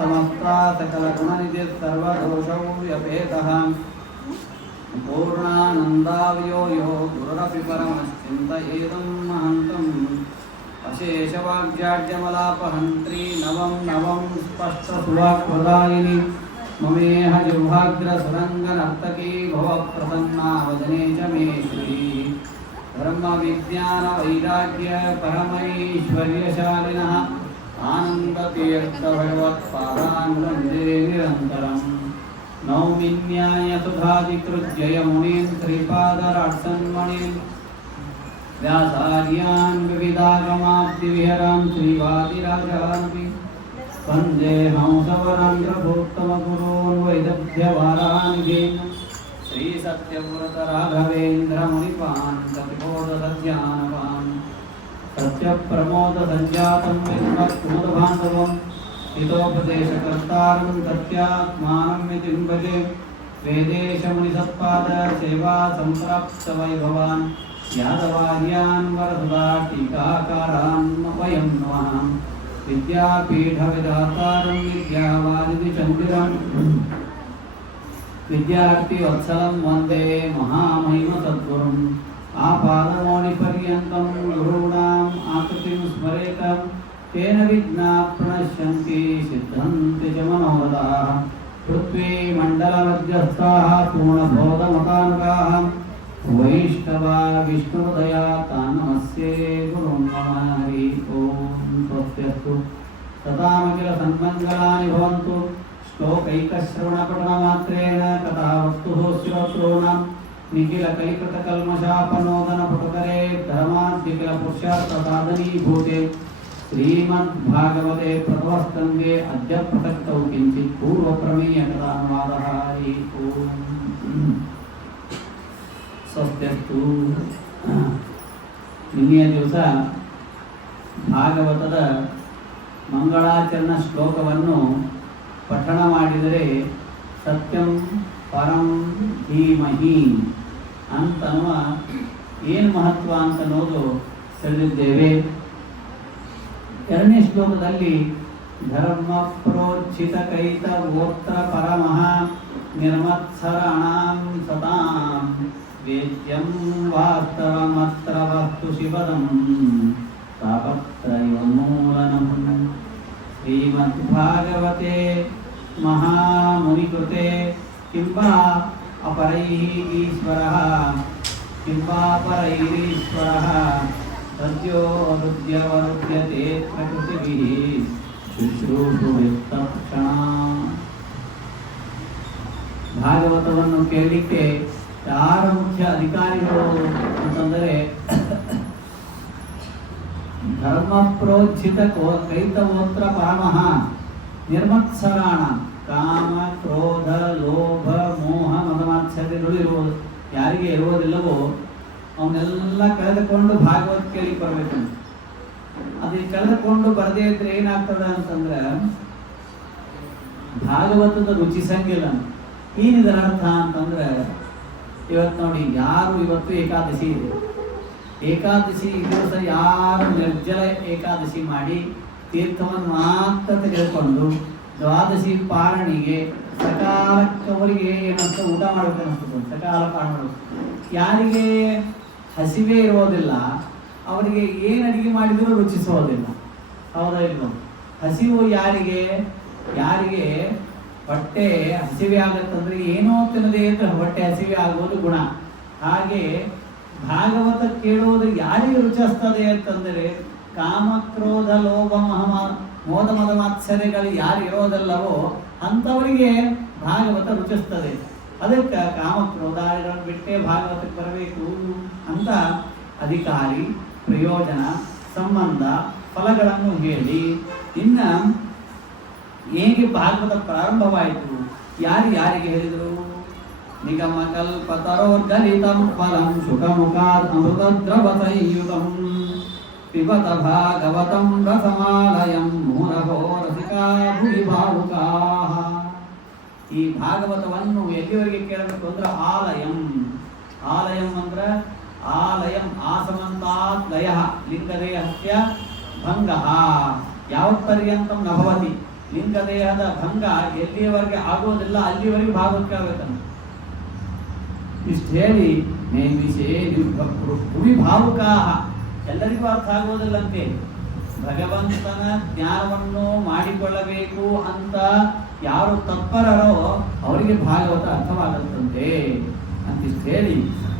समस्ता सकलगुणनिधिः सर्वदोषौ व्यपेतः पूर्णानन्दावयो यो गुरुरपि परमश्चिन्तयेदं महन्तम् अशेषवाग्जाड्यमलापहन्त्री नवं नवं स्पष्टसुवाक्प्रदायिनी ममेह जिह्वाग्रसुरङ्गनर्तकी भवप्रसन्ना वदने च मे श्री ब्रह्मविज्ञानवैराग्य परमैश्वर्यशालिनः आनन्दतीर्थभगवत्पादान् वन्दे निरन्तरम् नौमिन्यायसुधाधिकृत्ययमुनीन् श्रीपादराट्सन्मणीन् व्यासार्यान् विविधागमाब्धिविहरान् श्रीवादिराजानपि वन्दे हंसवरान्द्रभूत्तमगुरून् वैदग्ध्यवारानिधीन् श्रीसत्यव्रतराघवेन्द्रमुनिपान् कपिबोधसध्यानपान् सत्यप्रमोदसञ्जातं विद्मत्कुमुदबान्धवम् हितोपदेशकर्तारं सत्यात्मानं विधिं भजे वेदेशमुनिसत्पाद सेवा सम्प्राप्तवैभवान् यादवार्यान् वरसुधा टीकाकारान् वयं नमः विद्यापीठविधातारं विद्यावारिधिचन्दिरं विद्यार्थिवत्सलं वन्दे महामहिमसद्गुरुम् आपादमौलिपर्यन्तं गुरूणाम् आकृतिं स्मरेत तेन विघ्नाः प्रणश्यन्ति सिद्धन्ति च मनोरथाः पृथ्वीमण्डलमध्यस्थाः पूर्णबोधमतानुगाः वैष्णवा विष्णुहृदया तान् नमस्ये गुरुं नमः हरि ओं स्वस्त्यस्तु तथामखिलसन्मङ्गलानि भवन्तु श्लोकैकश्रवणपठनमात्रेण कथावस्तुः श्रोतॄणां निखिलकलिकृतकल्मषापनोदनपटुतरे धर्माद्यखिलपुरुषार्थसाधनीभूते श्रीमद्भागवते प्रथमस्कन्धे अद्य प्रसक्तौ किञ्चित् पूर्वप्रमेयकथानुवादः हरि ओं ಸ್ವಸ್ತ್ಯಸ್ತು. ನಿನ್ನೆಯ ದಿವಸ ಭಾಗವತದ ಮಂಗಳಾಚರಣ ಶ್ಲೋಕವನ್ನು ಪಠಣ ಮಾಡಿದರೆ ಸತ್ಯಂ ಪರಂ ಧೀಮಹಿ ಅಂತನ್ನುವ ಏನು ಮಹತ್ವ ಅಂತ ಅನ್ನೋದು ತಿಳಿದಿದ್ದೇವೆ. ಎರಡನೇ ಶ್ಲೋಕದಲ್ಲಿ ಧರ್ಮ ಪ್ರೋಚ್ಛಿತ ಕೈತ ಗೋತ್ರ ಪರಮಃ ನಿರ್ಮತ್ಸರಾಣಾಂ ಸತಾಂ ವೇದ್ಯಂ ವಾಸ್ತವಮತ್ರ ವಸ್ತು ಶಿವದಂ ತಾಪತ್ರಯೋನ್ಮೂಲನಂ. ಶ್ರೀಮದ್ಭಾಗವತೆ ಮಹಾಮುನಿಕೃತೆ ಕಿಂವಾ ಅಪರೈಃ ಈಶ್ವರಃ ಕಿಂವಾ ಪರೈರೀಶ್ವರಃ ಸದ್ಯೋ ಹೃದ್ಯವರುಧ್ಯತೆ ಪ್ರಕೃತಿಭಿಃ ಶುಶ್ರೂಷುವಿತ್ತಕ್ಷಣ. ಭಾಗವತವನ್ನು ಕೇಳಲಿಕ್ಕೆ ಯಾರ ಮುಖ್ಯ ಅಧಿಕಾರಿಗಳು ಅಂತಂದರೆ ಧರ್ಮ ಪ್ರೋಚ್ಛಿತ ಕೈತವೋತ್ರ ಪರಮಃ ನಿರ್ಮತ್ಸರಾಣ ಕಾಮ ಕ್ರೋಧ ಲೋಭ ಮೋಹ ಮದಮಾತ್ಸರ್ಯಗಳು ಇರುವುದು ಯಾರಿಗೆ ಇರುವುದಿಲ್ಲವೋ ಅವನ್ನೆಲ್ಲ ಕಳೆದುಕೊಂಡು ಭಾಗವತ್ ಕೇಳಿ ಬರಬೇಕು. ಅದಕ್ಕೆ ಕಳೆದುಕೊಂಡು ಬರದೇ ಇದ್ರೆ ಏನಾಗ್ತದೆ ಅಂತಂದ್ರೆ ಭಾಗವತದ ರುಚಿ ಸಂಗಿಲ್ಲ. ಏನಿದರ ಅರ್ಥ ಅಂತಂದ್ರೆ ಇವತ್ತು ನೋಡಿ, ಯಾರು ಇವತ್ತು ಏಕಾದಶಿ ಇದೆ, ಏಕಾದಶಿ ದಿವಸ ಯಾರು ನಿರ್ಜಲ ಏಕಾದಶಿ ಮಾಡಿ ತೀರ್ಥವನ್ನು ಮಾತ್ರ ತೆಗೆದುಕೊಂಡು ದ್ವಾದಶಿ ಪಾರಣಿಗೆ ಸಕಾಲಕ್ಕವರಿಗೆ ಏನಂತ ಊಟ ಮಾಡಬೇಕು ಅನಿಸ್ತದೆ, ಸಕಾಲ ಪಾರ ಮಾಡಬೇಕು. ಯಾರಿಗೆ ಹಸಿವೆ ಇರೋದಿಲ್ಲ ಅವರಿಗೆ ಏನು ಅಡಿಗೆ ಮಾಡಿದರೂ ರುಚಿಸೋದಿಲ್ಲ, ಹೌದಾ ಇಲ್ವೋ? ಹಸಿವು ಯಾರಿಗೆ ಹೊಟ್ಟೆ ಹಸಿವೆ ಆಗತ್ತಂದ್ರೆ ಏನೋ ತಿನ್ನದೇ ಇದ್ರೆ ಹೊಟ್ಟೆ ಹಸಿವೆ ಆಗೋದು ಗುಣ. ಹಾಗೆ ಭಾಗವತ ಕೇಳುವುದು ಯಾರಿಗೆ ರುಚಿಸ್ತದೆ ಅಂತಂದರೆ ಕಾಮಕ್ರೋಧ ಲೋಭ ಮೋದ ಮದ ಮಾತ್ಸರ್ಯಗಳು ಯಾರು ಇರೋದಲ್ಲವೋ ಅಂಥವರಿಗೆ ಭಾಗವತ ರುಚಿಸ್ತದೆ. ಅದಕ್ಕೆ ಕಾಮಕ್ರೋಧಾದಿಗಳನ್ನು ಬಿಟ್ಟೇ ಭಾಗವತಕ್ಕೆ ಬರಬೇಕು ಅಂತ ಅಧಿಕಾರಿ, ಪ್ರಯೋಜನ, ಸಂಬಂಧ, ಫಲಗಳನ್ನು ಹೇಳಿ ಇನ್ನು ಹೇಗೆ ಭಾಗವತ ಪ್ರಾರಂಭವಾಯಿತು, ಯಾರಿಗೆ ಹೇಳಿದರು? ನಿಗಮ ಕಲ್ಪತರೋರ್ಗಲಿತಂ ಫಲಂ ಶುಕಮುಖಾದ್ ಅಮೃತದ್ರವತೈಯುತಂ ಪಿಬತ ಭಾಗವತಂ ರಸಮಾಲಯಂ ಮುರಹೋ ರಸಿಕಾ ಭುವಿ ಭಾವುಕಾಃ. ಈ ಭಾಗವತವನ್ನು ಎಲ್ಲಿವರೆಗೆ ಕೇಳಬೇಕು ಅಂದ್ರೆ ಆಲಯಂ ಅಂದ್ರೆ ಆಲಯಂ ಆಸಮಂತಾತ್ ಲಯ ಲಿಂಗದೇ ಹತ್ಯ ಭಂಗ ಯಾವತ್ ಪರ್ಯಂತಂ ನಭವತಿ, ಲಿಂಗ ದೇಹದ ಭಂಗ ಎಲ್ಲಿಯವರೆಗೆ ಆಗೋದಿಲ್ಲ ಅಲ್ಲಿವರೆಗೆ ಭಾಗವತಿಕೆ ಆಗ್ಬೇಕಂತ ಇಷ್ಟು ಹೇಳಿ ನೈಮಿಷೇ ಭುವಿ ಭಾವುಕಾಹ ಎಲ್ಲರಿಗೂ ಅರ್ಥ ಆಗೋದಿಲ್ಲಂತೆ. ಭಗವಂತನ ಜ್ಞಾನವನ್ನು ಮಾಡಿಕೊಳ್ಳಬೇಕು ಅಂತ ಯಾರು ತತ್ಪರರೋ ಅವರಿಗೆ ಭಾಗವತ ಅರ್ಥವಾಗುತ್ತಂತೆ ಅಂತಿಷ್ಟು ಹೇಳಿ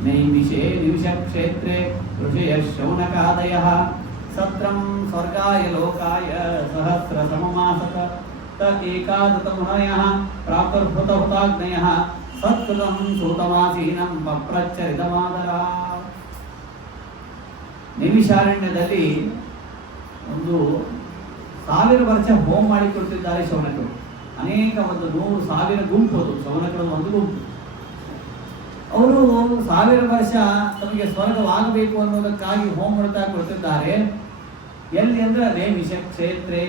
ನೈಮಿಷೇ ನಿಮಿಷ ಕ್ಷೇತ್ರೇ ಋಷಯ ಶೌನಕಾದಯ ಸತ್ರಂ ಸ್ವರ್ಗಾಯ ಲೋಕಾಯ ಸಹಸ್ರ ಸಮಮಾಸತ ತ ಏಕಾದತ ಮುನಯಃ ಪ್ರಾಪುರ್ಭುತ ಹುತಾಗ್ನಯಃ ಸತ್ಕೃತಂ ಸೂತಮಾಸೀನಂ ಪಪ್ರಚ್ಚರಿತಮಾದರ. ನೈಮಿಷಾರಣ್ಯದಲ್ಲಿ ಒಂದು 1000 ವರ್ಷ ಹೋಮ ಮಾಡಿಕೊಡ್ತಿದ್ದಾರೆ ಶೌನಕರು. ಅನೇಕ ಒಂದು 100,000 ಗುಂಪು ಅದು ಶೌನಕರ ಒಂದು ಗುಂಪು. ಅವರು 1000 ವರ್ಷ ತಮಗೆ ಸ್ವರ್ಗವಾಗಬೇಕು ಅನ್ನೋದಕ್ಕಾಗಿ ಹೋಮ ಮಾಡ್ತಾ ಕೊಡ್ತಿದ್ದಾರೆ. ಎಲ್ಲಿ ಅಂದ್ರೆ ನೈಮಿಷ ಕ್ಷೇತ್ರೇ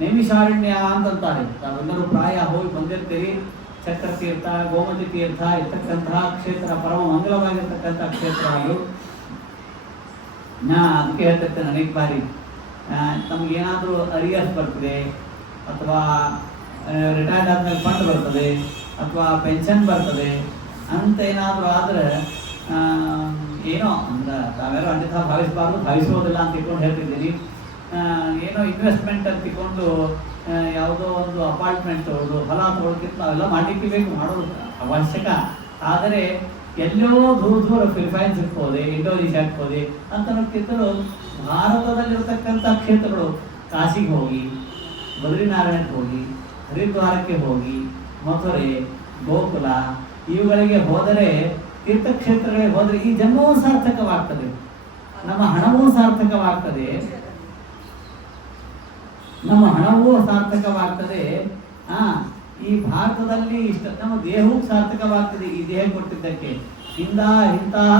ನೈಮಿಷಾರಣ್ಯ ಅಂತಂತಾರೆ. ತಾವೆಲ್ಲರೂ ಪ್ರಾಯ ಹೋಗಿ ಬಂದಿರ್ತೀರಿ. ಚಕ್ರತೀರ್ಥ ಗೋಮತಿ ತೀರ್ಥ ಇರ್ತಕ್ಕಂತಹ ಕ್ಷೇತ್ರ ಪರಮ ಮಂಗಲವಾಗಿರ್ತಕ್ಕಂಥ ಕ್ಷೇತ್ರಗಳು. ಅದಕ್ಕೆ ಹೇಳ್ತಿರ್ತೇನೆ ಅನೇಕ ಬಾರಿ ನಮಗೇನಾದರೂ ಅರಿಯರ್ಸ್ ಬರ್ತದೆ ಅಥವಾ ರಿಟೈರ್ಡ್ ಆದ್ಮೇಲೆ ಫಂಡ್ ಬರ್ತದೆ ಅಥವಾ ಪೆನ್ಷನ್ ಬರ್ತದೆ ಅಂತ ಏನಾದರೂ ಆದರೆ ಏನೋ ಅಂದ್ರೆ ತಾವೆಲ್ಲ ಅನ್ಯಥಾ ಭಾವಿಸೋದಿಲ್ಲ ಅಂತ ತಿಳ್ಕೊಂಡು ಹೇಳ್ತಿದ್ದೀನಿ. ಏನೋ ಇನ್ವೆಸ್ಟ್ಮೆಂಟ್ ಅಂತ ತಿಳ್ಕೊಂಡು ಯಾವುದೋ ಒಂದು ಅಪಾರ್ಟ್ಮೆಂಟ್ ಹೊಲ ತೊಗೊಳಕ್ಕಿಂತ ನಾವೆಲ್ಲ ಮಾಡಲಿಕ್ಕೆ ಬೇಕು, ಮಾಡೋದು ಅವಶ್ಯಕ. ಆದರೆ ಎಲ್ಲೋ ದೂರ ಫಿಲಿಪೈನ್ಸ್ ಇರ್ಬೋದು, ಇಂಡೋನೇಷ್ಯಾ ಇರ್ಬೋದು ಅಂತನಕ್ಕಿಂತಲೂ ಭಾರತದಲ್ಲಿರ್ತಕ್ಕಂಥ ಕ್ಷೇತ್ರಗಳು ಕಾಶಿಗೆ ಹೋಗಿ, ಬದ್ರಿನಾರಾಯಣಕ್ಕೆ ಹೋಗಿ, ಹರಿದ್ವಾರಕ್ಕೆ ಹೋಗಿ, ಮಥುರೆ, ಗೋಕುಲ ಇವುಗಳಿಗೆ ಹೋದರೆ, ತೀರ್ಥಕ್ಷೇತ್ರಗಳಿಗೆ ಹೋದರೆ ಈ ಜನ್ಮವೂ ಸಾರ್ಥಕವಾಗ್ತದೆ, ನಮ್ಮ ಹಣವೂ ಸಾರ್ಥಕವಾಗ್ತದೆ, ನಮ್ಮ ಹಣವೂ ಸಾರ್ಥಕವಾಗ್ತದೆ. ಈ ಭಾರತದಲ್ಲಿ ಇಷ್ಟ ನಮ್ಮ ದೇಹವೂ ಸಾರ್ಥಕವಾಗ್ತದೆ. ಈ ದೇಹ ಕೊಟ್ಟಿದ್ದಕ್ಕೆ ಇಂತಹ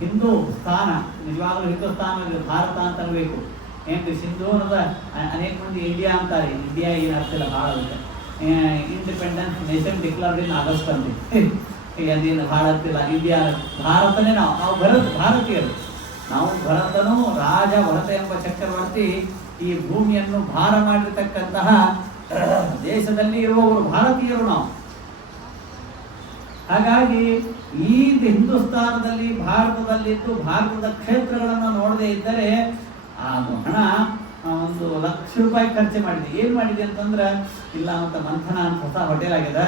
ಹಿಂದೂ ಸ್ಥಾನ ನಿಜವಾಗ್ಲೂ ಹಿಂದೂಸ್ಥಾನ ಭಾರತ ಅಂತ ಅನ್ಬೇಕು. ಏನು ಸಿಂಧು ಅನ್ನೋದ ಅನೇಕ ಮಂದಿ ಇಂಡಿಯಾ ಅಂತಾರೆ. ಇಂಡಿಯಾ ಏನು ಆಗ್ತಿಲ್ಲ, ಭಾಳ independence nation declared in August ಅಂತೆ. ಅದೇನು ಭಾಳ ಆಗ್ತಿಲ್ಲ. ಇಂಡಿಯಾ ಭಾರತನೇ ನಾವು ಭಾರತೀಯರು. ನಾವು ಭರತನು ರಾಜ ಭರತ ಎಂಬ ಚಕ್ರವರ್ತಿ ಈ ಭೂಮಿಯನ್ನು ಭಾರ ಮಾಡಿರ್ತಕ್ಕಂತಹ ದೇಶದಲ್ಲಿ ಇರುವವರು ಭಾರತೀಯರು ನಾವು. ಹಾಗಾಗಿ ಈ ಹಿಂದೂಸ್ತಾನದಲ್ಲಿ ಭಾರತದಲ್ಲಿದ್ದು ಭಾರತದ ಕ್ಷೇತ್ರಗಳನ್ನು ನೋಡದೇ ಇದ್ದರೆ ಅದು ಹಣ ಒಂದು ₹1,00,000 ಖರ್ಚು ಮಾಡಿದೆ. ಏನು ಮಾಡಿದೆ ಅಂತಂದ್ರೆ, ಇಲ್ಲ ಅಂತ ಮಂಥನ ಅಂತ ಹೊಸ ಹೋಟೆಲ್ ಆಗಿದೆ,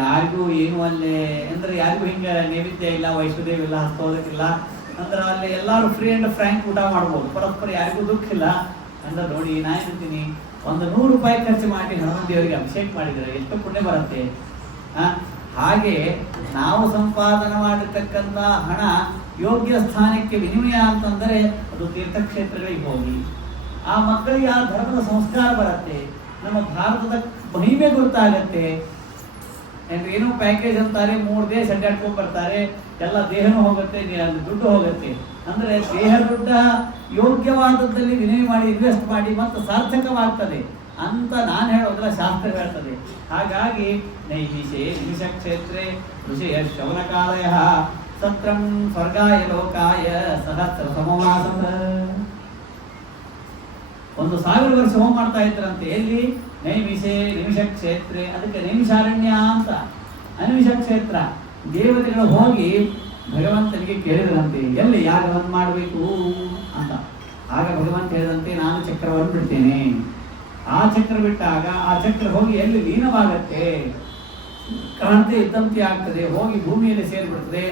ಯಾರಿಗೂ ಏನು ಅಲ್ಲಿ ಅಂದ್ರೆ ಯಾರಿಗೂ ಹಿಂಗೆ ನೈವೇದ್ಯ ಇಲ್ಲ, ವೈಷ್ಣೋದೇವಿ ಇಲ್ಲ, ಹಸ್ತೋದಕ್ಕಿಲ್ಲ ಅಂದ್ರೆ ಅಲ್ಲಿ ಎಲ್ಲರೂ ಫ್ರೀ ಅಂಡ್ ಫ್ರ್ಯಾಂಕ್ ಊಟ ಮಾಡ್ಬೋದು, ಪರಸ್ಪರ ಯಾರಿಗೂ ದುಃಖ ಇಲ್ಲ ಅಂದ್ರೆ. ನೋಡಿ ನಾ ಹೇಳ್ತೀನಿ, ಒಂದು ₹100 ಖರ್ಚು ಮಾಡಿ ಹನುಮಂತ ದೇವರಿಗೆ ಅಭಿಷೇಕ ಮಾಡಿದರೆ ಎಷ್ಟು ಪುಣ್ಯ ಬರುತ್ತೆ. ಹಾಗೆ ನಾವು ಸಂಪಾದನೆ ಮಾಡಿರ್ತಕ್ಕಂಥ ಹಣ ಯೋಗ್ಯ ಸ್ಥಾನಕ್ಕೆ ವಿನಿಮಯ ಅಂತಂದರೆ ಅದು ತೀರ್ಥಕ್ಷೇತ್ರಗಳಿಗೆ ಹೋಗಿ ಆ ಮಕ್ಕಳಿಗೆ ಆ ಧರ್ಮದ ಸಂಸ್ಕಾರ ಬರುತ್ತೆ, ನಮ್ಮ ಭಾರತದ ಮಹಿಮೆ ಗೊತ್ತಾಗತ್ತೆ. ಏನೋ ಪ್ಯಾಕೇಜ್ ಅಂತಾರೆ, 3 ದೇಶ ಅಡ್ಡಾಡ್ಕೊಂಡು ಬರ್ತಾರೆ, ಎಲ್ಲ ದೇಹನೂ ಹೋಗುತ್ತೆ, ದುಡ್ಡು ಹೋಗುತ್ತೆ. ಅಂದ್ರೆ ದೇಹ ದುಡ್ಡ ಯೋಗ್ಯವಾದದ್ದಲ್ಲಿ ವಿನಿಮಯ ಮಾಡಿ ಇನ್ವೆಸ್ಟ್ ಮಾಡಿ ಮತ್ತು ಸಾರ್ಥಕವಾಗ್ತದೆ ಅಂತ ನಾನು ಹೇಳೋದಿಲ್ಲ, ಶಾಸ್ತ್ರ ಹೇಳ್ತದೆ. ಹಾಗಾಗಿ ನೈಮಿಷೇ ನಿಮಿಷ ಕ್ಷೇತ್ರೇ ಋಷಯ ಶೌನಕಾಲಯ ಸತ್ರಂ ಸ್ವರ್ಗಾಯ ಲೋಕಾಯ ಸಹಸ್ರ ಸಮವಾಸತ. 1,000 ವರ್ಷ ಹೋಮ ಮಾಡ್ತಾ ಇದ್ರಂತೆ. ಎಲ್ಲಿ? ನೈಮಿಷೇ ನಿಮಿಷ ಕ್ಷೇತ್ರೇ. ಅದಕ್ಕೆ ನೈಮಿಷಾರಣ್ಯ ಅಂತ. ಅನಿಮಿಷ ಕ್ಷೇತ್ರ ದೇವತೆಗಳು ಹೋಗಿ ಭಗವಂತನಿಗೆ ಕೇಳಿದ್ರಂತೆ, ಎಲ್ಲಿ ಯಾಗವನ್ನು ಮಾಡಬೇಕು ಅಂತ. ಆಗ ಭಗವಂತ ಹೇಳಿದಂತೆ, ನಾನು ಚಕ್ರವನ್ನು ಬಿಡ್ತೇನೆ. ಆ ಚಕ್ರ ಬಿಟ್ಟಾಗ ಆ ಚಕ್ರ ಹೋಗಿ ಎಲ್ಲಿ ಲೀನವಾಗತ್ತೆ, ಕಾಣತೆ ಇದ್ದಂತೆ ಆಗ್ತದೆ, ಹೋಗಿ ಭೂಮಿಯಲ್ಲಿ ಸೇರಿಬಿಡ್ತದೆ.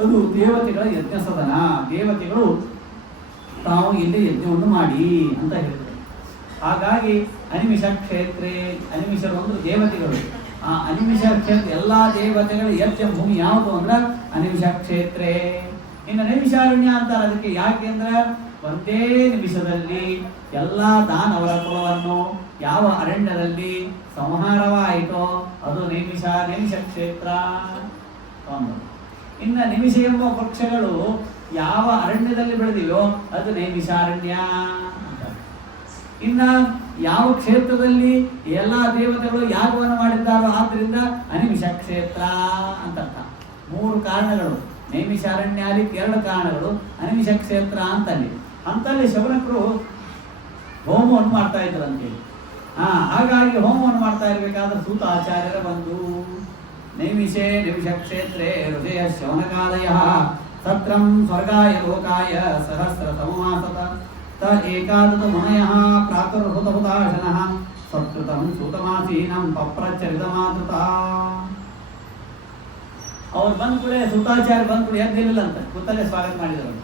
ಅದು ದೇವತೆಗಳ ಯಜ್ಞ ಸದನ. ದೇವತೆಗಳು ತಾವು ಇಲ್ಲಿ ಯಜ್ಞವನ್ನು ಮಾಡಿ ಅಂತ ಹೇಳ್ತಾರೆ. ಹಾಗಾಗಿ ಅನಿಮಿಷ ಕ್ಷೇತ್ರೇ, ಅನಿಮಿಷರು ಅಂದ್ರೆ ದೇವತೆಗಳು. ಆ ಅನಿಮಿಷ ಕ್ಷೇತ್ರ ಎಲ್ಲಾ ದೇವತೆಗಳ ಯಜ್ಞ ಭೂಮಿ ಯಾವುದು ಅಂದ್ರೆ ಅನಿಮಿಷ ಕ್ಷೇತ್ರೇ. ಇನ್ನು ನೈಮಿಷಾರಣ್ಯ ಅಂತಾರೆ. ಅದಕ್ಕೆ ಯಾಕೆ ಅಂದ್ರೆ ಒಂದೇ ನಿಮಿಷದಲ್ಲಿ ಎಲ್ಲಾ ದಾನವರ ಕುಲವನ್ನು ಯಾವ ಅರಣ್ಯದಲ್ಲಿ ಸಂಹಾರವಾಯಿತೋ ಅದು ನೈಮಿಷ ಕ್ಷೇತ್ರ. ಇನ್ನು ನಿಮಿಷ ಎಂಬ ವೃಕ್ಷಗಳು ಯಾವ ಅರಣ್ಯದಲ್ಲಿ ಬೆಳೆದಿವೋ ಅದು ನೈಮಿಷಾರಣ್ಯ ಅಂತ. ಇನ್ನ ಯಾವ ಕ್ಷೇತ್ರದಲ್ಲಿ ಎಲ್ಲಾ ದೇವತೆಗಳು ಯಾಗವನ್ನು ಮಾಡಿದ್ದಾರೋ ಆದ್ರಿಂದ ಅನಿಮಿಷ ಕ್ಷೇತ್ರ ಅಂತ. 3 ಕಾರಣಗಳು. ನೈಮಿಷಾರಣ್ಯಾಲಿ 2 ಕಾರಣಗಳು, ಅನಿಮಿಷ ಕ್ಷೇತ್ರ ಅಂತಲ್ಲಿ ಶೌನಕರು ಹೋಮವನ್ನು ಮಾಡ್ತಾ ಇದ್ರಂತೆ. ಹಾಗಾಗಿ ಹೋಮವನ್ನು ಮಾಡ್ತಾ ಇರಬೇಕಾದ್ರೆ ಸೂತ ಆಚಾರ್ಯರ ಬಂದು ನೈಮಿಷೇ ನಿಮಿಷ ಕ್ಷೇತ್ರೇ ಹೃದಯ ಶೌನಕಾದಯ ಸತ್ರಂ ಸ್ವರ್ಗಾಯ ಲೋಕಾಯ ಸಹಸ್ರ ಸಮಮಾಸತ ತ ಏಕಾದತ ಮುನಯಃ ಪ್ರಾತುರ್ಹುತಹುತಾಶನಃ ಸತ್ಕೃತಂ ಸೂತಮಾಸೀನಂ ಪಪ್ರಚರಿತ ಮಾತೃತ. ಅವ್ರು ಬಂದ ಕೂಡ ಸೂತಾಚಾರ್ಯ ಬಂದ ಕೂಡ ಎದ್ದಿಲ್ಲ ಅಂತ ಕೂತಲ್ಲೇ ಸ್ವಾಗತ ಮಾಡಿದರು.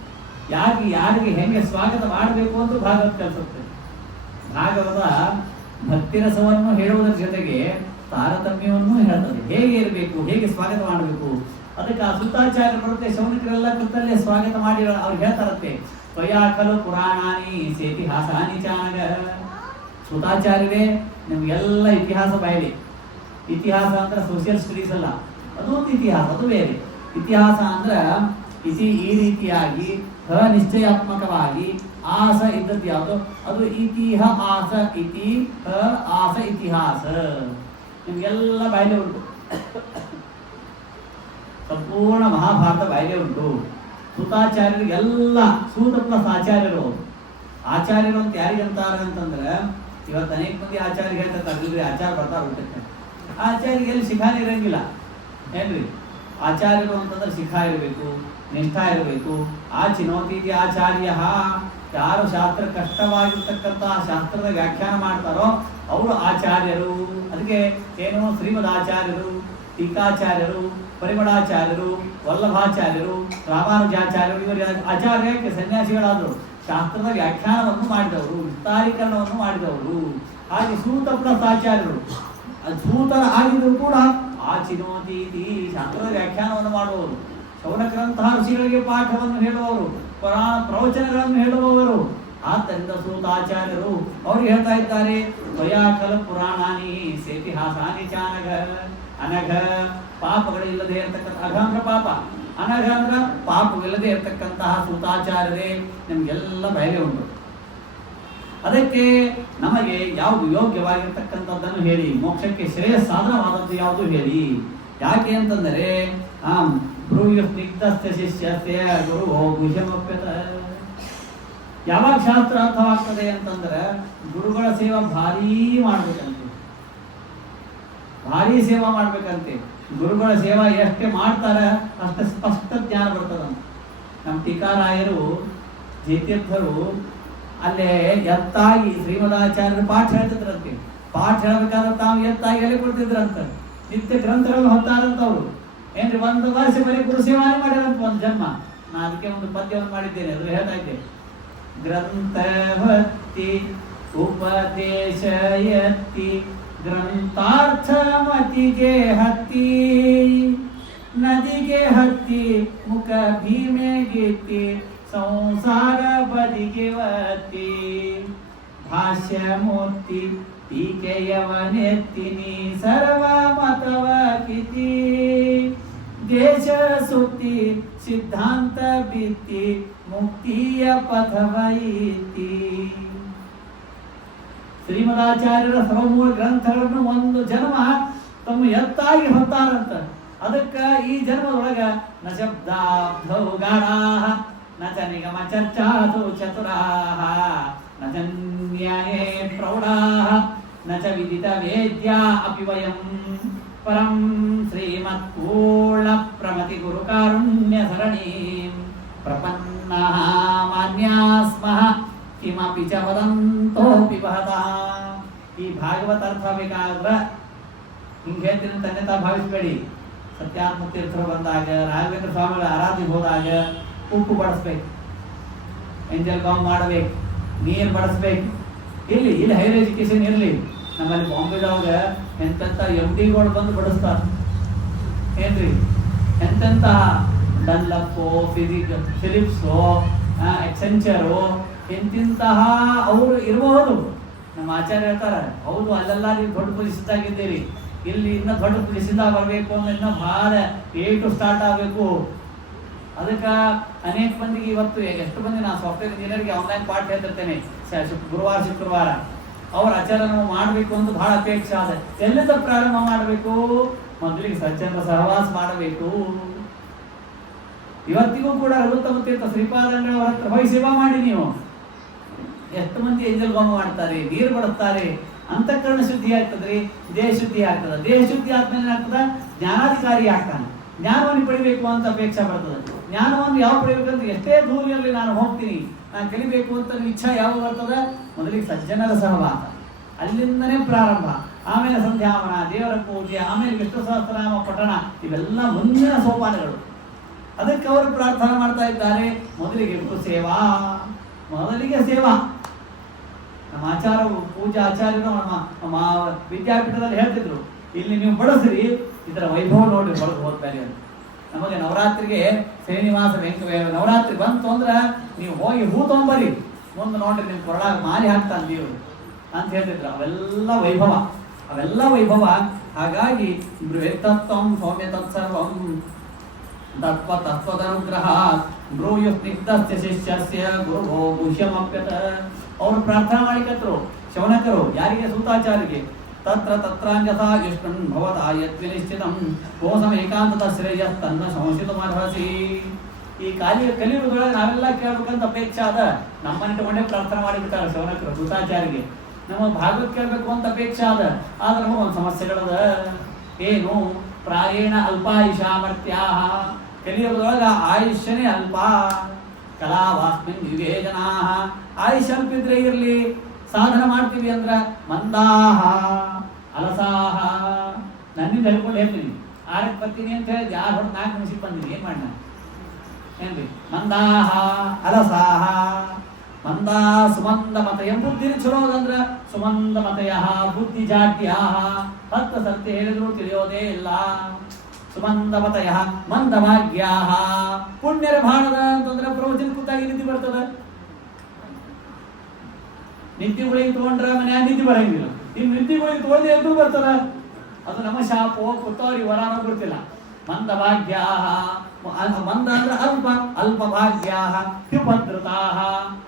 ಯಾರಿಗೆ ಹೆಂಗೆ ಸ್ವಾಗತ ಮಾಡಬೇಕು ಅಂತ ಭಾಗವತ ಕಲಿಸುತ್ತೆ. ಭಾಗವತ ಭಕ್ತಿರಸವನ್ನು ಹೇಳುವುದರ ಜೊತೆಗೆ ತಾರತಮ್ಯವನ್ನು ಹೇಳ್ತದೆ. ಹೇಗೆ ಇರಬೇಕು, ಹೇಗೆ ಸ್ವಾಗತ ಮಾಡಬೇಕು. ಅದಕ್ಕೆ ಆ ಸೂತಾಚಾರ್ಯ ಬರುತ್ತೆ, ಶೌನಕರೆಲ್ಲ ಕೂತಲ್ಲೇ ಸ್ವಾಗತ ಮಾಡಿ ಅವ್ರು ಹೇಳ್ತಾರಂತೆ, ತ್ವಯಾ ಖಲು ಪುರಾಣಾನಿ ಸೇತಿಹಾಸಾನಿ ಚಾನಗ. ಸೂತಾಚಾರ್ಯವೇ ನಿಮ್ಗೆಲ್ಲ ಇತಿಹಾಸ ಬಾಯಿದೆ. ಇತಿಹಾಸ ಅಂದ್ರೆ ಸೋಷಿಯಲ್ ಸ್ಟಡೀಸ್ ಅಲ್ಲ, ಅದು ಒಂದು ಇತಿಹಾಸ, ಅದು ಬೇರೆ. ಇತಿಹಾಸ ಅಂದ್ರೆ ಈ ರೀತಿಯಾಗಿ ಅನಿಶ್ಚಯಾತ್ಮಕವಾಗಿ ಆಸ ಇದ್ದದ್ದು ಯಾವುದು, ಅದು ಇತಿಹಾಸ. ಆಸ ಇತಿಹಾಸ ನಿಮ್ಗೆಲ್ಲ ಬಾಯಿಲೆ ಉಂಟು. ಸಂಪೂರ್ಣ ಮಹಾಭಾರತ ಬಾಯಿಲೆ ಉಂಟು. ಸೂತಾಚಾರ್ಯರಿಗೆಲ್ಲ ಸೂತ ಪ್ಲಸ್ ಆಚಾರ್ಯರು. ಆಚಾರ್ಯರು ಅಂತ ಯಾರಿಗಂತಾರೆ ಅಂತಂದ್ರೆ, ಇವತ್ತು ಅನೇಕ ಮಂದಿ ಆಚಾರ್ಯ ಹೇಳ್ತಾರೆ ಆಚಾರ ಬರ್ತಾರೆ ಊಟಕ್ಕೆ. ಆಚಾರ್ಯಗೆ ಎಲ್ಲಿ ಶಿಖಾನೆ ಇರಂಗಿಲ್ಲ ಏನ್ರಿ. ಆಚಾರ್ಯರು ಅಂತಂದ್ರೆ ಶಿಖಾ ಇರಬೇಕು, ನಿಷ್ಠಾ ಇರಬೇಕು. ಆ ಚಿನೋತಿ ಆಚಾರ್ಯ, ಯಾರು ಶಾಸ್ತ್ರ ಕಷ್ಟವಾಗಿರ್ತಕ್ಕಂಥ ಶಾಸ್ತ್ರದ ವ್ಯಾಖ್ಯಾನ ಮಾಡ್ತಾರೋ ಅವರು ಆಚಾರ್ಯರು. ಅದಕ್ಕೆ ಏನು ಶ್ರೀಮದ್ ಆಚಾರ್ಯರು, ಟೀಕಾಚಾರ್ಯರು, ಪರಿಮಳಾಚಾರ್ಯರು, ವಲ್ಲಭಾಚಾರ್ಯರು, ರಾಮಾನುಜಾಚಾರ್ಯರು, ಇವರು ಆಚಾರ್ಯಕ್ಕೆ ಸನ್ಯಾಸಿಗಳಾದರು. ಶಾಸ್ತ್ರದ ವ್ಯಾಖ್ಯಾನವನ್ನು ಮಾಡಿದವರು, ವಿಸ್ತಾರೀಕರಣವನ್ನು ಮಾಡಿದವರು. ಹಾಗೆ ಸೂತ ಪ್ಲಸ್ ಆಚಾರ್ಯರು. ಸೂತರ ಆಗಿದ್ರು ಕೂಡ ಆ ಚಿನೋತೀತಿ ಶಾಸ್ತ್ರದ ವ್ಯಾಖ್ಯಾನವನ್ನು ಮಾಡುವವರು, ಶೌನಕರಂತಹ ಋಷಿಗಳಿಗೆ ಪಾಠವನ್ನು ಹೇಳುವವರು, ಪ್ರವಚನಗಳನ್ನು ಹೇಳುವವರು. ಆದ್ದರಿಂದ ಸೂತಾಚಾರ್ಯರು ಅವ್ರು ಹೇಳ್ತಾ ಇದ್ದಾರೆ, ತ್ವಯಾ ಖಲು ಪುರಾಣಾನಿ ಸೇತಿಹಾಸಾನಿ ಚಾನಘ. ಅನಘ ಪಾಪಗಳಿಲ್ಲದೆ ಇರತಕ್ಕಂಥ, ಅಘ ಅಂದ್ರೆ ಪಾಪ, ಅನಘ ಅಂದ್ರೆ ಪಾಪವಿಲ್ಲದೆ ಇರತಕ್ಕಂತಹ ಸೂತಾಚಾರ್ಯರೇ ನಿಮ್ಗೆಲ್ಲ ಬಯಲೆ ಉಂಟು. ಅದಕ್ಕೆ ನಮಗೆ ಯಾವುದು ಯೋಗ್ಯವಾಗಿರ್ತಕ್ಕಂಥದ್ದನ್ನು ಹೇಳಿ, ಮೋಕ್ಷಕ್ಕೆ ಶ್ರೇಯಸ್ಸಾಧನವಾದದ್ದು ಯಾವುದು ಹೇಳಿ. ಯಾಕೆ ಅಂತಂದರೆ ಬ್ರೂಯು ಸ್ನಿಗ್ಧಸ್ಯ ಶಿಷ್ಯಸ್ಯ ಗುರು ಗುಹ್ಯಮಪ್ಯತ. ಯಾವಾಗ ಶಾಸ್ತ್ರ ಅರ್ಥವಾಗ್ತದೆ ಅಂತಂದ್ರೆ ಗುರುಗಳ ಸೇವಾ ಭಾರೀ ಮಾಡ್ಬೇಕಂತೆ, ಭಾರೀ ಸೇವಾ ಮಾಡ್ಬೇಕಂತೆ. ಗುರುಗಳ ಸೇವಾ ಎಷ್ಟೇ ಮಾಡ್ತಾರ ಅಷ್ಟೇ ಸ್ಪಷ್ಟ ಜ್ಞಾನ ಬರ್ತದಂತ. ನಮ್ಮ ಟೀಕಾರಾಯರು ಜಯತೀರ್ಥರು ಅಲ್ಲೇ ಎತ್ತಾಗಿ ಶ್ರೀಮದಾಚಾರ್ಯರು ಪಾಠ ಹೇಳ್ತಿದ್ರಂತೆ. ಪಾಠ ಹೇಳ್ಬೇಕಾದ್ರೆ ತಾವು ಎತ್ತಾಗಿ ಎಲೆ ಕೊಡ್ತಿದ್ರಂತ. ನಿತ್ಯ ಗ್ರಂಥಗಳನ್ನು ಹೊತ್ತಾರಂತವ್ರು ಏನ್ರಿ. ಒಂದು ವರ್ಷ ಬರೀ ಗುರು ಸೇವಾನೆ ಮಾಡ್ಯಾರಂತ, ಒಂದು ಜನ್ಮ. ನಾ ಅದಕ್ಕೆ ಒಂದು ಪದ್ಯವನ್ನು ಮಾಡಿದ್ದೇನೆ, ಅದು ಹೇಳ್ತಾ ಇದ್ದೆ. ಗ್ರಂಥವತ್ತಿ ಉಪದೇಶಯತ್ತಿ ಗ್ರಂಥಾರ್ಥ ಮತಿಗೆ ಹತ್ತಿ ನದಿಗೆ ಹತ್ತಿ ಮುಖ ಭೀಮೆಗಿತ್ತಿ ಸಂಸಾರ ಬದಿಗೆ ಒತ್ತಿ ಭಾಷ್ಯ ಮೂರ್ತಿ ಟೀಕೆಯವನೆತ್ತಿನಿ ಸರ್ವ ಮತವ ಕಿತಿ ದೇಶ ಸುತ್ತಿ ಸಿದ್ಧಾಂತ ಬಿತ್ತಿ ಮುಕ್ತಿಯ ಪಥವ ಇತ್ತಿ. ಶ್ರೀಮದಾಚಾರ್ಯರ ಸರ್ವಮೂಲ ಗ್ರಂಥಗಳನ್ನು ಒಂದು ಜನ್ಮ ತಮ್ಮ ಎತ್ತಾಗಿ ಹೊತ್ತಾರಂತ. ಅದಕ್ಕ ಈ ಜನ್ಮದೊಳಗ ನ ಶಬ್ದಾಬ್ಧೌ ಗಾಢಾಃ ನ ಚ ನಿಗಮ ಚರ್ಚಾಸು ಚತುರಾಃ ನ ಚ ನ್ಯಾಯೇ ಪ್ರೌಢಾಃ ನ ಚ ವಿದಿತ ವೇದ್ಯಾ ಅಪಿ ವಯಂ ಪರಂ ಶ್ರೀಮತ್ ಪೂರ್ಣ ಪ್ರಮತಿ ಗುರು ಕಾರುಣ್ಯ ಸರಣೀಂ ಪ್ರಪನ್ನಃ ಮಾನ್ಯಾಸ್ಮಃ ಕಿಮಪಿ ಚ ವದಂತೋಪಿ ವಹತಃ. ಈ ಭಾಗವತ ಅರ್ಥ ಬೇಕಾದ್ರೆ ಹಿಂಗೆ ಹೇಳ್ತೀನಿ ಅಂತ ಅನ್ಯತಾ ಭಾವಿಸಬೇಡಿ. ಸತ್ಯಾತ್ಮ ತೀರ್ಥರು ಬಂದಾಗ, ರಾಘವೇಂದ್ರ ಸ್ವಾಮಿಗಳ ಆರಾಧನೆಗೆ ಹೋದಾಗ ಉಪ್ಪು ಬಡಿಸ್ಬೇಕು, ಎಂಜಲ್ ಗಾಂವ್ ಮಾಡಬೇಕು, ನೀರು ಬಡಿಸ್ಬೇಕು. ಇಲ್ಲಿ ಹೈಯರ್ ಎಜುಕೇಶನ್ ಇರಲಿ. ನಮ್ಮಲ್ಲಿ ಬಾಂಬೆದವಾಗ ಎಂತೆಂಥ MD-ಗಳು ಬಂದು ಬಡಿಸ್ತಾರೆ ಏನ್ರಿ. ಎಂತೆಂಥ ಡನ್ಲಪ್ಪು, ಫಿಲಿಪ್ಸು, ಎಕ್ಸೆಂಚರು, ಎಂತಿಂತಹ ಅವರು ಇರಬಹುದು. ನಮ್ಮ ಆಚಾರ್ಯ ಹೇಳ್ತಾರೆ, ಹೌದು ಅಲ್ಲೆಲ್ಲ ನೀವು ದೊಡ್ಡ ಪೊಸಿಷನ್ದಾಗಿದ್ದೀರಿ, ಇಲ್ಲಿ ಇನ್ನೂ ದೊಡ್ಡ ಪೊಸಿಷನ್ದಾಗ ಬರಬೇಕು ಅಂದ್ರೆ ಇನ್ನೂ ಭಾಳ ಏಟು ಸ್ಟಾರ್ಟ್ ಆಗಬೇಕು. ಅದಕ್ಕೆ ಅನೇಕ ಮಂದಿಗೆ ಇವತ್ತು ಎಷ್ಟು ಮಂದಿ ನಾನು ಸಾಫ್ಟ್ವೇರ್ ಇಂಜಿನಿಯರ್ಗೆ ಆನ್ಲೈನ್ ಪಾಠ ಹೇಳ್ತಿರ್ತೇನೆ ಗುರುವಾರ ಶುಕ್ರವಾರ. ಅವ್ರ ಆಚಾರ ನಾವು ಮಾಡಬೇಕು ಅಂತ ಬಹಳ ಅಪೇಕ್ಷೆ ಆದ. ಎಲ್ಲಿಂದ ಪ್ರಾರಂಭ ಮಾಡಬೇಕು? ಮೊದಲಿಗೆ ಸಜ್ಜನ ಸಹವಾಸ ಮಾಡಬೇಕು. ಇವತ್ತಿಗೂ ಕೂಡ ರಘುತ್ತಮ ತೀರ್ಥ ಶ್ರೀಪಾದಂಗಳವರ ಹತ್ರ ಹೋಗಿ ಸೇವಾ ಮಾಡಿ. ನೀವು ಎಷ್ಟು ಮಂದಿ ಎಂಜಲ್ ಗೋಮ ಮಾಡ್ತಾರೆ, ನೀರು ಬಡಿಸ್ತಾರೆ, ಅಂತಃಕರಣ ಶುದ್ಧಿ ಆಗ್ತದ್ರಿ, ದೇಹ ಶುದ್ಧಿ ಆಗ್ತದ. ದೇಹ ಶುದ್ಧಿ ಆದ್ಮೇಲೆ ಏನಾಗ್ತದ, ಜ್ಞಾನಾಧಿಕಾರಿ ಆಗ್ತಾನೆ. ಜ್ಞಾನವನ್ನು ಪಡಿಬೇಕು ಅಂತ ಅಪೇಕ್ಷೆ ಬರ್ತದೆ. ಜ್ಞಾನವನ್ನು ಯಾವ ಪಡಿಬೇಕಂದ್ರೆ ಎಷ್ಟೇ ದೂರಿಯಲ್ಲಿ ನಾನು ಹೋಗ್ತೀನಿ, ನಾನು ಕಲಿಬೇಕು ಅಂತ ಇಚ್ಛಾ ಯಾವ ಬರ್ತದೆ, ಮೊದಲಿಗೆ ಸಜ್ಜನರ ಸಹವಾಸ, ಅಲ್ಲಿಂದನೇ ಪ್ರಾರಂಭ. ಆಮೇಲೆ ಸಂಧ್ಯಾವನ, ದೇವರ ಪೂಜೆ, ಆಮೇಲೆ ವಿಷ್ಣು ಸಹಸ್ರನಾಮ ಪಠಣ, ಇವೆಲ್ಲ ಮುಂದಿನ ಸೋಪಾನಗಳು. ಅದಕ್ಕೆ ಅವರು ಪ್ರಾರ್ಥನೆ ಮಾಡ್ತಾ ಇದ್ದಾರೆ, ಮೊದಲಿಗೆ ಸೇವಾ, ಮೊದಲಿಗೆ ಸೇವಾ. ನಮ್ಮ ಪೂಜಾ ಆಚಾರ್ಯರು ನಮ್ಮ ವಿದ್ಯಾಪೀಠದಲ್ಲಿ ಹೇಳ್ತಿದ್ರು, ಇಲ್ಲಿ ನೀವು ಬಳಸ್ರಿ, ಇದರ ವೈಭವ ನೋಡಿ ಹೊರಗೆ ಹೋಗ್ತಾರೆ ಅಂತ. ನಮಗೆ ನವರಾತ್ರಿಗೆ ಶ್ರೀನಿವಾಸ ನವರಾತ್ರಿ ಬಂತು ಅಂದ್ರೆ ನೀವು ಹೋಗಿ ಹೂ ತೊಗೊಂಬರಿ, ಮುಂದೆ ನೋಡ್ರಿ ನಿಮ್ ಕೊರಳಾಗ ಮಾಲಿ ಹಾಕ್ತಾನೆ ದೇವರು ಅಂತ ಹೇಳ್ತಿದ್ರು. ಅವೆಲ್ಲ ವೈಭವ. ಹಾಗಾಗಿ ತತ್ವಂ ಸೌಮ್ಯ ತತ್ಸರ್ವಂ ತತ್ವದನುಗ್ರಹ ಬ್ರೂಯು ಸ್ನಿಗ್ಧಸ್ಯ ಶಿಷ್ಯಸ್ಯ ಗುರುಭೋ ಗುಹ್ಯಮಪ್ಯತ. ಅವರು ಪ್ರಾರ್ಥನಾ ಮಾಡಿಕತ್ರು ಶೌನಕರು, ಯಾರಿಗೆ? ಸೂತಾಚಾರ್ಯರಿಗೆ. ತತ್ರ ತತ್ರಾಂಜಸ ಯುಷ್ಣನ್ ಭವತಾ ಯದ್ವಿನಿಶ್ಚಿತಂ ಕೋಸಮ ಏಕಾಂತದ ಶ್ರೇಯಸ್ತನ್ನ ಸಂಶಿತಮರ್ಹಸಿ. ಈ ಕಲಿಯುಗದೊಳಗೆ ನಾವೆಲ್ಲ ಕೇಳ್ಬೇಕಂತ ಅಪೇಕ್ಷೆ ಅದ. ನಮ್ಮನ್ನಿಟ್ಟುಕೊಂಡೇ ಪ್ರಾರ್ಥನೆ ಮಾಡಿಬಿಟ್ಟಾರೆ ಶೌನಕರು ಸೂತಾಚಾರ್ಯರಿಗೆ. ನಮ್ಮ ಭಾಗವತ್ ಕೇಳಬೇಕು ಅಂತ ಅಪೇಕ್ಷೆ ಅದ. ಆದ್ರೆ ನಮಗೊಂದು ಸಮಸ್ಯೆಗಳದ. ಏನು? ಪ್ರಾಯೇಣ ಅಲ್ಪಾಯುಷಾಮರ್ತ್ಯಾ, ಕಲಿಯುಗದೊಳಗ ಆಯುಷ್ಯನೇ ಅಲ್ಪ. ಕಲಾವಾಸ್ಮಿನ್ ಯುಗೇ ಜನಾ, ಆಯುಷ್ ಅಲ್ಪಿದ್ರೆ ಇರ್ಲಿ, ಸಾಧನ ಮಾಡ್ತೀವಿ ಅಂದ್ರ ಮಂದಾಹ ಅಲಸಾಹ. ನನ್ನಿಂದ ಹೇಳ್ಕೊಂಡು ಹೇಳ್ತೀನಿ, 6ಕ್ಕೆ ಬರ್ತೀನಿ ಅಂತ ಹೇಳಿ 6 ಹೊತ್ತು 4 ನಿಮಿಷಕ್ಕೆ ಬಂದಿನಿ, ಏನ್ ಮಾಡ ಏನ್ರಿ? ಮಂದಾಹ ಅಲಸಾಹ. ಮಂದ ಸುಮಂದ ಮತಯ, ಬುದ್ಧಿ ಚಲೋದಂದ್ರ ಸುಮಂದ ಮತಯ, ಬುದ್ಧಿ ಜಾಟ್ಯ. 10 ಸರ್ತಿ ಹೇಳಿದ್ರು ತಿಳಿಯೋದೇ ಇಲ್ಲ. ಸುಮಂದ ಮತಯ ಮಂದ ಭಾಗ್ಯ. ಪುಣ್ಯರ ಭಾಣದ ಅಂತಂದ್ರೆ ಪ್ರವಚನ ಕೂತಾಗಿ ನಿಧಿ ಬರ್ತದ. ನಿತ್ಯಗಳಿಗೆ ತಗೊಂಡ್ರ ಮನ್ಯಾಗ ನಿಧಿ ಬರಂಗಿಲ್ಲ. ಇನ್ನು ನಿತ್ಯಗಳಿಗೆ ತಗೊಂಡೆ ಎದ್ದು ಬರ್ತದ. ಅದು ನಮ್ಮ ಶಾಪೋ ಕೂತವ್ರಿಗೆ ವರಾನೋ ಗೊತ್ತಿಲ್ಲ. ಮಂದ ಭಾಗ್ಯ, ಮಂದ ಅಂದ್ರೆ ಅಲ್ಪ ಭಾಗ್ಯ.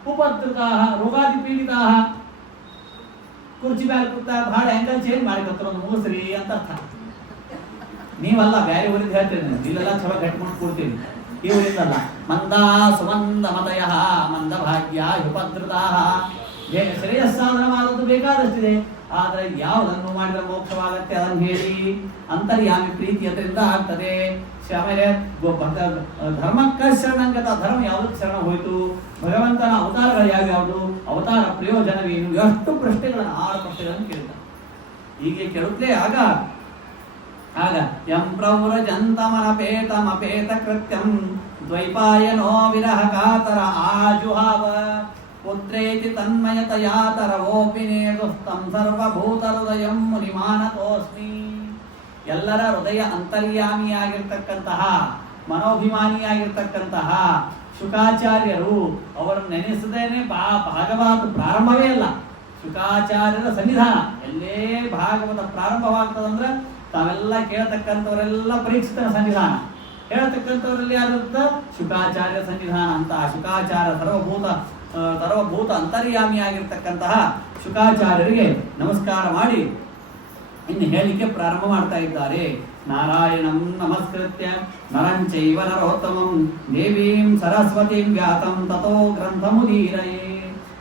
ಉಪದ್ರತಾ ರೋಗಾದಿ ಪೀಡಿತಾ. ಕುರ್ಚಿ ಮೇಲೆ ಕೂತ ಬಹಳ ಆಂಗಲ್ ಚೇಂಜ್ ಮಾಡಿಕತ್ರ ಒಂದು ಮುಗಿಸ್ರಿ ಅಂತ ಅರ್ಥ. ನೀವಲ್ಲ, ಬೇರೆ ಊರಿಂದ ಹೇಳ್ತೇನೆ, ಇಲ್ಲೆಲ್ಲ ಚಲೋ ಗಟ್ಟಿ ಮಾಡಿ ಕೊಡ್ತೀವಿ. ಈ ಊರಿಂದಲ್ಲ. ಮಂದ ಸುಮಂದ ಮತಯ ಮಂದ ಭಾಗ್ಯ ಉಪದ್ರತಾ. ಶ್ರೇಯಸ್ಸಾಧನ ಮಾಡೋದು ಬೇಕಾದಷ್ಟಿದೆ, ಆದ್ರೆ ಯಾವುದನ್ನು ಮಾಡಿದ್ರೆ ಮೋಕ್ಷವಾಗತ್ತೆ ಅದನ್ನು ಹೇಳಿ. ಅಂತರ್ಯಾಮಿ ಪ್ರೀತಿ ಅದರಿಂದ ಆಗ್ತದೆ. ಆಮೇಲೆ ಧರ್ಮಕ್ಕ ಶರಣಂಗತ, ಧರ್ಮ ಯಾವುದಕ್ಕೆ ಶರಣ ಹೋಯ್ತು, ಭಗವಂತನ ಅವತಾರಗಳು ಯಾವ್ಯಾವುದು, ಅವತಾರ ಪ್ರಯೋಜನವೇನು, ಎಷ್ಟು ಪ್ರಶ್ನೆಗಳನ್ನು 6 ಪ್ರಶ್ನೆಗಳನ್ನು ಕೇಳ್ತಾರೆ. ಹೀಗೆ ಕೇಳುತ್ತಲೇ ಆಗ ಯಂ ಪ್ರವ್ರಜಂತಮನಪೇತಮಪೇತ ಕೃತ್ಯಂ ದ್ವೈಪಾಯನೋ ವಿರಹ ಕಾತರ ಆಜುಹಾವ. ಪುತ್ರೇತಿ ತನ್ಮಯತಯಾತರವೋಪಿ ನೇದುಸ್ತಂ ಸರ್ವಭೂತ ಹೃದಯಂ ಮುನಿಮಾನತೋಸ್ಮಿ. ಎಲ್ಲರ ಹೃದಯ ಅಂತರ್ಯಾಮಿಯಾಗಿರ್ತಕ್ಕಂತಹ, ಮನೋಭಿಮಾನಿಯಾಗಿರ್ತಕ್ಕಂತಹ ಶುಕಾಚಾರ್ಯರು, ಅವರನ್ನು ನೆನೆಸದೇನೆ ಭಾಗವತ ಪ್ರಾರಂಭವೇ ಅಲ್ಲ. ಶುಕಾಚಾರ್ಯರ ಸನ್ನಿಧಾನ ಎಲ್ಲೇ ಭಾಗವತ ಪ್ರಾರಂಭವಾಗ್ತದಂದ್ರೆ ತಾವೆಲ್ಲ ಕೇಳತಕ್ಕಂಥವರೆಲ್ಲ ಪರೀಕ್ಷಿತನ ಸನ್ನಿಧಾನ. ಹೇಳ್ತಕ್ಕಂಥವರಲ್ಲಿ ಯಾರಿರುತ್ತ? ಶುಕಾಚಾರ್ಯ ಸನ್ನಿಧಾನ ಅಂತ. ಶುಕಾಚಾರ್ಯ ಸರ್ವಭೂತ ಅಂತರ್ಯಾಮಿಯಾಗಿರ್ತಕ್ಕಂತಹ ಶುಕಾಚಾರ್ಯರಿಗೆ ನಮಸ್ಕಾರ ಮಾಡಿ ಇನ್ನು ಹೇಳಿಕೆ ಪ್ರಾರಂಭ ಮಾಡ್ತಾ ಇದ್ದಾರೆ. ನಾರಾಯಣಂ ನಮಸ್ಕೃತ್ಯ ನರಂಚೈವ ನರೋತ್ತಮಂ ದೇವೀಂ ಸರಸ್ವತೀಂ ವ್ಯಾತಂ ತಥೋ ಗ್ರಂಥಮುದೀರಯೇ.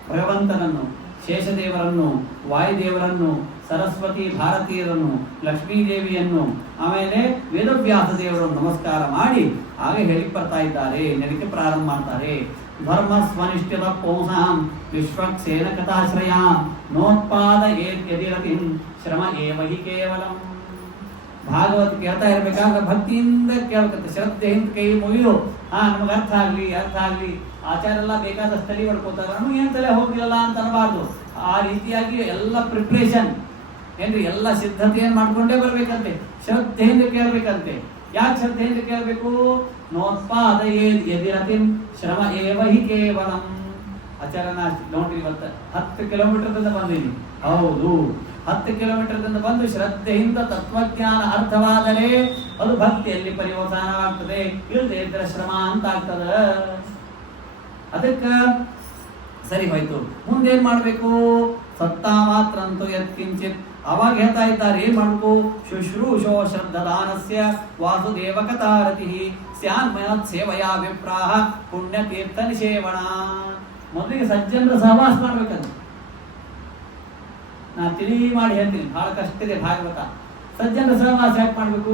ಭಗವಂತನನ್ನು, ಶೇಷದೇವರನ್ನು, ವಾಯುದೇವರನ್ನು, ಸರಸ್ವತಿ ಭಾರತೀಯರನ್ನು, ಲಕ್ಷ್ಮೀದೇವಿಯನ್ನು, ಆಮೇಲೆ ವೇದವ್ಯಾಸ ದೇವರನ್ನು ನಮಸ್ಕಾರ ಮಾಡಿ ಹಾಗೆ ಹೇಳಿ ಬರ್ತಾ ಇದ್ದಾರೆ. ಹೇಳಿಕೆ ಪ್ರಾರಂಭ ಮಾಡ್ತಾರೆ. ಧರ್ಮ ಸ್ವನಿಷ್ಠಿತ ಪೌಸಾಂ ವಿಶ್ವಕ್ಸೇನ ಕಥಾಶ್ರಯಾಂ ನೋತ್ಪಾದ ಯದಿರತಿಂ ಶ್ರಮ ಏವ ಹಿ ಕೇವಲಂ. ಭಾಗವತ್ ಕೇಳ್ತಾ ಇರ್ಬೇಕಾದ್ರೆ ಭಕ್ತಿಯಿಂದ ಕೇಳ್ಕತ್ತೆ, ಶ್ರದ್ಧೆಯಿಂದ ಕೈ ಮುಗಿದು ನಮಗೆ ಅರ್ಥ ಆಗ್ಲಿ. ಆಚಾರ ಎಲ್ಲ ಬೇಕಾದ ಸ್ಟಡಿ ಮಾಡ್ಕೋತಾರೆ, ನಮಗೇನು ತಲೆ ಹೋಗಿಲ್ಲ ಅಂತ ಅನ್ನಬಾರ್ದು. ಆ ರೀತಿಯಾಗಿ ಎಲ್ಲ ಪ್ರಿಪ್ರೇಷನ್ ಏನ್ರಿ, ಎಲ್ಲ ಸಿದ್ಧತೆಯನ್ನು ಮಾಡ್ಕೊಂಡೇ ಬರ್ಬೇಕಂತೆ. ಶ್ರದ್ಧೆಯಿಂದ ಕೇಳ್ಬೇಕಂತೆ. ಯಾಕೆ ಶ್ರದ್ಧೆಯಿಂದ ಕೇಳಬೇಕು? ನೋತ್ಪಾದ ಯದಿರತಿಂ ಶ್ರಮ ಏವ ಹಿ ಕೇವಲಂ. ಆಚಾರನ ನೋಡ್ರಿ, ಇವತ್ತು 10 ಕಿಲೋಮೀಟರ್ದಿಂದ ಬಂದೀನಿ. ಹೌದು, 10 ಕಿಲೋಮೀಟರ್ದಿಂದ ಬಂದು ಶ್ರದ್ಧೆಯಿಂದ ತತ್ವಜ್ಞಾನ ಅರ್ಥವಾದರೆ ಅದು ಭಕ್ತಿಯಲ್ಲಿ ಪರಿವರ್ತನವಾಗ್ತದೆ. ಇಲ್ಲದೆ ಇದ್ರೆ ಶ್ರಮ ಅಂತ ಆಗ್ತದ. ಅದಕ್ಕ ಸರಿ ಹೋಯ್ತು. ಮುಂದೇನ್ ಮಾಡ್ಬೇಕು? ಸತ್ತಾ ಮಾತ್ರ ಅಂತೂ ಯತ್ಕಿಂಚಿತ್. ಅವಾಗ ಹೇಳ್ತಾ ಇದ್ದಾರೆ, ಏನ್ ಮಾಡ್ಬೇಕು? ಶುಶ್ರೂಷೋ ಶ್ರದ್ಧದಾನಸ್ಯ ವಾಸುದೇವ ಕಥಾರತಿ ಸ್ಯಾನ್ಮಯತ್ ಸೇವಯಾ ವಿಪ್ರಾಹ ಪುಣ್ಯತೀರ್ಥ ನಿಷೇವಣ. ಮೊದಲಿಗೆ ಸಜ್ಜನರ ಸಹವಾಸ ಮಾಡ್ಬೇಕಂತ. ನಾ ತಿಳಿ ಮಾಡಿ ಹೇಳ್ತೀನಿ, ಬಹಳ ಕಷ್ಟ ಇದೆ ಭಾಗವತ. ಸಜ್ಜನ ಸಹವಾಸ ಯಾಕೆ ಮಾಡ್ಬೇಕು?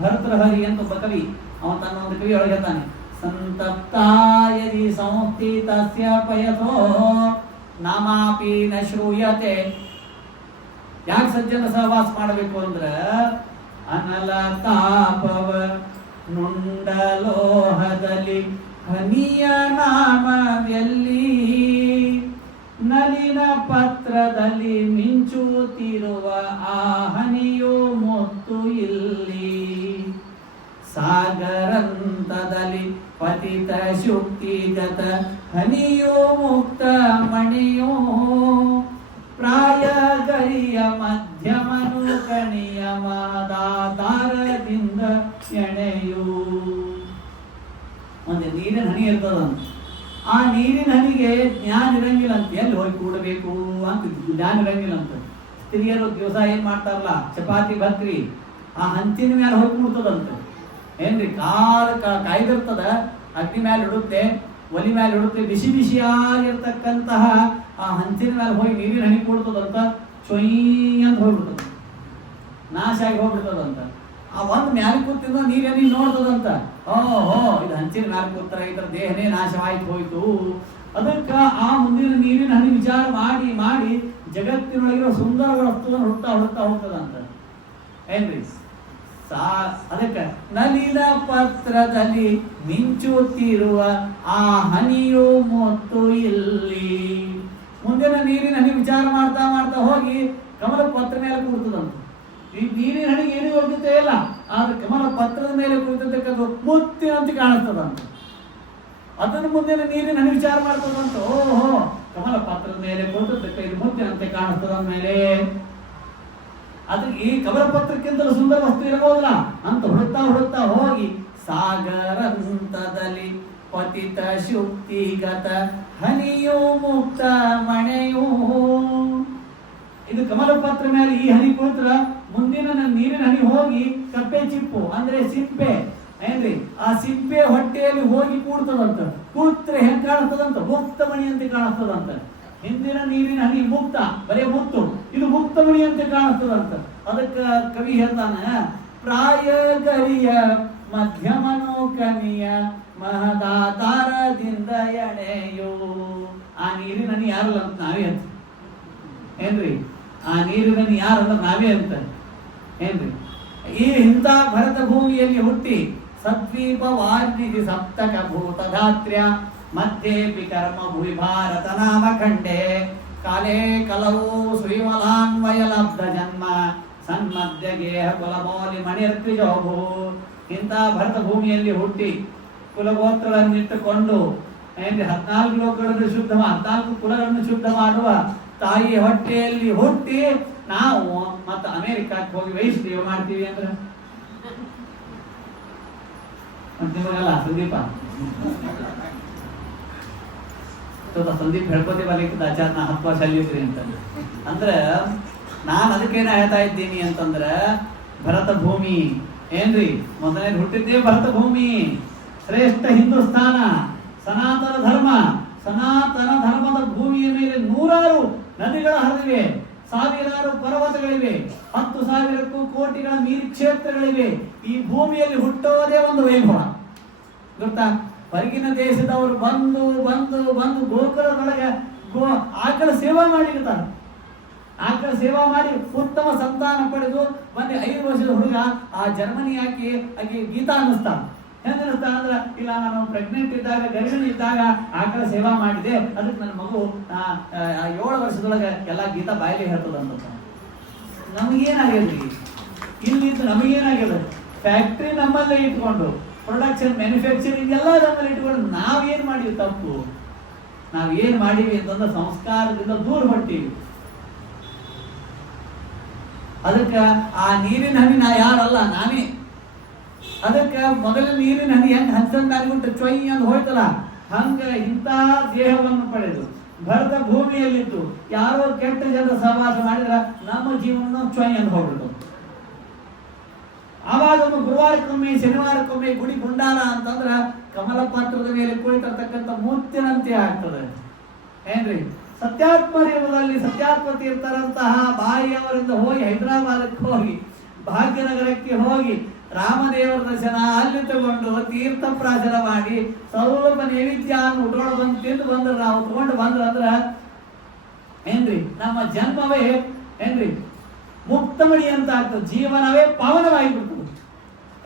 ಭರ್ತೃಹರಿ ಅಂತ ಒಬ್ಬ ಕವಿ, ಅವನು ತನ್ನ ಒಂದು ಕವಿ ಒಳಗೆ ಹೇಳ್ತಾನೆ, ಸಂತಪ್ತ ಯದಿ ಸಂಸ್ಥಿತಸ್ಯ ಪಯತೋ ನಾಮಾಪಿ ನ ಶ್ರೂಯತೆ. ಯಾಕೆ ಸಜ್ಜನ ಸಹವಾಸ ಮಾಡಬೇಕು ಅಂದ್ರ, ಅನಲ ತಾಪವ ನುಂಡಲೋಹದಲ್ಲಿ ಹನಿಯ ನಾಮವೆಲ್ಲಿ, ನಲಿನ ಪತ್ರದಲ್ಲಿ ಮಿಂಚುತ್ತಿರುವ ಆ ಹನಿಯು ಮುತ್ತು ಇಲ್ಲಿ, ಸಾಗರಂತದಲ್ಲಿ ಪತಿತ ಶುಕ್ತಿಗತ ಹನಿಯೋ ಮುಕ್ತ ಮಣಿಯೋ, ಪ್ರಾಯ ಗರಿಯ ಮಧ್ಯಮನು ಕಣಿಯ ಮಾದಾರದಿಂದ ಎಣೆಯು. ಒಂದು ನೀರಿನ ಹನಿ ಇರ್ತದಂತ, ಆ ನೀರಿನ ಹನಿಗೆ ಜ್ಞಾನ ಇರಂಗಿಲ್ಲ ಅಂತ, ಎಲ್ಲಿ ಹೋಗಿ ಕೂಡಬೇಕು ಅಂತ ಜ್ಞಾನ ಇರಂಗಿಲ್ಲ ಅಂತ. ಸ್ತ್ರೀಯರು ದಿವಸ ಏನ್ ಮಾಡ್ತಾರಲ್ಲ, ಚಪಾತಿ ಭಕ್ರಿ ಆ ಹಂಚಿನ ಮೇಲೆ ಹೋಗಿ ಕೂಡ್ತದಂತ. ಏನ್ರಿ ಕಾಯ್ದಿರ್ತದ, ಅಗ್ನಿ ಮೇಲೆ ಇಡುತ್ತೆ, ಒಲಿ ಮೇಲೆ ಇಡುತ್ತೆ, ಬಿಸಿ ಬಿಸಿಯಾಗಿರ್ತಕ್ಕಂತಹ ಆ ಹಂಚಿನ ಮೇಲೆ ಹೋಗಿ ನೀರಿನ ಹನಿ ಕೂಡ್ತದಂತ. ಚೊಯ್ ಅಂತ ಹೋಗ್ಬಿಡ್ತದ, ನಾಶ ಆಗಿ ಹೋಗ್ಬಿಡ್ತದಂತ. ಆ ಒಂದ್ ಮ್ಯಾಲ ಕೂತಿದ್ದ ನೀರೇ ನೋಡ್ತದಂತ, ಓಹೋ ಇದು ಹಂಚಿನ ಮ್ಯಾಲ ಕೂತರ ಇದ್ರ ದೇಹನೇ ನಾಶವಾಯ್ತು ಹೋಯ್ತು. ಅದಕ್ಕ ಆ ಮುಂದಿನ ನೀರಿನ ಹನಿ ವಿಚಾರ ಮಾಡಿ ಮಾಡಿ ಜಗತ್ತಿನೊಳಗಿರೋ ಸುಂದರ ವಸ್ತುವನ್ನು ಹುಡ್ತಾ ಹೋಗ್ತದಂತ. ಏನ್ರಿ ಅದಕ್ಕೆ ನಲಿನ ಪತ್ರದಲ್ಲಿ ಮಿಂಚುತ್ತಿರುವ ಆ ಹನಿಯು ಮತ್ತು ಇಲ್ಲಿ. ಮುಂದಿನ ನೀರಿನ ಹನಿ ವಿಚಾರ ಮಾಡ್ತಾ ಮಾಡ್ತಾ ಹೋಗಿ ಕಮಲ ಪತ್ರ ಮೇಲೆ ಕೂರ್ತದಂತ. ಈ ನೀರಿನ ಹನಿಗೆ ಏನು ಯೋಗ್ಯತೆ ಇಲ್ಲ, ಆದ್ರೆ ಕಮಲ ಪತ್ರದ ಮೇಲೆ ಕುಳಿತಕ್ಕಂಥ ಮುತ್ತಿನಂತ ಕಾಣಿಸ್ತದಂತ. ಅದನ್ನು ಮುಂದಿನ ನೀರಿನ ಹನಿ ವಿಚಾರ ಮಾಡ್ತದಂತ, ಓಹೋ ಕಮಲ ಪತ್ರದ ಮೇಲೆ ಕುಳಿತದ್ದಕ್ಕೆ ಇದು ಮುತ್ತಿನಂತೆ ಕಾಣಿಸ್ತದ ಮೇಲೆ. ಅದಕ್ಕೆ ಈ ಕಮಲ ಪತ್ರಕ್ಕಿಂತಲೂ ಸುಂದರ ವಸ್ತು ಇರಬಹುದಲ್ಲ ಅಂತ ಹುಡುಕ್ತಾ ಹೋಗಿ ಸಾಗರಂತದಲ್ಲಿ ಪತಿತ ಶುಕ್ತಿಗತ ಹನಿಯೋ ಮುಕ್ತ ಮಣೆಯೋ. ಇದು ಕಮಲ ಪತ್ರ ಮೇಲೆ ಈ ಹನಿ ಕುಳಿತ್ರ ಮುಂದಿನ ನೀರಿನ ಹನಿ ಹೋಗಿ ಕಪ್ಪೆ ಚಿಪ್ಪು ಅಂದ್ರೆ ಸಿಂಪೆ, ಏನ್ರಿ ಆ ಸಿಂಪೆ ಹೊಟ್ಟೆಯಲ್ಲಿ ಹೋಗಿ ಕೂಡ್ತದಂತ. ಕೂತ್ರೆ ಹೆಂಗ್ ಕಾಣಿಸ್ತದಂತ, ಮುಕ್ತ ಮಣಿ ಅಂತ ಕಾಣಿಸ್ತದಂತ. ಹಿಂದಿನ ನೀರಿನ ಹನಿ ಮುಕ್ತ, ಬರೇ ಮುತ್ತು, ಇದು ಮುಕ್ತ ಮಣಿ ಅಂತ ಕಾಣಿಸ್ತದಂತ. ಅದಕ್ಕ ಕವಿ ಹೇಳ್ತಾನ, ಪ್ರಾಯ ಗರಿಯ ಮಧ್ಯಮನೋ ಕನಿಯ ಮಹದಾತಾರದಿಂದ ಎಣೆಯೋ. ಆ ನೀರಿನ ಹನಿ ಯಾರಲ್ಲ ಅಂತ ನಾವೇ ಅಂತ, ಏನ್ರಿ ಆ ನೀರಿನ ಹನಿ ಯಾರಲ್ಲ ನಾವೇ ಅಂತ, ಏನ್ರಿ ಈ ಇಂಥ ಭರತ ಭೂಮಿಯಲ್ಲಿ ಹುಟ್ಟಿ ಸದ್ವೀಪ ವಾರ್ನಿಧಿ ಸಪ್ತಕ ಭೂತಧಾತ್ರ್ಯ ಮಧ್ಯೇಪಿ ಕರ್ಮ ಭುವಿ ಭಾರತ ನಾಮ ಖಂಡೇ ಕಾಲೇ ಕಲವು ಸುವಿಮಲಾನ್ವಯಲಬ್ಧ ಜನ್ಮ ಸನ್ಮಧ್ಯ ಗೇಹ ಕುಲಮೌಲಿ ಮಣಿರ್ತ್ರಿಜೋಭೂ. ಇಂಥ ಭರತ ಭೂಮಿಯಲ್ಲಿ ಹುಟ್ಟಿ ಕುಲಗೋತ್ರಗಳನ್ನಿಟ್ಟುಕೊಂಡು 14 ಲೋಕಗಳನ್ನು ಶುದ್ಧ 14 ಕುಲಗಳನ್ನು ಶುದ್ಧ ಮಾಡುವ ತಾಯಿ ಹೊಟ್ಟೆಯಲ್ಲಿ ಹುಟ್ಟಿ ನಾವು ಮತ್ತೆ ಅಮೆರಿಕಕ್ಕೆ ಹೋಗಿ ವೈಷ್ಣವ ಮಾಡ್ತೀವಿ ಅಂದ್ರೆ ನಿಮಗಲ್ಲ ಸಂದೀಪ ಸಂದೀಪ್ ಹೇಳ್ಕೋತಿ ಬರ್ಲಿಕ್ಕೆ ಆಚಾರ ನಾ 10 ವರ್ಷ ಅಲ್ಲಿದ್ರಿ ಅಂತ ಅಂದ್ರೆ ನಾನು ಅದಕ್ಕೇನ ಹೇಳ್ತಾ ಇದ್ದೀನಿ ಅಂತಂದ್ರ ಭರತ ಭೂಮಿ ಏನ್ರಿ ಮೊದಲನೇ ಹುಟ್ಟಿದ್ದೇ ಭರತ ಭೂಮಿ, ಶ್ರೇಷ್ಠ ಹಿಂದೂಸ್ಥಾನ, ಸನಾತನ ಧರ್ಮ. ಸನಾತನ ಧರ್ಮದ ಭೂಮಿಯ ಮೇಲೆ 100 ನದಿಗಳ ಹರಿದಿವೆ, ಸಾವಿರಾರು ಪರ್ವತಗಳಿವೆ, 10,000ಕ್ಕೂ ಕೋಟಿಗಳ ನೀರು ಕ್ಷೇತ್ರಗಳಿವೆ. ಈ ಭೂಮಿಯಲ್ಲಿ ಹುಟ್ಟೋದೇ ಒಂದು ವೈಭವ ಗೊತ್ತಾ. ಹೊರಗಿನ ದೇಶದವರು ಬಂದು ಬಂದು ಬಂದು ಗೋಕುಲದೊಳಗೆ ಆಕಳ ಸೇವಾ ಮಾಡಿರ್ತಾರೆ. ಆಕಳ ಸೇವಾ ಮಾಡಿ ಉತ್ತಮ ಸಂತಾನ ಪಡೆದು ಮೊನ್ನೆ 5 ವರ್ಷದ ಹುಡುಗ ಆ ಜರ್ಮನಿ ಹಾಕಿ ಆಕೆ ಗೀತಾ ಅನ್ನಿಸ್ತಾನ. ಹೆಂಗ ಅನ್ನಿಸ್ತಾನ ಅಂದ್ರೆ, ಇಲ್ಲ ನಾನು ಪ್ರೆಗ್ನೆಂಟ್ ಇದ್ದಾಗ ಗರ್ಭಿಣಿ ಇದ್ದಾಗ ಆಕಳ ಸೇವಾ ಮಾಡಿದೆ, ಅದಕ್ಕೆ ನನ್ನ ಮಗು 7 ವರ್ಷದೊಳಗೆ ಎಲ್ಲ ಗೀತಾ ಬಾಯಲ್ಲಿ ಹೇಳ್ತದ ಅಂತ. ನಮಗೇನಾಗ್ಯದ್ರಿ ಇಲ್ಲಿದ್ದು, ನಮಗೇನಾಗ್ಯದ ಫ್ಯಾಕ್ಟ್ರಿ ನಮ್ಮಲ್ಲೇ ಇಟ್ಕೊಂಡು ಪ್ರೊಡಕ್ಷನ್ ಮ್ಯಾನುಫ್ಯಾಕ್ಚರಿಂಗ್ ಎಲ್ಲ ನಮ್ಮಲ್ಲಿ ಇಟ್ಕೊಂಡು ನಾವೇನ್ ಮಾಡಿವಿ ತಪ್ಪು, ನಾವೇನ್ ಮಾಡಿವಿ ಅಂತಂದ್ರೆ ಸಂಸ್ಕಾರದಿಂದ ದೂರ ಹೊಟ್ಟಿವಿ. ಅದಕ್ಕೆ ಆ ನೀರಿನ ಹನಿ ನಾ ಯಾರಲ್ಲ ನಾನೇ. ಅದಕ್ಕೆ ಮೊದಲ ನೀರಿನ ಹನಿ ಹೆಂಗ್ ಹಂಚಂದಾಗಿಬಿಟ್ಟು ಚೊಯ್ ಅಂತ ಹೋಯ್ತಲ್ಲ, ಹಂಗ ಇಂಥ ದೇಹವನ್ನು ಪಡೆದು ಭರತ ಭೂಮಿಯಲ್ಲಿದ್ದು ಯಾರೋ ಕೆಟ್ಟ ಜನರ ಸಹವಾಸ ಮಾಡಿದ್ರ ನಮ್ಮ ಜೀವನ ಚೊಯ್ ಅಂತ ಹೋಗ್ಬಿಟ್ಟು. ಆವಾಗ ಗುರುವಾರಕ್ಕೊಮ್ಮೆ ಶನಿವಾರಕ್ಕೊಮ್ಮೆ ಗುಡಿ ಗುಂಡಾರ ಅಂತಂದ್ರ ಕಮಲ ಪಾತ್ರದ ಮೇಲೆ ಕುಳಿತಿರ್ತಕ್ಕಂಥ ಮೂರ್ತಿನಂತೆ ಆಗ್ತದೆ ಏನ್ರಿ. ಸತ್ಯಾತ್ಮ ರೇವದಲ್ಲಿ ಸತ್ಯಾತ್ಮ ತೀರ್ಥರಂತಹ ಬಾಯಿಯವರಿಂದ ಹೋಗಿ ಹೈದರಾಬಾದಕ್ಕೆ ಹೋಗಿ ಭಾಗ್ಯನಗರಕ್ಕೆ ಹೋಗಿ ರಾಮದೇವರ ದರ್ಶನ ಅಲ್ಲಿ ತಗೊಂಡು ತೀರ್ಥ ಪ್ರಾಶನ ಮಾಡಿ ಸ್ವಲ್ಪ ನೈವೇದ್ಯವನ್ನು ಉಟ್ಕೊಂಡು ಬಂದು ತಿಂದು ಬಂದ್ರೆ ನಾವು ತಗೊಂಡು ಬಂದ್ರ ಅಂದ್ರ ಏನ್ರಿ ನಮ್ಮ ಜನ್ಮವೇ ಏನ್ರಿ ಮುಕ್ತಮಣಿ ಅಂತ ಆಗ್ತದೆ, ಜೀವನವೇ ಪಾವನವಾಗಿಬಿಡ್ತದೆ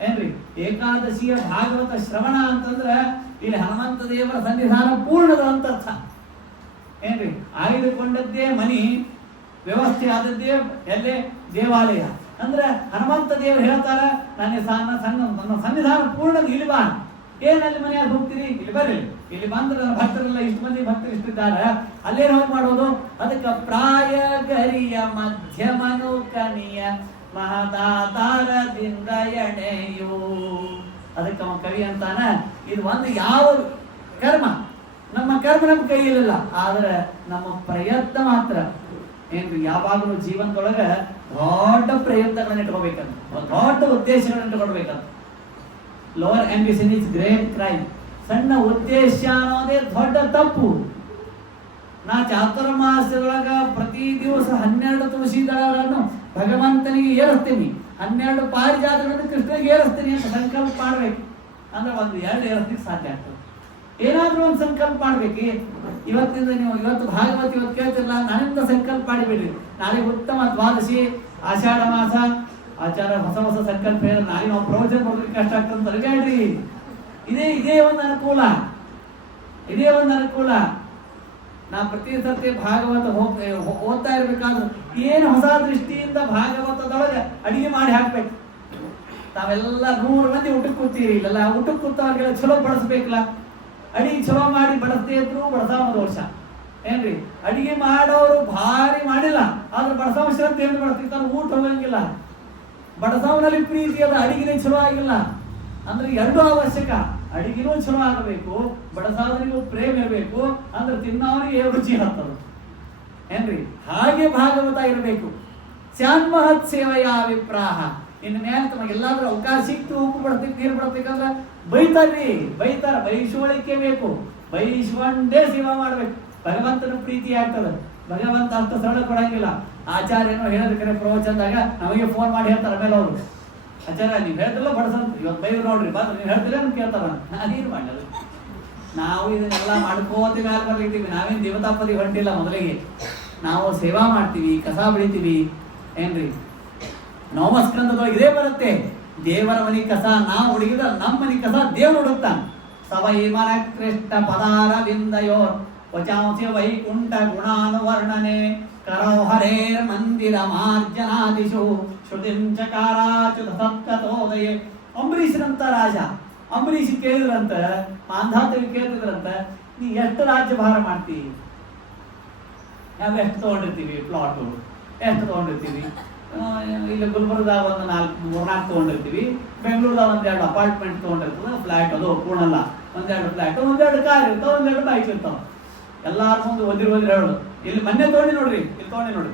ಏನ್ರಿ. ಏಕಾದಶಿಯ ಭಾಗವತ ಶ್ರವಣ ಅಂತಂದ್ರ ಇಲ್ಲಿ ಹನುಮಂತ ದೇವರ ಸನ್ನಿಧಾನ ಪೂರ್ಣದ ಅಂತ ಅರ್ಥ ಏನ್ರಿ. ಆಯ್ದುಕೊಂಡದ್ದೇ ಮನಿ, ವ್ಯವಸ್ಥೆ ಆದದ್ದೇ ಎಲ್ಲೇ ದೇವಾಲಯ. ಅಂದ್ರೆ ಹನುಮಂತ ದೇವರು ಹೇಳ್ತಾರ, ನನ್ನ ಸನ್ನಿಧಾನ ಪೂರ್ಣ ಇಲ್ಲಿ ಬಾ. ಏನಲ್ಲಿ ಮನೆಯಾಗ ಹೋಗ್ತೀರಿ, ಇಲ್ಲಿ ಬರ್ರಿ, ಇಲ್ಲಿ ಬಂದ್ರೆ ನನ್ನ ಭಕ್ತರೆಲ್ಲ ಇಷ್ಟು ಮಂದಿ ಭಕ್ತರು ಇಷ್ಟಿದ್ದಾರೆ, ಅಲ್ಲೇನು ಹೋಗಿ ಮಾಡೋದು. ಅದಕ್ಕೆ ಪ್ರಾಯ ಗರಿಯ ಮಧ್ಯಮನು ಕನಿಯ ಮಹದಾತಾರದಿಂದ ಎಣೆಯೋ. ಅದಕ್ಕೆ ಅವ ಕವಿ ಅಂತಾನ, ಇದು ಒಂದು ಯಾವ ಕರ್ಮ, ನಮ್ಮ ಕರ್ಮ ನಮ್ಮ ಕೈಯಲ್ಲಿಲ್ಲ, ಆದ್ರೆ ನಮ್ಮ ಪ್ರಯತ್ನ ಮಾತ್ರ ಏನ್ರಿ ಯಾವಾಗಲೂ ಜೀವನದೊಳಗ ದೊಡ್ಡ ಪ್ರಯತ್ನಗಳನ್ನ ಇಟ್ಕೋಬೇಕಂತ, ದೊಡ್ಡ ಉದ್ದೇಶಗಳನ್ನ ಇಟ್ಕೊಳ್ಬೇಕಂತ. Lower ambition is great crime. ಸಣ್ಣ ಉದ್ದೇಶ ಅನ್ನೋದೇ ದೊಡ್ಡ ತಪ್ಪು. ನಾ ಚಾತುರ್ಮಾಸ್ಯದೊಳಗ ಪ್ರತಿ ದಿವಸ 12 ತುಳಸಿ ದಳಗಳನ್ನು ಭಗವಂತನಿಗೆ ಏರಿಸ್ತೀನಿ, 12 ಪಾರಿಜಾತಗಳನ್ನು ಕೃಷ್ಣನಿಗೆ ಏರಿಸ್ತೀನಿ ಅಂತ ಸಂಕಲ್ಪ ಮಾಡ್ಬೇಕು. ಅಂದ್ರೆ 1-2 ಏರಿಸ್ಲಿಕ್ಕೆ ಸಾಧ್ಯ ಆಗ್ತದೆ. ಏನಾದ್ರೂ ಒಂದು ಸಂಕಲ್ಪ ಮಾಡ್ಬೇಕು. ಇವತ್ತಿಂದ ನೀವು ಇವತ್ತು ಭಾಗವತ ಇವತ್ತು ಕೇಳ್ತಿರಲ್ಲ, ನನ್ನಿಂದ ಸಂಕಲ್ಪ ಮಾಡಿಬಿಡ್ರಿ. ನಾಳೆ ಉತ್ತಮ ದ್ವಾದಶಿ, ಆಷಾಢ ಮಾಸ, ಆಚಾರ ಹೊಸ ಹೊಸ ಸಂಕಲ್ಪ ಹೇಳ, ನಾಳೆ ನಾವು ಪ್ರವಚನ ಕೊಡ್ಲಿಕ್ಕೆ ಕಷ್ಟ ಆಗ್ತದೆ ಅಂತ ಅನ್ಬೇಡ್ರಿ. ಇದೇ ಒಂದು ಅನುಕೂಲ, ಇದೇ ಒಂದು ಅನುಕೂಲ. ನಾ ಪ್ರತಿ ಸರ್ತಿ ಭಾಗವತ ಓದ್ತಾ ಇರ್ಬೇಕಾದ್ರೆ ಏನು ಹೊಸ ದೃಷ್ಟಿಯಿಂದ ಭಾಗವತದೊಳಗೆ ಅಡಿಗೆ ಮಾಡಿ ಹಾಕ್ಬೇಕು. ತಾವೆಲ್ಲ 100 ಮಂದಿ ಊಟಕ್ಕೆ ಕೂತೀರಿ, ಇಲ್ಲಲ್ಲ ಊಟಕ್ಕೆ ಕೂತವ್ರಿಗೆಲ್ಲ ಚಲೋ ಬಡಿಸ್ಬೇಕಲ್ಲ. ಅಡಿಗೆ ಚಲೋ ಮಾಡಿ ಬಡಿಸದೇ ಇದ್ರು ಬಡಸಾವ ದೋಷ ಏನ್ರಿ. ಅಡಿಗೆ ಮಾಡೋರು ಭಾರಿ ಮಾಡಿಲ್ಲ, ಆದ್ರೆ ಬಡಸಾವ ಶ್ರದ್ಧೆ ಏನು ಬಡಿಸ್ತಿರ್ತಾನೆ, ಊಟ ಹೋಗಂಗಿಲ್ಲ. ಬಡಸಾವನಲ್ಲಿ ಪ್ರೀತಿ ಅದ, ಅಡಿಗೆನೇ ಚಲೋ ಆಗಿಲ್ಲ. ಅಂದ್ರೆ 2 ಅವಶ್ಯಕ. ಅಡಿಗೆನೂ ಚಲೋ ಆಗಬೇಕು, ಬಡಸಾವನಿಗೂ ಪ್ರೇಮ ಇರಬೇಕು, ಅಂದ್ರೆ ತಿನ್ನವನಿಗೆ ರುಚಿ ಹತ್ತದು ಏನ್ರಿ. ಹಾಗೆ ಭಾಗವತ ಇರಬೇಕು. ಸ್ಯಾನ್ಮಹತ್ ಸೇವೆಯ ವಿಪ್ರಾಹ. ಇನ್ನು ಮೇಲೆ ತಮಗೆಲ್ಲಾದ್ರೂ ಅವಕಾಶ ಸಿಕ್ತು, ಉಪ್ಪು ಬಡ್ತಿಕ್ ನೀರು ಬಡ್ಬೇಕಂದ್ರೆ ಬೈತಾರ್ರಿ, ಬೈತಾರ. ಬೈಸೋಳಿಕೆ ಬೇಕು, ಬೈಸ್ಕೊಂಡೇ ಸೇವಾ ಮಾಡ್ಬೇಕು. ಭಗವಂತನ ಪ್ರೀತಿ ಆಗ್ತದೆ. ಭಗವಂತ ಅಷ್ಟು ಸರಳ ಕೊಡಂಗಿಲ್ಲ. ಆಚಾರ್ಯನೋ ಹೇಳಿದ್ರೆ ಪ್ರವಚನದಾಗ ನಮಗೆ ಫೋನ್ ಮಾಡಿ ಹೇಳ್ತಾರ ಮೇಲೆ ಅವರು, ಆಚಾರ್ಯ ನೀವು ಹೇಳ್ತಿಲ್ಲ ಬಡಸಂತ, ಇವತ್ತು ಬೈರು ನೋಡ್ರಿ ಬಂದ್ರೆ ನೀವು ಹೇಳ್ತಿಲ್ಲ ಅಂತ ಕೇಳ್ತಾರ. ನಾನೇನು ಮಾಡಲ್ಲ, ನಾವು ಇದನ್ನೆಲ್ಲ ಮಾಡ್ಕೋತಿ ಮೇಲೆ ಬರ್ಲಿದ್ದೀವಿ. ನಾವೇನು ದೇವತಾಪದಿ ಹೊಂಟಿಲ್ಲ. ಮೊದಲಿಗೆ ನಾವು ಸೇವಾ ಮಾಡ್ತೀವಿ, ಕಸ ಬೆಳಿತೀವಿ ಏನ್ರಿ. ನವಮಸ್ಕಂದದೊಳಗೆ ಇದೇ ಬರುತ್ತೆ, ದೇವರ ಮನಿ ಕಸ ನಾವು ಹುಡುಗಿದ್ರೆ ನಮ್ಮ ಮನಿ ಕಸ ದೇವ್ರು ಹುಡುಕ್ತಾನೆ. ಸವೈ ಮನ ಕೃಷ್ಣ ಪದಾರ ವಿಂದಯೋ ವಚಾಂಸಿ ವೈಕುಂಠ ಗುಣಾನುವರ್ಣನೆ ಕರೋ ಹರೇರ್ ಮಂದಿರ ಮಾರ್ಜನಾದಿಶು ಶ್ರುತಿಂ ಚಕಾರಾಚ್ಯುತ ಸಪ್ತತೋದಯೇ. ಅಂಬರೀಷನಂತ ರಾಜ, ಅಂಬರೀಷ್ ಕೇಳಿದ್ರಂತ, ಮಾಂಧಾತವಿ ಕೇಳಿದ್ರಂತ, ನೀ ಎಷ್ಟು ರಾಜ್ಯಭಾರ ಮಾಡ್ತೀವಿ, ನಾವು ಎಷ್ಟು ತಗೊಂಡಿರ್ತೀವಿ, ಪ್ಲಾಟು ಎಷ್ಟು ತಗೊಂಡಿರ್ತೀವಿ. ಇಲ್ಲಿ ಗುಲ್ಬರ್ಗದಾಗ ಒಂದು 3-4 ತಗೊಂಡಿರ್ತೀವಿ, ಬೆಂಗಳೂರದಾಗ 1-2 ಅಪಾರ್ಟ್ಮೆಂಟ್ ತಗೊಂಡಿರ್ತದೆ, ಫ್ಲಾಟ್ ಅದು ಪೂರ್ಣಲ್ಲ, 1-2 ಫ್ಲಾಟ್, 1-2 ಕಾರ್ ಇರ್ತಾವ, 1-2 ಬೈಕ್ ಇರ್ತಾವ. ಎಲ್ಲಾರು ಮುಂದೆ ಓದಿರ್ ಹೇಳೋದು, ಇಲ್ಲಿ ಮೊನ್ನೆ ತಗೊಂಡಿ ನೋಡ್ರಿ, ಇಲ್ಲಿ ತಗೊಂಡಿ ನೋಡ್ರಿ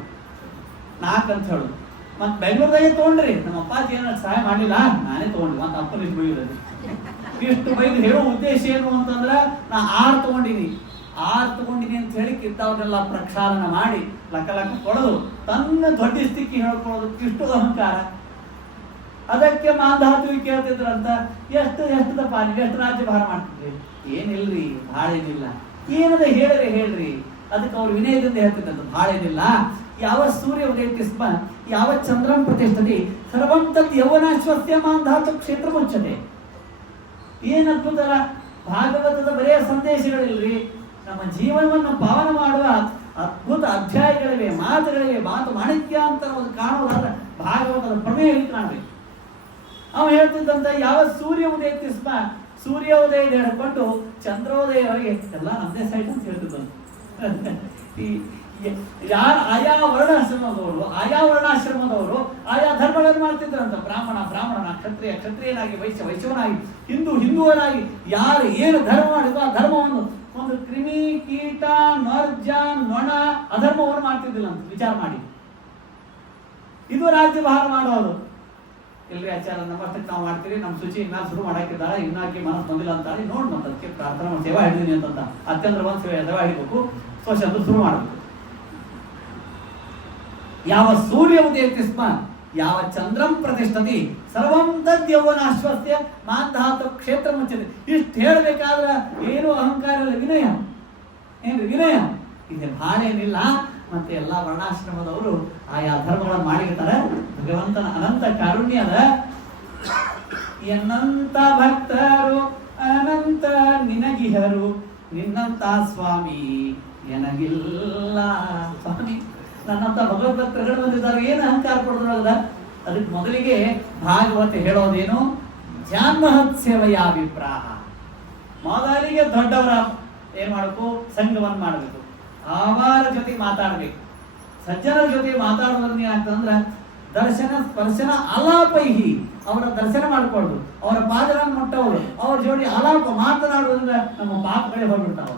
4 ಅಂತ ಹೇಳುದು. ಮತ್ತೆ ಬೆಂಗಳೂರದಾಗೆ ತಗೊಂಡ್ರಿ, ನಮ್ಮ ಅಪ್ಪಾಜಿ ಏನಾದ್ರು ಸಹಾಯ ಮಾಡಲಿಲ್ಲ, ನಾನೇ ತಗೊಂಡ್ರಿ. ಮತ್ತೆ ಅಪ್ಪನ ಇಷ್ಟು ಬೈಯೋದು. ಇಷ್ಟು ಬೈದು ಹೇಳೋ ಉದ್ದೇಶ ಏನು ಅಂತಂದ್ರೆ, ನಾ 6 ತಗೊಂಡಿನಿ ಅಂತ ಹೇಳಿ ಕಿತ್ತವ್ರನ್ನೆಲ್ಲ ಪ್ರಕ್ಷಾಳನ ಮಾಡಿ ಲಕ್ಕ ಕೊಡೋದು, ತನ್ನ ದೊಡ್ಡ ಸ್ಥಿತಿ ಹೇಳ್ಕೊಳ್ಳೋದು, ಇಷ್ಟು ಅಹಂಕಾರ. ಅದಕ್ಕೆ ಮಾಂಧಾತವಿ ಕೇಳ್ತಿದ್ರಂತ, ಎಷ್ಟದಪ್ಪ ನೀವು ಎಷ್ಟು ರಾಜ್ಯಭಾರ ಮಾಡ್ತಿದ್ರಿ? ಏನಿಲ್ರಿ, ಭಾಳ ಏನಿಲ್ಲ. ಏನದ ಹೇಳ್ರಿ. ಅದಕ್ಕೆ ಅವ್ರು ವಿನಯದಿಂದ ಹೇಳ್ತಿದ್ದಂತ, ಭಾಳ ಏನಿಲ್ಲ. ಯಾವ ಸೂರ್ಯ ಉದಯಕ್ಕೆ ಸ್ಮ ಯಾವ ಚಂದ್ರಂ ಪ್ರತಿಷ್ಠತಿ ಸರ್ವಂ ತದ್ ಯೌವನಾಶ್ವಸ್ಯ ಮಾಂಧಾತು ಕ್ಷೇತ್ರ ಮುಚ್ಚತೆ. ಏನ್ ಅದ್ಭುತಲ್ಲ, ಭಾಗವತದ ಬರೆಯ ಸಂದೇಶಗಳಿಲ್ರಿ. ನಮ್ಮ ಜೀವನವನ್ನು ಪಾವನ ಮಾಡುವ ಅದ್ಭುತ ಅಧ್ಯಾಯಗಳಿವೆ, ಮಾತುಗಳಿವೆ. ಮಾತು ಮಾಣಿಕ್ಯ ಅಂತ ಕಾಣುವುದಾದ್ರೆ ಭಾಗವತದ ಪ್ರಮೇಯ ಕಾಣಬೇಕು. ಅವ ಹೇಳ್ತಿದ್ದಂತ, ಯಾವ ಸೂರ್ಯ ಉದಯಕ್ಕೆ ಸ್ಮ ಸೂರ್ಯೋದಯದ ಹಿಡ್ಕೊಂಡು ಚಂದ್ರೋದಯವರೆಗೆ ಎಲ್ಲ ನಮ್ಮದೇ ಸೈಟ್ ಅಂತ ಹೇಳ್ತಿದ್ದಂತ. ಆಯಾ ವರ್ಣಾಶ್ರಮದವರು ಆಯಾ ಧರ್ಮಗಳನ್ನು ಮಾಡ್ತಿದ್ರಂತ. ಬ್ರಾಹ್ಮಣ, ಕ್ಷತ್ರಿಯನಾಗಿ, ವೈಶ್ಯವನಾಗಿ, ಹಿಂದೂವನಾಗಿ ಯಾರು ಏನು ಧರ್ಮ ಮಾಡಿದ್ರು ಆ ಧರ್ಮವನ್ನು, ಒಂದು ಕ್ರಿಮಿ ಕೀಟ ನರ್ಜ ನೊಣ ಅಧರ್ಮವನ್ನು ಮಾಡ್ತಿದ್ದಿಲ್ಲ ಅಂತ ವಿಚಾರ ಮಾಡಿ. ಇದು ರಾಜ್ಯಭಾರ ಮಾಡೋದು. ಇಲ್ರಿ ಆಚಾರ ನಮ್ಮಷ್ಟಕ್ಕೆ ನಾವು ಮಾಡ್ತೀವಿ, ನಮ್ಮ ಶುಚಿ ಇನ್ನಾರು ಶುರು ಮಾಡಾಕಿದ್ದಾಳೆ, ಇನ್ನಾಕಿ ಮನಸ್ಸು ಬಂದಿಲ್ಲ ಅಂತಾಳೆ, ನೋಡ್ ಮತ್ತೆ ಅದಕ್ಕೆ ಪ್ರಾರ್ಥನಾ ಸೇವಾ ಹಿಡಿದೀನಿ ಅಂತ ಅತ್ಯಂದ್ರ ಒಂದು ಸೇವಾ ಹಿಡಿಬೇಕು. ಸ್ವಶಬ್ದ ಶುರು ಮಾಡಬೇಕು. ಯಾವ ಸೂರ್ಯ ಉದಯತಿ ಸ್ಮ ಯಾವ ಚಂದ್ರಂ ಪ್ರತಿಷ್ಠತಿ ಸರ್ವಂ ತದ್ಯೌವನಾಶ್ವಸ್ಯ ಮಾಂಧಾತು ಕ್ಷೇತ್ರ ಮುಚ್ಚತೆ. ಇಷ್ಟು ಹೇಳಬೇಕಾದ್ರೆ ಏನು ಅಹಂಕಾರ ಇಲ್ಲ, ವಿನಯ. ಏನ್ರಿ ವಿನಯ? ಇದೆ ಭಾಳ ಏನಿಲ್ಲ. ಮತ್ತೆ ಎಲ್ಲ ವರ್ಣಾಶ್ರಮದವರು ಆಯಾ ಧರ್ಮಗಳನ್ನು ಮಾಡಿರ್ತಾರೆ. ಭಗವಂತನ ಅನಂತ ಕಾರುಣ್ಯದ ಎನ್ನಂತ ಭಕ್ತರು ಅನಂತ ನಿನಗಿಹರು ನಿನ್ನಂತ ಸ್ವಾಮಿ ಎನಗಿಲ್ಲ. ಸ್ವಾಮಿ ನನ್ನಂತ ಭಗವದ್ಭಕ್ತರುಗಳು ಬಂದಿದ್ದಾರೆ, ಏನು ಅಹಂಕಾರ ಕೊಡೋದ್ರಲ್ಲ. ಅದಕ್ಕೆ ಮೊದಲಿಗೆ ಭಾಗವತ ಹೇಳೋದೇನು? ಜಾನ್ಮಹತ್ ಸೇವೆಯಾಭಿಪ್ರಾಯ. ಮೊದಲಿಗೆ ದೊಡ್ಡವರ ಏನ್ ಮಾಡಬೇಕು? ಸಂಘವನ್ನು ಮಾಡಬೇಕು, ಅವರ ಜೊತೆ ಮಾತಾಡ್ಬೇಕು. ಸಜ್ಜನರ ಜೊತೆ ಮಾತಾಡೋದ್ರಿಂದ ಏನಾಗ್ತದಂದ್ರೆ ದರ್ಶನ ಸ್ಪರ್ಶನ ಆಲಾಪೈಹಿ, ಅವರ ದರ್ಶನ ಮಾಡ್ಕೊಳ್ಳೋದು, ಅವರ ಪಾದಗಳನ್ನು ಮುಟ್ಟೋದು, ಅವ್ರ ಜೋಡಿ ಆಲಾಪ ಮಾತನಾಡುವುದರಿಂದ ನಮ್ಮ ಪಾಪಗಳೇ ಹೋಗ್ಬಿಡ್ತಾವ.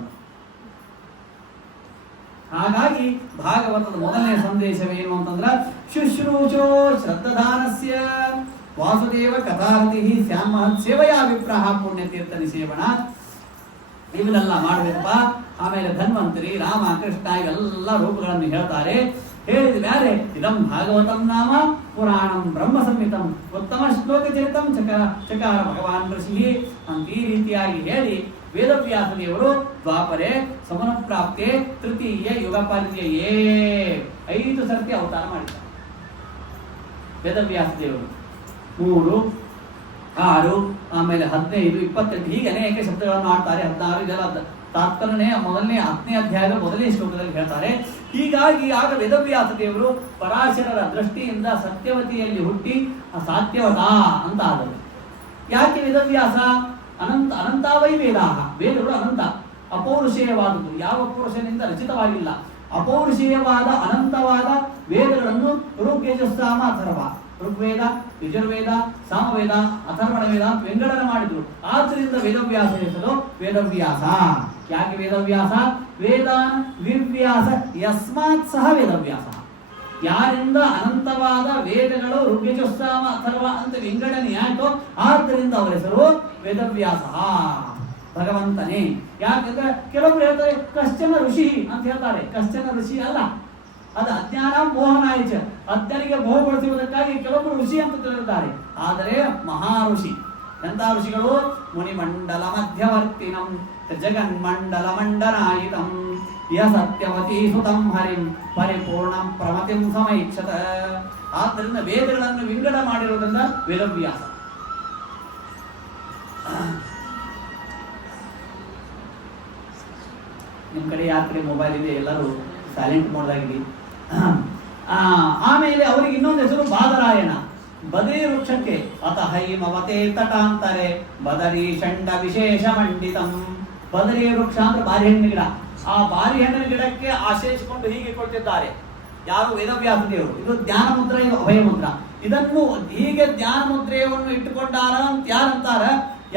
ಹಾಗಾಗಿ ಭಾಗವತದ ಮೊದಲನೇ ಸಂದೇಶವೇನು ಅಂತಂದ್ರ ಶುಶ್ರೂಷೋ ಶ್ರದ್ಧಾನಸ್ಯ ವಾಸುದೇವ ಕಥಾರತಿ ಶ್ಯಾಮಹತ್ ಸೇವೆಯಾಭಿಪ್ರಾಯ ಪುಣ್ಯತೀರ್ಥ ನಿಷೇವಣ. ಇವನ್ನೆಲ್ಲ ಮಾಡಬೇಕಪ್ಪ. ಆಮೇಲೆ ಧನ್ವಂತರಿ, ರಾಮ, ಕೃಷ್ಣ ಇವೆಲ್ಲ ರೂಪಗಳನ್ನು ಹೇಳ್ತಾರೆ. ಹೇಳಿದ ಬ್ಯಾರೆ ಇದಂ ಭಾಗವತಂ ನಾಮ ಪುರಾಣಂ ಬ್ರಹ್ಮ ಸಂಹಿತಂ ಉತ್ತಮ ಶ್ಲೋಕ ಚರಿತಂ ಚಕಾರ ಭಗವಾನ್ ಋಷಿ ಅಂತ ಈ ರೀತಿಯಾಗಿ ಹೇಳಿ ವೇದವ್ಯಾಸ ದೇವರು ದ್ವಾಪರೆ ಸಮನ ಪ್ರಾಪ್ತೆ ತೃತೀಯ ಯುಗ ಪಾಲಿಕೆಯೇ 5 ಸರ್ತಿ ಅವತಾರ ಮಾಡಿದ್ದಾರೆ. ವೇದವ್ಯಾಸ ದೇವರು 3, 6, ಆಮೇಲೆ 15, 28 ಹೀಗೆ ಅನೇಕ ಶಬ್ದಗಳನ್ನು ಆಡ್ತಾರೆ. 16 ಇದೆಲ್ಲ ತಾತ್ಪರ್ಯನೇ ಮೊದಲನೇ 10ನೇ ಅಧ್ಯಾಯದ ಮೊದಲನೇ ಶ್ಲೋಕದಲ್ಲಿ ಹೇಳ್ತಾರೆ. ಹೀಗಾಗಿ ಆಗ ವೇದವ್ಯಾಸ ದೇವರು ಪರಾಶರರ ದೃಷ್ಟಿಯಿಂದ ಸತ್ಯವತಿಯಲ್ಲಿ ಹುಟ್ಟಿ ಸಾತ್ಯವತಾ ಅಂತ ಆದರು. ಯಾಕೆ ವೇದವ್ಯಾಸ? ಅನಂತಾವೈ ವೇದಾಹ, ವೇದಗಳು ಅನಂತ ಅಪೌರುಷೇಯವಾದುದು, ಯಾವ ಪುರುಷನಿಂದ ರಚಿತವಾಗಿಲ್ಲ. ಅಪೌರುಷೇಯವಾದ ಅನಂತವಾದ ವೇದಗಳನ್ನು ಋಗ್ಯಜಸ್ಸಾಮ ಅಥರ್ವ, ಋಗ್ವೇದ, ಯಜುರ್ವೇದ, ಸಾಮವೇದ, ಅಥರ್ವಣ ವೇದ ಅಂತ ವಿಂಗಡಣೆ ಮಾಡಿದ್ರು. ಆದ್ದರಿಂದ ವೇದವ್ಯಾಸ ಹೆಸರು ವೇದವ್ಯಾಸ. ಯಾಕೆ ವೇದವ್ಯಾಸ? ವೇದಾನ್ ವಿವ್ಯಾಸ ಯಸ್ಮಾತ್ ಸಹ ವೇದವ್ಯಾಸ. ಯಾರಿಂದ ಅನಂತವಾದ ವೇದಗಳು ಋಗ್ಯಜಸ್ಸಾಮ ಅಥರ್ವ ಅಂತ ವಿಂಗಡಣೆ ಯಾಕೋ ಆದ್ದರಿಂದ ಅವರ ಹೆಸರು ವೇದವ್ಯಾಸ, ಭಗವಂತನೇ. ಯಾಕಂದ್ರೆ ಕೆಲವರು ಹೇಳ್ತಾರೆ ಕಶ್ಚನ ಋಷಿ ಅಂತ ಹೇಳ್ತಾರೆ. ಕಶ್ಚನ ಋಷಿ ಅಲ್ಲ, ಅದು ಅಜ್ಞಾನ ಮೋಹನಾಯಚ, ಅಜ್ಞನಿಗೆ ಮೋಹಗೊಳಿಸುವುದಕ್ಕಾಗಿ ಕೆಲವೊಬ್ಬರು ಋಷಿ ಅಂತ ತಿಳಿದಿದ್ದಾರೆ. ಆದರೆ ಮಹಾ ಋಷಿ ಎಂತ ಋಷಿಗಳು? ಮುನಿಮಂಡಲ ಮಧ್ಯವರ್ತಿನಂ ಜಗನ್ಮಂಡಲ ಮಂಡನಾಯಿತಂ ಯ ಸತ್ಯವತಿ ಸುತಂ ಹರಿಂ ಪರಿಪೂರ್ಣ ಪ್ರಮತಿಂ ಸಮೈಕ್ಷತ. ಆದ್ದರಿಂದ ವೇದಗಳನ್ನು ವಿಂಗಡ ಮಾಡಿರುವುದರಿಂದ ವೇದವ್ಯಾಸ. ನಿಮ್ಮ ಕಡೆ ಯಾರ ಕಡೆ ಮೊಬೈಲ್ ಇದೆ ಎಲ್ಲರೂ ಸೈಲೆಂಟ್ ಮೋಡ್ದಾಗಿಡಿ. ಆಮೇಲೆ ಅವರಿಗೆ ಇನ್ನೊಂದು ಹೆಸರು ಬಾದರಾಯಣ. ಬದರಿ ವೃಕ್ಷಕ್ಕೆ ಅತ ಹೈಮವತೆ ತಟಾಂತರೆ ಬದರಿ ಷಂಡ ವಿಶೇಷ ಮಂಡಿತಂ. ಬದರಿ ವೃಕ್ಷ ಅಂದ್ರೆ ಬಾರಿಹಣ್ಣಿನ ಗಿಡ. ಆ ಬಾರಿಹಣ್ಣಿನ ಗಿಡಕ್ಕೆ ಆಶ್ರಯಿಸಿಕೊಂಡು ಹೀಗೆ ಕೊಡ್ತಿದ್ದಾರೆ ಯಾರು? ವೇದವ್ಯಾಸ ದೇವರು. ಇದು ಜ್ಞಾನ ಮುದ್ರ, ಇದು ಅಭಯ ಮುದ್ರ. ಇದನ್ನು ಹೀಗೆ ಜ್ಞಾನ ಮುದ್ರೆಯನ್ನು ಇಟ್ಟುಕೊಂಡಾರ ಅಂತ ಯಾರಂತಾರ?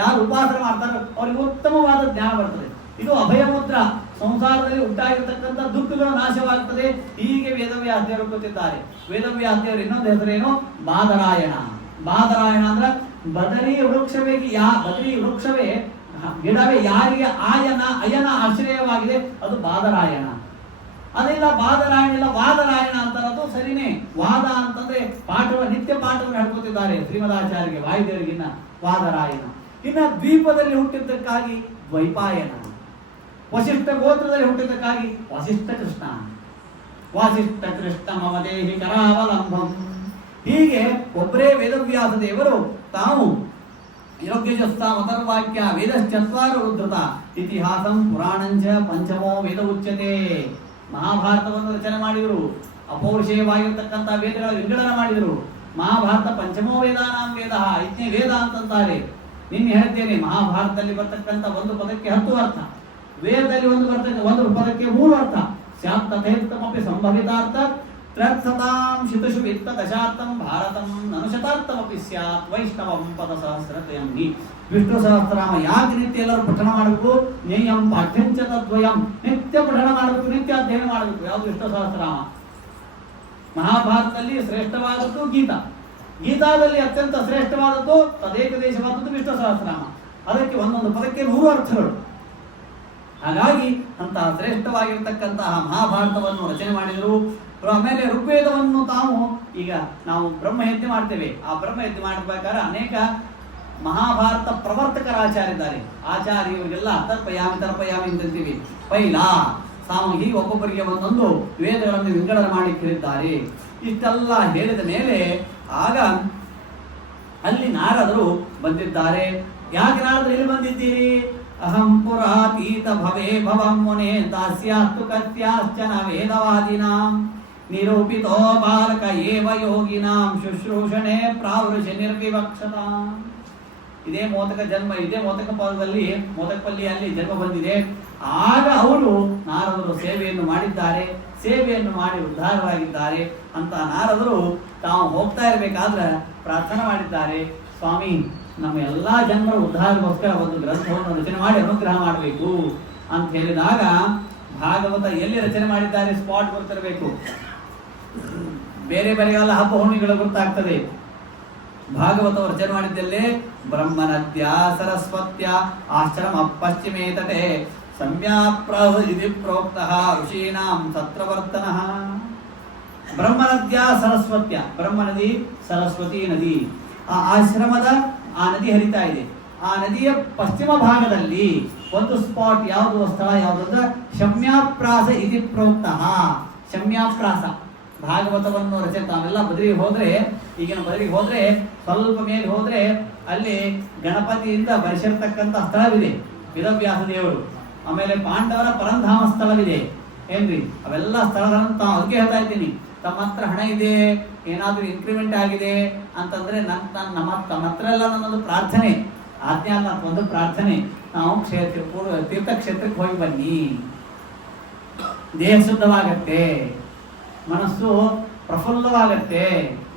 ಯಾರು ಉಪಾಸನೆ ಮಾಡ್ತಾರೆ ಅವ್ರಿಗೆ ಉತ್ತಮವಾದ ಜ್ಞಾನ ಬರ್ತದೆ. ಇದು ಅಭಯ ಮುದ್ರ. ಸಂಸಾರದಲ್ಲಿ ಉಂಟಾಗಿರ್ತಕ್ಕಂಥ ದುಃಖಗಳು ನಾಶವಾಗುತ್ತದೆ. ಹೀಗೆ ವೇದವ್ಯಾಸ ದೇವರು ಕೊಟ್ಟಿದ್ದಾರೆ. ವೇದವ್ಯಾಸ ದೇವರು ಇನ್ನೊಂದು ಹೆಸರೇನು? ಬಾದರಾಯಣ. ಬಾದರಾಯಣ ಅಂದ್ರೆ ಬದರಿ ವೃಕ್ಷವೇ, ಬದರಿ ವೃಕ್ಷವೇ ಗಿಡವೇ ಯಾರಿಗೆ ಅಯನ ಆಶ್ರಯವಾಗಿದೆ ಅದು ಬಾದರಾಯಣ. ಅದಿಲ್ಲ ಬಾದರಾಯಣ ಇಲ್ಲ ವಾದರಾಯಣ ಅಂತಾರದು ಸರಿನೇ. ವಾದ ಅಂತಂದ್ರೆ ನಿತ್ಯ ಪಾಠವನ್ನು ಹೇಳ್ಕೊತಿದ್ದಾರೆ ಶ್ರೀಮದಾಚಾರ್ಯರಿಗೆ, ವಾಯುದೇವರಿಗಿನ್ನ ವಾದರಾಯಣ. ಇನ್ನ ದ್ವೀಪದಲ್ಲಿ ಹುಟ್ಟಿದ್ದಕ್ಕಾಗಿ ದ್ವೈಪಾಯನ. ವಸಿಷ್ಠ ಗೋತ್ರದಲ್ಲಿ ಹುಟ್ಟಿದ್ದಕ್ಕಾಗಿ ವಸಿಷ್ಠ ಕೃಷ್ಣ. ವಾಸಿಷ್ಠ ಕೃಷ್ಣ ಮಮದೇಹಿ ಕರಾವಲಂಬಂ. ಹೀಗೆ ಒಬ್ಬರೇ ವೇದವ್ಯಾಸ ದೇವರು ತಾವು ಯೋಗ್ಯಜಸ್ತಾಮತರ್ವಾಕ್ಯ ವೇದಶ್ಚತ್ವಾರ ಉದ್ಧತ ಇತಿಹಾಸಂ ಪುರಾಣಂಚ ಪಂಚಮೋ ವೇದ ಉಚ್ಯತೆ. ಮಹಾಭಾರತವನ್ನು ರಚನೆ ಮಾಡಿದರು. ಅಪೌರುಷೇಯವಾಗಿರ್ತಕ್ಕಂಥ ವೇದಗಳ ವಿಂಗಡಣೆ ಮಾಡಿದರು. ಮಹಾಭಾರತ ಪಂಚಮೋ ವೇದಾನಾಂ ವೇದ, 5ನೇ ವೇದ ಅಂತಂತಾರೆ. ನಿನ್ನೆ ಹೇಳ್ತೇನೆ, ಮಹಾಭಾರತದಲ್ಲಿ ಬರ್ತಕ್ಕಂಥ ಒಂದು ಪದಕ್ಕೆ 10 ಅರ್ಥ, ವೇದದಲ್ಲಿ ಒಂದು ಪದಕ್ಕೆ 3 ಅರ್ಥ. ಶಾಂತಥೇತ್ತಮಪಿ ಸಂಭವಿತಾರ್ಥ ತ್ರರ್ಥತಾಂ ಶಿತುಷು ವಿತ್ತ ದಶಾರ್ಥಂ ಭಾರತಂ ನನುಶತಾರ್ಥಮಪಿ ಸ್ಯಾತ್ ವೈಷ್ಣವಂ ಪದ ಸಹಸ್ರತಯಂ ಹಿ. ವಿಷ್ಣು ಸಹಸ್ರನಾಮ ಯಾಕೆ ನಿತ್ಯ ಎಲ್ಲರೂ ಪಠಣ ಮಾಡಬೇಕು? ನೇಯಂ ಪಾಠ್ಯಂಚ ತದ್ವಯಂ. ನಿತ್ಯ ಪಠಣ ಮಾಡಬೇಕು, ನಿತ್ಯ ಅಧ್ಯಯನ ಮಾಡಬೇಕು. ಯಾವುದು? ವಿಷ್ಣು ಸಹಸ್ರನಾಮ. ಮಹಾಭಾರತದಲ್ಲಿ ಶ್ರೇಷ್ಠವಾದದ್ದು ಗೀತಾ. ಗೀತಾದಲ್ಲಿ ಅತ್ಯಂತ ಶ್ರೇಷ್ಠವಾದದ್ದು ತದೇಕ ದೇಶವಾದದ್ದು ವಿಷ್ಣು ಸಹಸ್ರನಾಮ. ಅದಕ್ಕೆ ಒಂದೊಂದು ಪದಕ್ಕೆ 100 ಅರ್ಥಗಳು. ಹಾಗಾಗಿ ಅಂತಹ ಶ್ರೇಷ್ಠವಾಗಿರ್ತಕ್ಕಂತಹ ಮಹಾಭಾರತವನ್ನು ರಚನೆ ಮಾಡಿದರು. ಆಮೇಲೆ ಋಗ್ವೇದವನ್ನು ಈಗ ನಾವು ಬ್ರಹ್ಮಯಜ್ಞ ಮಾಡ್ತೇವೆ. ಆ ಬ್ರಹ್ಮಯಜ್ಞ ಮಾಡಬೇಕಾದ್ರೆ ಅನೇಕ ಮಹಾಭಾರತ ಪ್ರವರ್ತಕರ ಆಚಾರ್ಯರಿದ್ದಾರೆ. ಆಚಾರ್ಯವರಿಗೆಲ್ಲ ತರ್ಪಯಾಮಿ ಅಂತೀವಿ. ಪೈಲ ಹೀಗೆ ಒಬ್ಬೊಬ್ಬರಿಗೆ ಒಂದೊಂದು ವೇದಗಳನ್ನು ವಿಂಗಡಣೆ ಮಾಡಿ ಕೇಳಿದ್ದಾರೆ. ಇಷ್ಟೆಲ್ಲ ಹೇಳಿದ ಮೇಲೆ ಆಗ ಅಲ್ಲಿ ನಾರದರು ಬಂದಿದ್ದಾರೆ. ಯಾಕೆ ನಾರದರು ಎಲ್ಲಿ ಬಂದಿದ್ದೀರಿ? ಅಹಂ ಪುರಾತೀತ ಭವೇ ಭವಂ ಮುನೇ ದಾಸ್ಯಾಸ್ತು ಕತ್ಯಾಶ್ಚನ ವೇದವಾದಿನಾಂ ನಿರೂಪಿತೋ ಬಾಲಕ ಏವ ಯೋಗಿನಾಂ ಶುಶ್ರೂಷಣೆ ಪ್ರಾವೃಷ ನಿರ್ವಿವಕ್ಷತಾಂ. ಇದೇ ಮೋದಕ ಜನ್ಮ, ಇದೇ ಮೋದಕಪಲ್ಲಿಯಲ್ಲಿ ಜನ್ಮ ಬಂದಿದೆ. ಆಗ ಅವರು ನಾರದರು ಸೇವೆಯನ್ನು ಮಾಡಿದ್ದಾರೆ, ಸೇವೆಯನ್ನು ಮಾಡಿ ಉದ್ಧಾರವಾಗಿದ್ದಾರೆ ಅಂತ ನಾರದರು ತಾವು ಹೋಗ್ತಾ ಇರಬೇಕಾದ್ರೆ ಪ್ರಾರ್ಥನೆ ಮಾಡಿದ್ದಾರೆ. ಸ್ವಾಮಿ, ನಮ್ಮ ಎಲ್ಲಾ ಜನರ ಉದ್ಧಾರಕ್ಕೋಸ್ಕರ ಒಂದು ಗ್ರಂಥವನ್ನು ರಚನೆ ಮಾಡಿ ಅನುಗ್ರಹ ಮಾಡಬೇಕು ಅಂತ ಹೇಳಿದಾಗ ಭಾಗವತ ಎಲ್ಲಿ ರಚನೆ ಮಾಡಿದ್ದಾರೆ ಸ್ಪಾಟ್ ಗೊತ್ತಿರಬೇಕು. ಬೇರೆ ಬೇರೆಲ್ಲ ಹಬ್ಬ ಹುಣ್ಣಿಮೆಗಳು ಗೊತ್ತಾಗ್ತದೆ. ಭಾಗವತ ರಚನೆ ಮಾಡಿದ್ದಲ್ಲೇ ಬ್ರಹ್ಮನದ್ಯ ಸರಸ್ವತ್ಯ ಆಶ್ರಮ ಪಶ್ಚಿಮೇ ತಟೆ ಸಂವ್ಯಾಪ್ರಹೃದಿ ಪ್ರೋಕ್ತಃ ಋಷೀಣಾಂ ಸತ್ರವರ್ತನಃ. ಬ್ರಹ್ಮನದ್ಯ ಸರಸ್ವತ್ಯ, ಬ್ರಹ್ಮ ನದಿ ಸರಸ್ವತಿ ನದಿ, ಆ ಆಶ್ರಮದ ಆ ನದಿ ಹರಿತಾ ಇದೆ. ಆ ನದಿಯ ಪಶ್ಚಿಮ ಭಾಗದಲ್ಲಿ ಒಂದು ಸ್ಪಾಟ್, ಯಾವುದು ಸ್ಥಳ ಯಾವುದು ಅಂದ್ರೆ ಶಮ್ಯಾಪ್ರಾಸ ಇತಿ ಪ್ರೋಕ್ತಃ. ಶಮ್ಯಾಪ್ರಾಸ ಭಾಗವತವನ್ನು ರಚನೆ ತಾವೆಲ್ಲ ಬದರಿಗೆ ಹೋದ್ರೆ, ಈಗಿನ ಬದರಿಗೆ ಹೋದ್ರೆ ಸ್ವಲ್ಪ ಮೇಲೆ ಹೋದ್ರೆ ಅಲ್ಲಿ ಗಣಪತಿಯಿಂದ ಬರೆಸಿರ್ತಕ್ಕಂಥ ಸ್ಥಳವಿದೆ, ವೇದವ್ಯಾಸ ದೇವರು. ಆಮೇಲೆ ಪಾಂಡವರ ಪರಂಧಾಮ ಸ್ಥಳವಿದೆ ಏನ್ರಿ. ಅವೆಲ್ಲ ಸ್ಥಳಗಳನ್ನು ತಾವು ಅದಕ್ಕೆ ಹೇಳ್ತಾ ಇದ್ದೀನಿ. ತಮ್ಮ ಹತ್ರ ಹಣ ಇದೆ, ಏನಾದ್ರೂ ಇನ್ಕ್ರಿಮೆಂಟ್ ಆಗಿದೆ ಅಂತಂದ್ರೆ ತಮ್ಮ ಹತ್ರ ಎಲ್ಲ ನನ್ನೊಂದು ಪ್ರಾರ್ಥನೆ, ಆಜ್ಞಾ ಒಂದು ಪ್ರಾರ್ಥನೆ, ನಾವು ತೀರ್ಥಕ್ಷೇತ್ರಕ್ಕೆ ಹೋಗಿ ಬನ್ನಿ, ದೇಹ ಶುದ್ಧವಾಗತ್ತೆ, ಮನಸ್ಸು ಪ್ರಫುಲ್ಲವಾಗತ್ತೆ,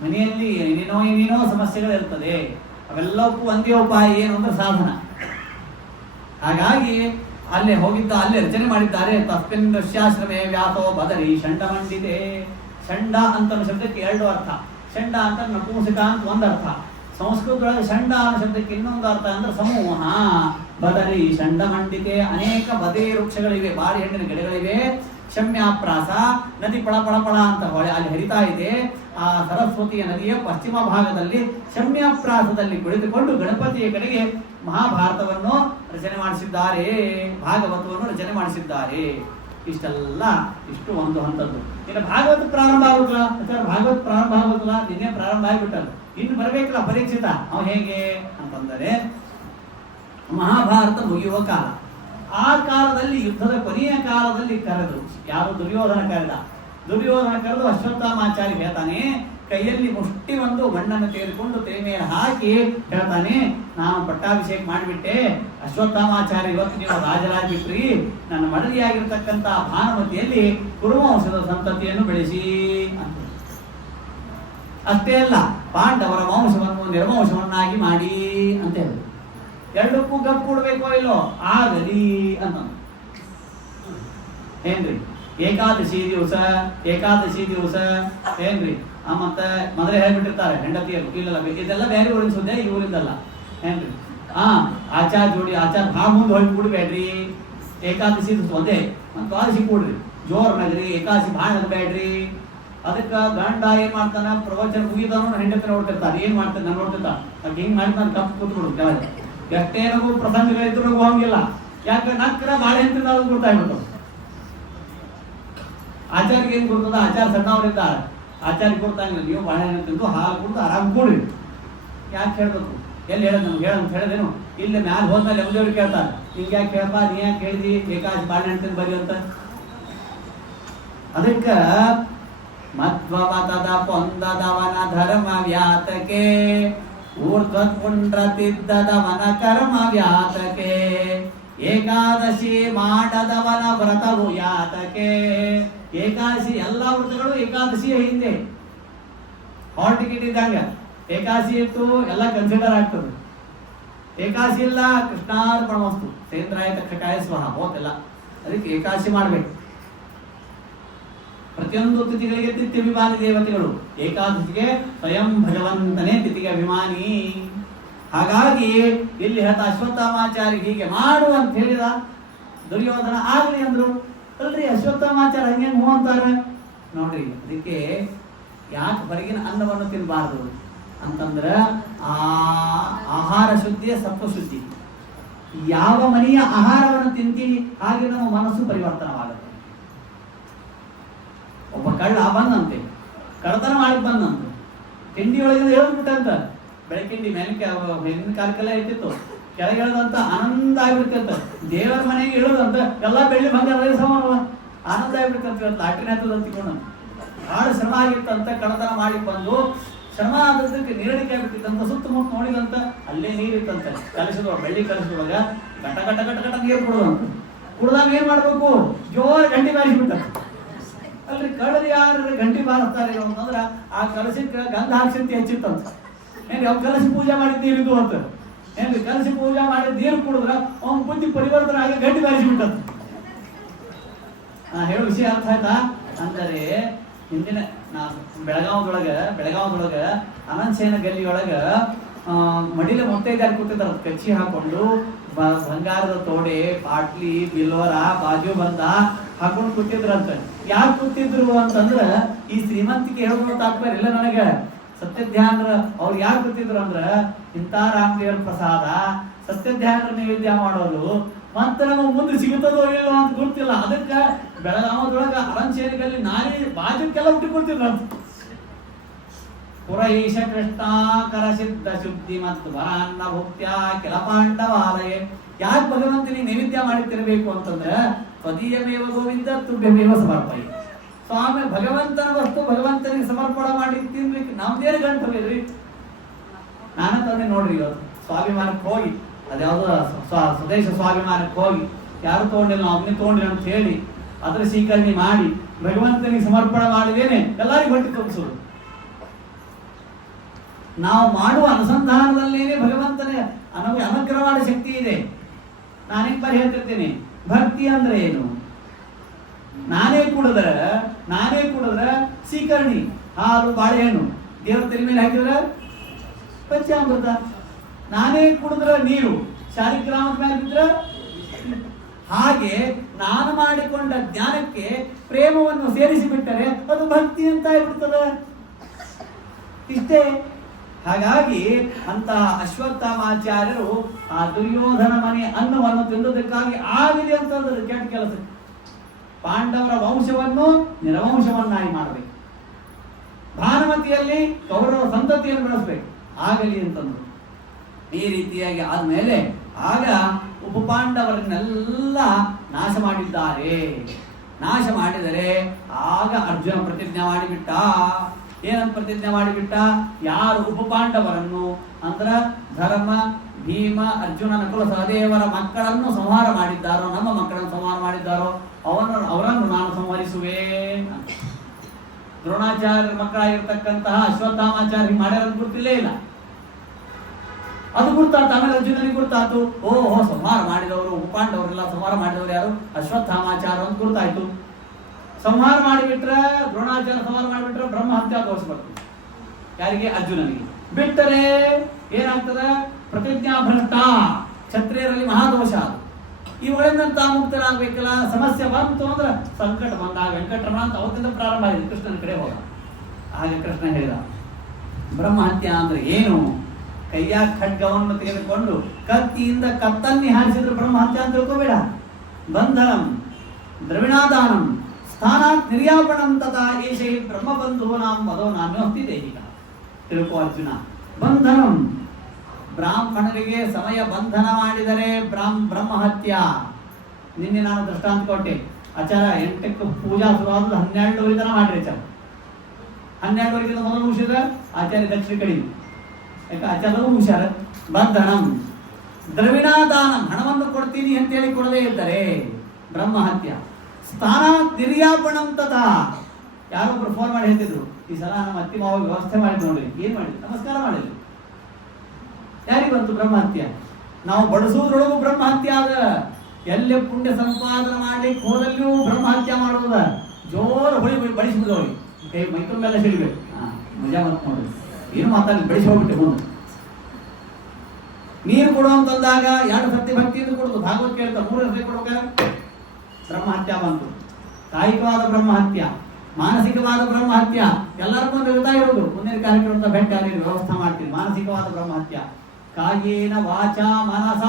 ಮನೆಯಲ್ಲಿ ಏನೇನೋ ಸಮಸ್ಯೆಗಳಿರ್ತದೆ, ಅವೆಲ್ಲಕ್ಕೂ ಒಂದೇ ಉಪಾಯ ಏನು ಅಂದ್ರೆ ಸಾಧನ. ಹಾಗಾಗಿ ಅಲ್ಲಿ ಹೋಗಿದ್ದ, ಅಲ್ಲಿ ರಚನೆ ಮಾಡಿದ್ದಾರೆ. ತಸ್ಮಿನ್ ಋಷ್ಯಾಶ್ರಮೇ ವ್ಯಾಸೋ ಬದರಿ ಷಂಡ ಮಂಡಿತೆ. ಷಂಡ ಅಂತ ಶಬ್ದಕ್ಕೆ ಎರಡು ಅರ್ಥ. ಷಂಡ ಅಂತ ನಪುಂಸಕ ಅಂತ ಒಂದು ಅರ್ಥ. ಸಂಸ್ಕೃತದೊಳಗೆ ಷಂಡ ಅನ್ನೋ ಶಬ್ದಕ್ಕೆ ಇನ್ನೊಂದು ಅರ್ಥ ಅಂದ್ರೆ ಸಮೂಹ. ಬದರಿ ಷಂಡ ಮಂಡಿತೆ, ಅನೇಕ ಬದೇ ವೃಕ್ಷಗಳಿವೆ, ಬಾರಿ ಹಣ್ಣಿನ ಗಿಡಗಳಿವೆ. ಶಮ್ಯಾಪ್ರಾಸ ನದಿ ಪಳ ಪಳ ಪಳ ಅಂತ ಅಲ್ಲಿ ಹರಿತಾ ಇದೆ. ಆ ಸರಸ್ವತಿಯ ನದಿಯ ಪಶ್ಚಿಮ ಭಾಗದಲ್ಲಿ ಶಮ್ಯಾಪ್ರಾಸದಲ್ಲಿ ಕುಳಿತುಕೊಂಡು ಗಣಪತಿಯ ಕಡೆಗೆ ಮಹಾಭಾರತವನ್ನು ರಚನೆ ಮಾಡಿಸಿದ್ದಾರೆ, ಭಾಗವತವನ್ನು ರಚನೆ ಮಾಡಿಸಿದ್ದಾರೆ. ಇಷ್ಟು ಒಂದು ಹಂತದ್ದು. ಇನ್ನು ಭಾಗವತ ಪ್ರಾರಂಭ ಆಗುತ್ತಲ್ಲ, ಭಾಗವತ ಪ್ರಾರಂಭ ಆಗುತ್ತಲ್ಲ, ನಿನ್ನೆ ಪ್ರಾರಂಭ ಆಗಿಬಿಟ್ಟಲ್ಲ, ಇನ್ನು ಬರಬೇಕಲ್ಲ ಪರೀಕ್ಷಿತ. ಅವ ಹೇಗೆ ಅಂತಂದರೆ ಮಹಾಭಾರತ ಮುಗಿಯುವ ಕಾಲ, ಆ ಕಾಲದಲ್ಲಿ ಯುದ್ಧದ ಕೊನೆಯ ಕಾಲದಲ್ಲಿ ಕರೆದು, ಯಾರು ದುರ್ಯೋಧನ ಕರೆದು ಅಶ್ವತ್ಥಾಮಾಚಾರಿ ಹೇಳ್ತಾನೆ, ಕೈಯಲ್ಲಿ ಮುಷ್ಟಿ ಒಂದು ಮಣ್ಣನ್ನು ತೆಗೆದುಕೊಂಡು ತಲೆ ಮೇಲೆ ಹಾಕಿ ಹೇಳ್ತಾನೆ, ನಾನು ಪಟ್ಟಾಭಿಷೇಕ ಮಾಡಿಬಿಟ್ಟೆ, ಅಶ್ವತ್ಥಾಮಾಚಾರ್ಯ ಇವತ್ತು ನೀವು ರಾಜರಾಗ್ಬಿಟ್ರಿ, ನನ್ನ ಮಡದಿಯಾಗಿರ್ತಕ್ಕಂಥ ಭಾನುಮತಿಯಲ್ಲಿ ಕುರುವಂಶದ ಸಂತತಿಯನ್ನು ಬೆಳೆಸಿ ಅಂತ. ಅಷ್ಟೇ ಅಲ್ಲ, ಪಾಂಡವರ ವಂಶವನ್ನು ನಿರ್ವಂಶವನ್ನಾಗಿ ಮಾಡಿ ಅಂತ ಹೇಳಿದ್ರು. ಎರಡಕ್ಕೂ ಗಪ್ ಕೊಡ್ಬೇಕೋ ಇಲ್ಲೋ, ಆಗಲಿ ಅಂತ ಏನ್ರಿ. ಏಕಾದಶಿ ದಿವಸ ಏನ್ರಿ, ಮತ್ತೆ ಮೊದಲೇ ಹೇಳ್ಬಿಟ್ಟಿರ್ತಾರೆ ಹೆಂಡತಿಯರು, ಇಲ್ಲ ಇದೆಲ್ಲ ಬೇರೆ ಊರಿನ ಸುದ್ದಿ, ಈ ಊರಿಂದಲ್ಲ ಏನ್ರಿ. ಆಚಾರ ಜೋಡಿ, ಆಚಾರ ಭಾಳ ಮುಂದೆ ಹೋಗಿ ಕೂಡಬೇಡ್ರಿ, ಏಕಾದಶಿ ದಿವಸ ಒಂದೇ ದ್ವಾದಶಿ ಕೂಡ್ರಿ, ಜೋರ್ ನಗರಿ, ಏಕಾದಶಿ ಭಾಳ ನಗಬೇಡ್ರಿ. ಅದಕ್ಕೆ ಗಂಡ ಏನ್ ಮಾಡ್ತಾನ, ಪ್ರವಚನ ಮುಗಿದವನು ಹೆಂಡತಿ ನೋಡ್ತಿರ್ತಾನೆ, ಏನ್ ಮಾಡ್ತಾನೆ ನಾನು ನೋಡ್ತಿರ್ತಾನ, ಹಿಂಗ್ ಮಾಡಿ ನಾನು ಕಪ್ಪು ಕೂತ್ಬಿಡು ಕೆಳಗೆ. ಎಷ್ಟೇನಗೂ ಪ್ರಸಂಗಗಳಿದ್ರು ಹೋಗಂಗಿಲ್ಲ, ಯಾಕೆ ನಕ್ಕರ ಬಾಳೆ ಅಂತ ನಾವು ಗೊತ್ತಾಗ್ಬಿಟ್ಟು. ಆಚಾರ್ಯ ಏನ್ ಗೊತ್ತದ, ಆಚಾರ ಸಣ್ಣವರಿದ್ದಾರೆ, ಆಚಾರ್ಯ ಗೊತ್ತಾಗಿಲ್ಲ, ನೀವು ಬಾಳೆಹಣ್ಣು ತಿಂದು ಹಾಲು ಕುಡಿದು ಆರಾಮ್ ಕೂಡಿ. ಯಾಕೆ ಹೇಳ್ಬೇಕು, ಎಲ್ಲಿ ಹೇಳೋದು ನಮ್ಗೆ ಹೇಳಂತ ಹೇಳಿದೇನು, ಇಲ್ಲಿ ಮ್ಯಾಲ ಹೋದ್ಮೇಲೆ ಎಮ್ದೇವ್ರಿಗೆ ಕೇಳ್ತಾರೆ, ನಿಂಗೆ ಯಾಕೆ ಕೇಳಪ್ಪ, ನೀ ಯಾಕೆ ಕೇಳಿದಿ ಏಕಾದಶಿ ಬಾಳೆಹಣ್ಣು ತಿಂದು ಬರಿ ಅಂತ. ಅದಕ್ಕ ಮಧ್ವಮತದ ಪೊಂದದವನ ಧರ್ಮ ವ್ಯಾತಕೆ, ಊರ್ಧ್ವಪುಂಡ್ರ ತಿದ್ದದವನ ಕರ್ಮ ವ್ಯಾತಕೆ, ಏಕಾದಶಿ ಮಾಡದವನ ವ್ರತವು ಯಾತಕೆ. ಏಕಾದಶಿ ಎಲ್ಲ ವ್ರತಗಳು ಏಕಾದಶಿಯ ಹಿಂದೆ ಹಾಲ್ ಟಿಕೆಟ್ ಇದ್ದಾಗ ಏಕಾದಶಿ ಇತ್ತು, ಎಲ್ಲ ಕನ್ಸಿಡರ್ ಆಗ್ತದೆ. ಏಕಾದಶಿ ಇಲ್ಲ, ಕೃಷ್ಣಾರ್ಪಣ ವಸ್ತು ಸೇಂದ್ರಾಯ ತಕ್ಷಕಾಯ ಸ್ವಹ ಹೋತೆಲ್ಲ. ಅದಕ್ಕೆ ಏಕಾದಶಿ ಮಾಡ್ಬೇಕು. ಪ್ರತಿಯೊಂದು ತಿಥಿಗಳಿಗೆ ತಿಥಿ ಅಭಿಮಾನಿ ದೇವತೆಗಳು, ಏಕಾದಶಿಗೆ ಸ್ವಯಂ ಭಗವಂತನೇ ತಿಥಿಗೆ ಅಭಿಮಾನಿ. ಹಾಗಾಗಿ ಇಲ್ಲಿ ಹೇಳ್ತಾ ಅಶ್ವತ್ಥಾಮಾಚಾರಿ ಹೀಗೆ ಮಾಡು ಅಂತ ಹೇಳಿದ. ದುರ್ಯೋಧನ ಆಗಲಿ ಅಂದ್ರು. ಅಲ್ರಿ ಅಶ್ವತ್ಥಾಮಾಚಾರ ಹಂಗೆ ಹೂ ಅಂತಾರೆ ನೋಡ್ರಿ. ಅದಕ್ಕೆ ಯಾಕೆ ಹೊರಗಿನ ಅನ್ನವನ್ನು ತಿನ್ನಬಾರ್ದು ಅಂತಂದ್ರ ಆ ಆಹಾರ ಶುದ್ಧಿಯ ಸತ್ವ ಶುದ್ಧಿ. ಯಾವ ಮನೆಯ ಆಹಾರವನ್ನು ತಿಂತೀವಿ ಹಾಗೆ ನಮ್ಮ ಮನಸ್ಸು ಪರಿವರ್ತನವಾಗುತ್ತೆ. ಒಬ್ಬ ಕಳ್ಳ ಬಂದಂತೆ, ಕಳ್ಳತನ ಮಾಡಿ ಬಂದಂತೆ, ತಿಂಡಿ ಒಳಗೆ ಹೇಳ್ಬಿಟ್ಟಂತ, ಬೆಳಕಿಂಡಿ ಮೇಲಕ್ಕೆ ಹೆಣ್ಣಿನ ಕಾಲಕ್ಕೆಲ್ಲ ಇರ್ತಿತ್ತು, ಕೆಳಗೆ ಹೇಳದಂತ ಆನಂದ ಆಗ್ಬಿಡ್ತಂತ, ದೇವರ ಮನೆಗೆ ಹೇಳೋದಂತ ಎಲ್ಲ ಬೆಳ್ಳಿ ಬಂಗಾರ ಸಮಾನ ಆನಂದ ಆಗ್ಬಿಡ್ತಂತ. ಇವತ್ತು ಲಾಟ್ರಿನ ಹತ್ತದ ಅಂತಿಕೊಂಡು ಭಾಳ ಶ್ರಮ ಆಗಿತ್ತಂತ, ಕಳ್ಳತನ ಮಾಡಿ ಬಂದು ಶ್ರಮ ಆದದಕ್ಕೆ ನೀರಡಿಕೆ ಆಗ್ಬಿಟ್ಟಿತ್ತಂತ, ಸುತ್ತಮುತ್ತ ನೋಡಿದಂತ ಅಲ್ಲೇ ನೀರಿತ್ತಂತ, ಕಲಸದ ಬೆಳ್ಳಿ ಕಲಸದೊಳಗ ಗಟ ಗಟ ಗಟ ಗಟ ನೀರು ಕುಡ್ದಂತ. ಕುಡ್ದಾಗ ಏನ್ ಮಾಡ್ಬೇಕು, ಜೋರ್ ಗಂಟಿ ಬಾರಿಸ್ಬಿಟ್ಟ. ಅಲ್ರಿ ಕಳ್ಳರು ಯಾರು ಗಂಟಿ ಬಾರಿಸ್ತಾರೆ ಅಂತಂದ್ರ ಆ ಕಲಸಕ್ಕೆ ಗಂಧ ಹಾಕ್ಸಂತಿ ಹೆಚ್ಚಿತ್ತಂತ. ಏನ್ರಿ ಅವ್ನು ಕಲಸಿ ಪೂಜೆ ಮಾಡಿದ ನೀರಿದ್ದು ಅಂತ, ಏನ್ರಿ ಕಲಸಿ ಪೂಜೆ ಮಾಡಿದ ನೀರು ಕುಡಿದ್ರ ಅವ್ನ ಬುದ್ಧಿ ಪರಿವರ್ತನೆ ಆಗಿ ಗಂಟಿ ಬಾರಿಸ್ಬಿಟ್ಟಂತ. ಹೇಳೋ ವಿಷಯ ಅರ್ಥ ಆಯ್ತಾ? ಅಂದರೆ ಹಿಂದಿನ ಬೆಳಗಾವದೊಳಗ ಅನಂತಸೇನ ಗಲ್ಲಿಯೊಳಗ ಮಡಿಲೆ ಮುತ್ತೈದಾರಿ ಕೂತಿದ್ದಾರ, ಕಚ್ಚಿ ಹಾಕೊಂಡು ಬಂಗಾರದ ತೋಡೆ, ಪಾಟ್ಲಿ, ಬಿಲ್ವರ, ಬಾಜು ಬಂದ ಹಾಕೊಂಡು ಕೂತಿದ್ರಂತ. ಯಾಕೆ ಕೂತಿದ್ರು ಅಂತಂದ್ರ ಈ ಶ್ರೀಮಂತಿಕೆ ಹೇಳ್ಬೋದು ತಾತ್ಪರ್ಯ ಇಲ್ಲ ನನಗ. ಸತ್ಯಧ್ಯಾನ ಅವ್ರು ಯಾಕೆ ಕೂತಿದ್ರು ಅಂದ್ರ ಇಂಥ ರಾಮದೇವರ ಪ್ರಸಾದ ಸತ್ಯಧ್ಯಾನ ನೈವೇದ್ಯ ಮಾಡೋದು ಮತ್ತೆ ನಮಗೆ ಮುಂದೆ ಸಿಗುತ್ತದೋ ಇಲ್ಲೋ ಅಂತ ಗೊತ್ತಿಲ್ಲ. ಅದಕ್ಕೆ ಬೆಳಗಾವದೊಳಗ ಅರಂಚೇರಿಗಲ್ಲಿ ನಾರಿ ಬಾಜಕ್ಕೆಲ್ಲ ಹುಟ್ಟಿಕೊಳ್ತಿದ್ರು ಅಂತ. ಪುರೈಷ ಕೃಷ್ಣಾಕರ ಸಿದ್ಧ ಶುದ್ಧಿ ಮತ್ತು ವರಾನ್ನ ಭುಕ್ತ್ಯ ಕೆಲ ಪಾಂಡವಾಲಯ. ಯಾಕೆ ಭಗವಂತನಿಗೆ ನೈವೇದ್ಯ ಮಾಡಿತಿರಬೇಕು ಅಂತಂದ್ರೆ ಸ್ವದೀಯಮೇವ ಗೋವಿಂದ ತುಭ್ಯಮೇವ ಸಮರ್ಪಯಿ. ಸ್ವಾಮಿ ಭಗವಂತನ ವಸ್ತು ಭಗವಂತನಿಗೆ ಸಮರ್ಪಣೆ ಮಾಡಿ ತಿನ್ಲಿಕ್ಕೆ ನಮ್ದೇನು ಗಂಟು. ನಾನು ತಂದೆ ನೋಡ್ರಿ, ಇವತ್ತು ಸ್ವಾಭಿಮಾನಕ್ಕೆ ಹೋಗಿ ಅದ್ಯಾವುದೋ ಸ್ವದೇಶ ಸ್ವಾಭಿಮಾನಕ್ಕೆ ಹೋಗಿ ಯಾರು ತಗೊಂಡಿಲ್ಲ ನಾವು ಒಬ್ಬನೇ ತಗೊಂಡಿಲ್ಲ ಅಂತ ಹೇಳಿ ಅದರ ಸ್ವೀಕರಣೆ ಮಾಡಿ ಭಗವಂತನಿಗೆ ಸಮರ್ಪಣೆ ಮಾಡಿದೇನೆ ಎಲ್ಲರಿಗೂ ಹೊಟ್ಟೆ ತುಂಬಿಸೋದು. ನಾವು ಮಾಡುವ ಅನುಸಂಧಾನದಲ್ಲೇನೆ ಭಗವಂತನ ಅನುಗ್ರಹವಾದ ಶಕ್ತಿ ಇದೆ. ನಾನೇನ್ ಬರಿ ಹೇಳ್ತಿರ್ತೀನಿ, ಭಕ್ತಿ ಅಂದ್ರೆ ಏನು? ನಾನೇ ಕುಡಿದ್ರ ಸ್ವೀಕರಣಿ, ಹಾಲು ಬಾಳೆಹಣ್ಣು ದೇವರ ತಲೆ ಮೇಲೆ ಹಾಕಿದ್ರ ಪಂಚಾಮೃತ. ನಾನೇ ಕುಡಿದ್ರ ನೀರು, ಶಾಲಿಗ್ರಾಮದ ಮೇಲೆ ಬಿದ್ರ. ಹಾಗೆ ನಾನು ಮಾಡಿಕೊಂಡ ಜ್ಞಾನಕ್ಕೆ ಪ್ರೇಮವನ್ನು ಸೇರಿಸಿಬಿಟ್ಟರೆ ಅದು ಭಕ್ತಿ ಅಂತ ಆಗ್ಬಿಡ್ತದೆ. ಇಷ್ಟೇ. ಹಾಗಾಗಿ ಅಂತಹ ಅಶ್ವತ್ಥಾಮಾಚಾರ್ಯರು ಆ ದುರ್ಯೋಧನ ಮನೆ ಅನ್ನವನ್ನು ತಿಂದುದಕ್ಕಾಗಿ ಆಗಲಿ ಅಂತಂದ್ರೆ ಕೆಟ್ಟ ಕೆಲಸ. ಪಾಂಡವರ ವಂಶವನ್ನು ನಿರವಂಶವನ್ನಾಗಿ ಮಾಡಬೇಕು, ಭಾನುಮತಿಯಲ್ಲಿ ಕೌರವ ಸಂತತಿಯನ್ನು ಬೆಳೆಸ್ಬೇಕು, ಆಗಲಿ ಅಂತಂದ್ರು. ಈ ರೀತಿಯಾಗಿ ಆದ್ಮೇಲೆ ಆಗ ಉಪಪಾಂಡವರನ್ನೆಲ್ಲ ನಾಶ ಮಾಡಿದ್ದಾರೆ. ನಾಶ ಮಾಡಿದರೆ ಆಗ ಅರ್ಜುನ ಪ್ರತಿಜ್ಞೆ ಮಾಡಿಬಿಟ್ಟ. ಏನಂತ ಪ್ರತಿಜ್ಞೆ ಮಾಡಿಬಿಟ್ಟ? ಯಾರು ಉಪಪಾಂಡವರನ್ನು ಅಂದ್ರ ಧರ್ಮ, ಭೀಮ, ಅರ್ಜುನ, ನಕುಲ, ಸಹದೇವರ ಮಕ್ಕಳನ್ನು ಸಂಹಾರ ಮಾಡಿದ್ದಾರೋ, ನಮ್ಮ ಮಕ್ಕಳನ್ನು ಸಂಹಾರ ಮಾಡಿದ್ದಾರೋ ಅವರನ್ನು ನಾನು ಸಂಹರಿಸುವೆ. ದ್ರೋಣಾಚಾರ್ಯರ ಮಕ್ಕಳಾಗಿರ್ತಕ್ಕಂತಹ ಅಶ್ವತ್ಥಾಮಾಚಾರ್ಯ ಮಾಡ್ಯಾರ ಅಂತ ಗೊತ್ತಿಲ್ಲೇ ಇಲ್ಲ. ಅದು ಗುರ್ತಾತು. ಆಮೇಲೆ ಅರ್ಜುನನಿಗೆ ಗುರ್ತಾತು, ಓಹೋ ಸಂಹಾರ ಮಾಡಿದವರು ಉಪಪಾಂಡವರೆಲ್ಲ ಸಂಹಾರ ಮಾಡಿದವರು ಯಾರು? ಅಶ್ವತ್ಥಾಮಾಚಾರ ಅಂತ ಗುರ್ತಾಯ್ತು. ಸಂಹಾರ ಮಾಡಿಬಿಟ್ರೆ ದ್ರೋಣಾಚಾರ್ಯ ಸಂಹಾರ ಮಾಡಿಬಿಟ್ರೆ ಬ್ರಹ್ಮ ಹತ್ಯೆ ದೋಷ ಬರ್ತದೆ. ಯಾರಿಗೆ? ಅರ್ಜುನನಿಗೆ. ಬಿಟ್ಟರೆ ಏನಾಗ್ತದೆ? ಪ್ರತಿಜ್ಞಾ ಭ್ರಷ್ಟ, ಕ್ಷತ್ರಿಯರಲ್ಲಿ ಮಹಾದೋಷ. ಈ ಒಳಗಿನಂತ ಮುಕ್ತರಾಗಬೇಕಲ್ಲ. ಸಮಸ್ಯೆ ಬಂತು ಅಂದ್ರೆ ಸಂಕಟ ಬಂದಾಗ ವೆಂಕಟರಮಣ ಅಂತ ಅವತ್ತಿಂದ ಪ್ರಾರಂಭ ಆಗಿದೆ. ಕೃಷ್ಣನ ಕಡೆ ಹೋದ. ಹಾಗೆ ಕೃಷ್ಣ ಹೇಳಿದ, ಬ್ರಹ್ಮ ಹತ್ಯೆ ಅಂದ್ರೆ ಏನು? ಕೈಯ ಖಡ್ಗವನ್ನು ತೆಗೆದುಕೊಂಡು ಕತ್ತಿಯಿಂದ ಕತ್ತನ್ನಿ ಹಾರಿಸಿದ್ರು ಬ್ರಹ್ಮ ಹತ್ಯೆ ಅಂತ ತಿಳ್ಕೋಬೇಡ. ಬಂಧನಂ ದ್ರವಿಣಾದಾನಂ ಸ್ಥಾನಾತ್ ನಿರ್ಯಾಪಣಂ ತಥಾ ಏಷೈ ಬ್ರಹ್ಮಬಂಧು ನಾಂ ಮದೋ ನಾಮ್ಯೋಸ್ತಿ ದೇಹಿಕ. ತಿಳ್ಕೋ ಅರ್ಜುನ. ಬಂಧನಂ, ಬ್ರಾಹ್ಮಣರಿಗೆ ಸಮಯ ಬಂಧನ ಮಾಡಿದರೆ ಬ್ರಹ್ಮ ಹತ್ಯ. ನಿನ್ನೆ ನಾನು ದೃಷ್ಟಾಂತ ಕೊಟ್ಟೆ. ಆಚಾರ 8ಕ್ಕೆ ಪೂಜಾ ಶುರುವಾದ 12ವರೆಗೆ ತನ ಮಾಡ್ರಿ. ಆಚಾರ 12ವರೆಗಿಂತ ಮೊದಲು ಮುಗಿಸಿದ್ರೆ ಆಚಾರ್ಯ ದಕ್ಷಿಣ ಕಡೆ. ಯಾಕೆ ಆಚಾರ್ಯರು ಹುಷಾರ. ಬಂಧನಂ ದ್ರವಿಣಾದಾನಂ, ಹಣವನ್ನು ಕೊಡ್ತೀನಿ ಅಂತೇಳಿ ಕೊಡದೇ ಇದ್ದಾರೆ ಬ್ರಹ್ಮ ಹತ್ಯ. ಸ್ಥಾನ ನಿರ್ಯಾಪಣಂ ತಥಾ. ಯಾರೊಬ್ರು ಫೋನ್ ಮಾಡಿ ಹೇಳ್ತಿದ್ರು, ಈ ಸಲ ನಮ್ಮ ಅತ್ತಿ ಮಾವ ವ್ಯವಸ್ಥೆ ಮಾಡಿ ನೋಡ್ರಿ. ಏನ್ ಮಾಡಿ? ನಮಸ್ಕಾರ ಮಾಡಿಲ್ಲ. ಯಾರಿಗೆ ಬಂತು ಬ್ರಹ್ಮ ಹತ್ಯೆ? ನಾವು ಬಡಿಸೋದ್ರೊಳಗೂ ಬ್ರಹ್ಮ ಹತ್ಯೆ ಆದ. ಎಲ್ಲೇ ಪುಣ್ಯ ಸಂಪಾದನೆ ಮಾಡ್ಲಿಕ್ಕೆ ಹೋದಲ್ಲಿಯೂ ಬ್ರಹ್ಮ ಹತ್ಯೆ ಮಾಡೋದ. ಜೋರು ಹೊಳಿ ಬಡಿಸ್ಬಿಡು ಅವ್ರಿಗೆ. ಕೈ ಮೈಕಲ್ ಮೇಲೆ ಸಿಡ್ಬೇಕು. ಮಜಾ ಬಂತು ನೋಡ್ರಿ. ಏನು ಮಾತಾಡಿ ಬೆಳೆಸಿ ಹೋಗ್ಬಿಟ್ಟೆ. ಮುಂದೆ ನೀರು ಕೊಡು ಅಂತಂದಾಗ 2 ಸತಿ ಭಕ್ತಿಯಿಂದ ಕೊಡುದು. ಭಾಗವತ್ ಕೇಳ್ತಾರೆ 3 ಸತಿ ಕೊಡ್ಬೇಕ. ಬ್ರಹ್ಮಹತ್ಯ ಬಂತು. ಕಾಯಿಕವಾದ ಬ್ರಹ್ಮಹತ್ಯ, ಮಾನಸಿಕವಾದ ಬ್ರಹ್ಮಹತ್ಯ, ಎಲ್ಲರಿಗೂ ಒಂದು ಇರ್ತಾ ಇರೋದು. ಮುಂದಿನ ಕಾರ್ಯಕ್ರಮದ ಭೇಟಿ ಆಗಿ ವ್ಯವಸ್ಥೆ ಮಾಡ್ತೀವಿ. ಮಾನಸಿಕವಾದ ಬ್ರಹ್ಮಹತ್ಯ, ಕಾಯೇನ ವಾಚ ಮನಸ,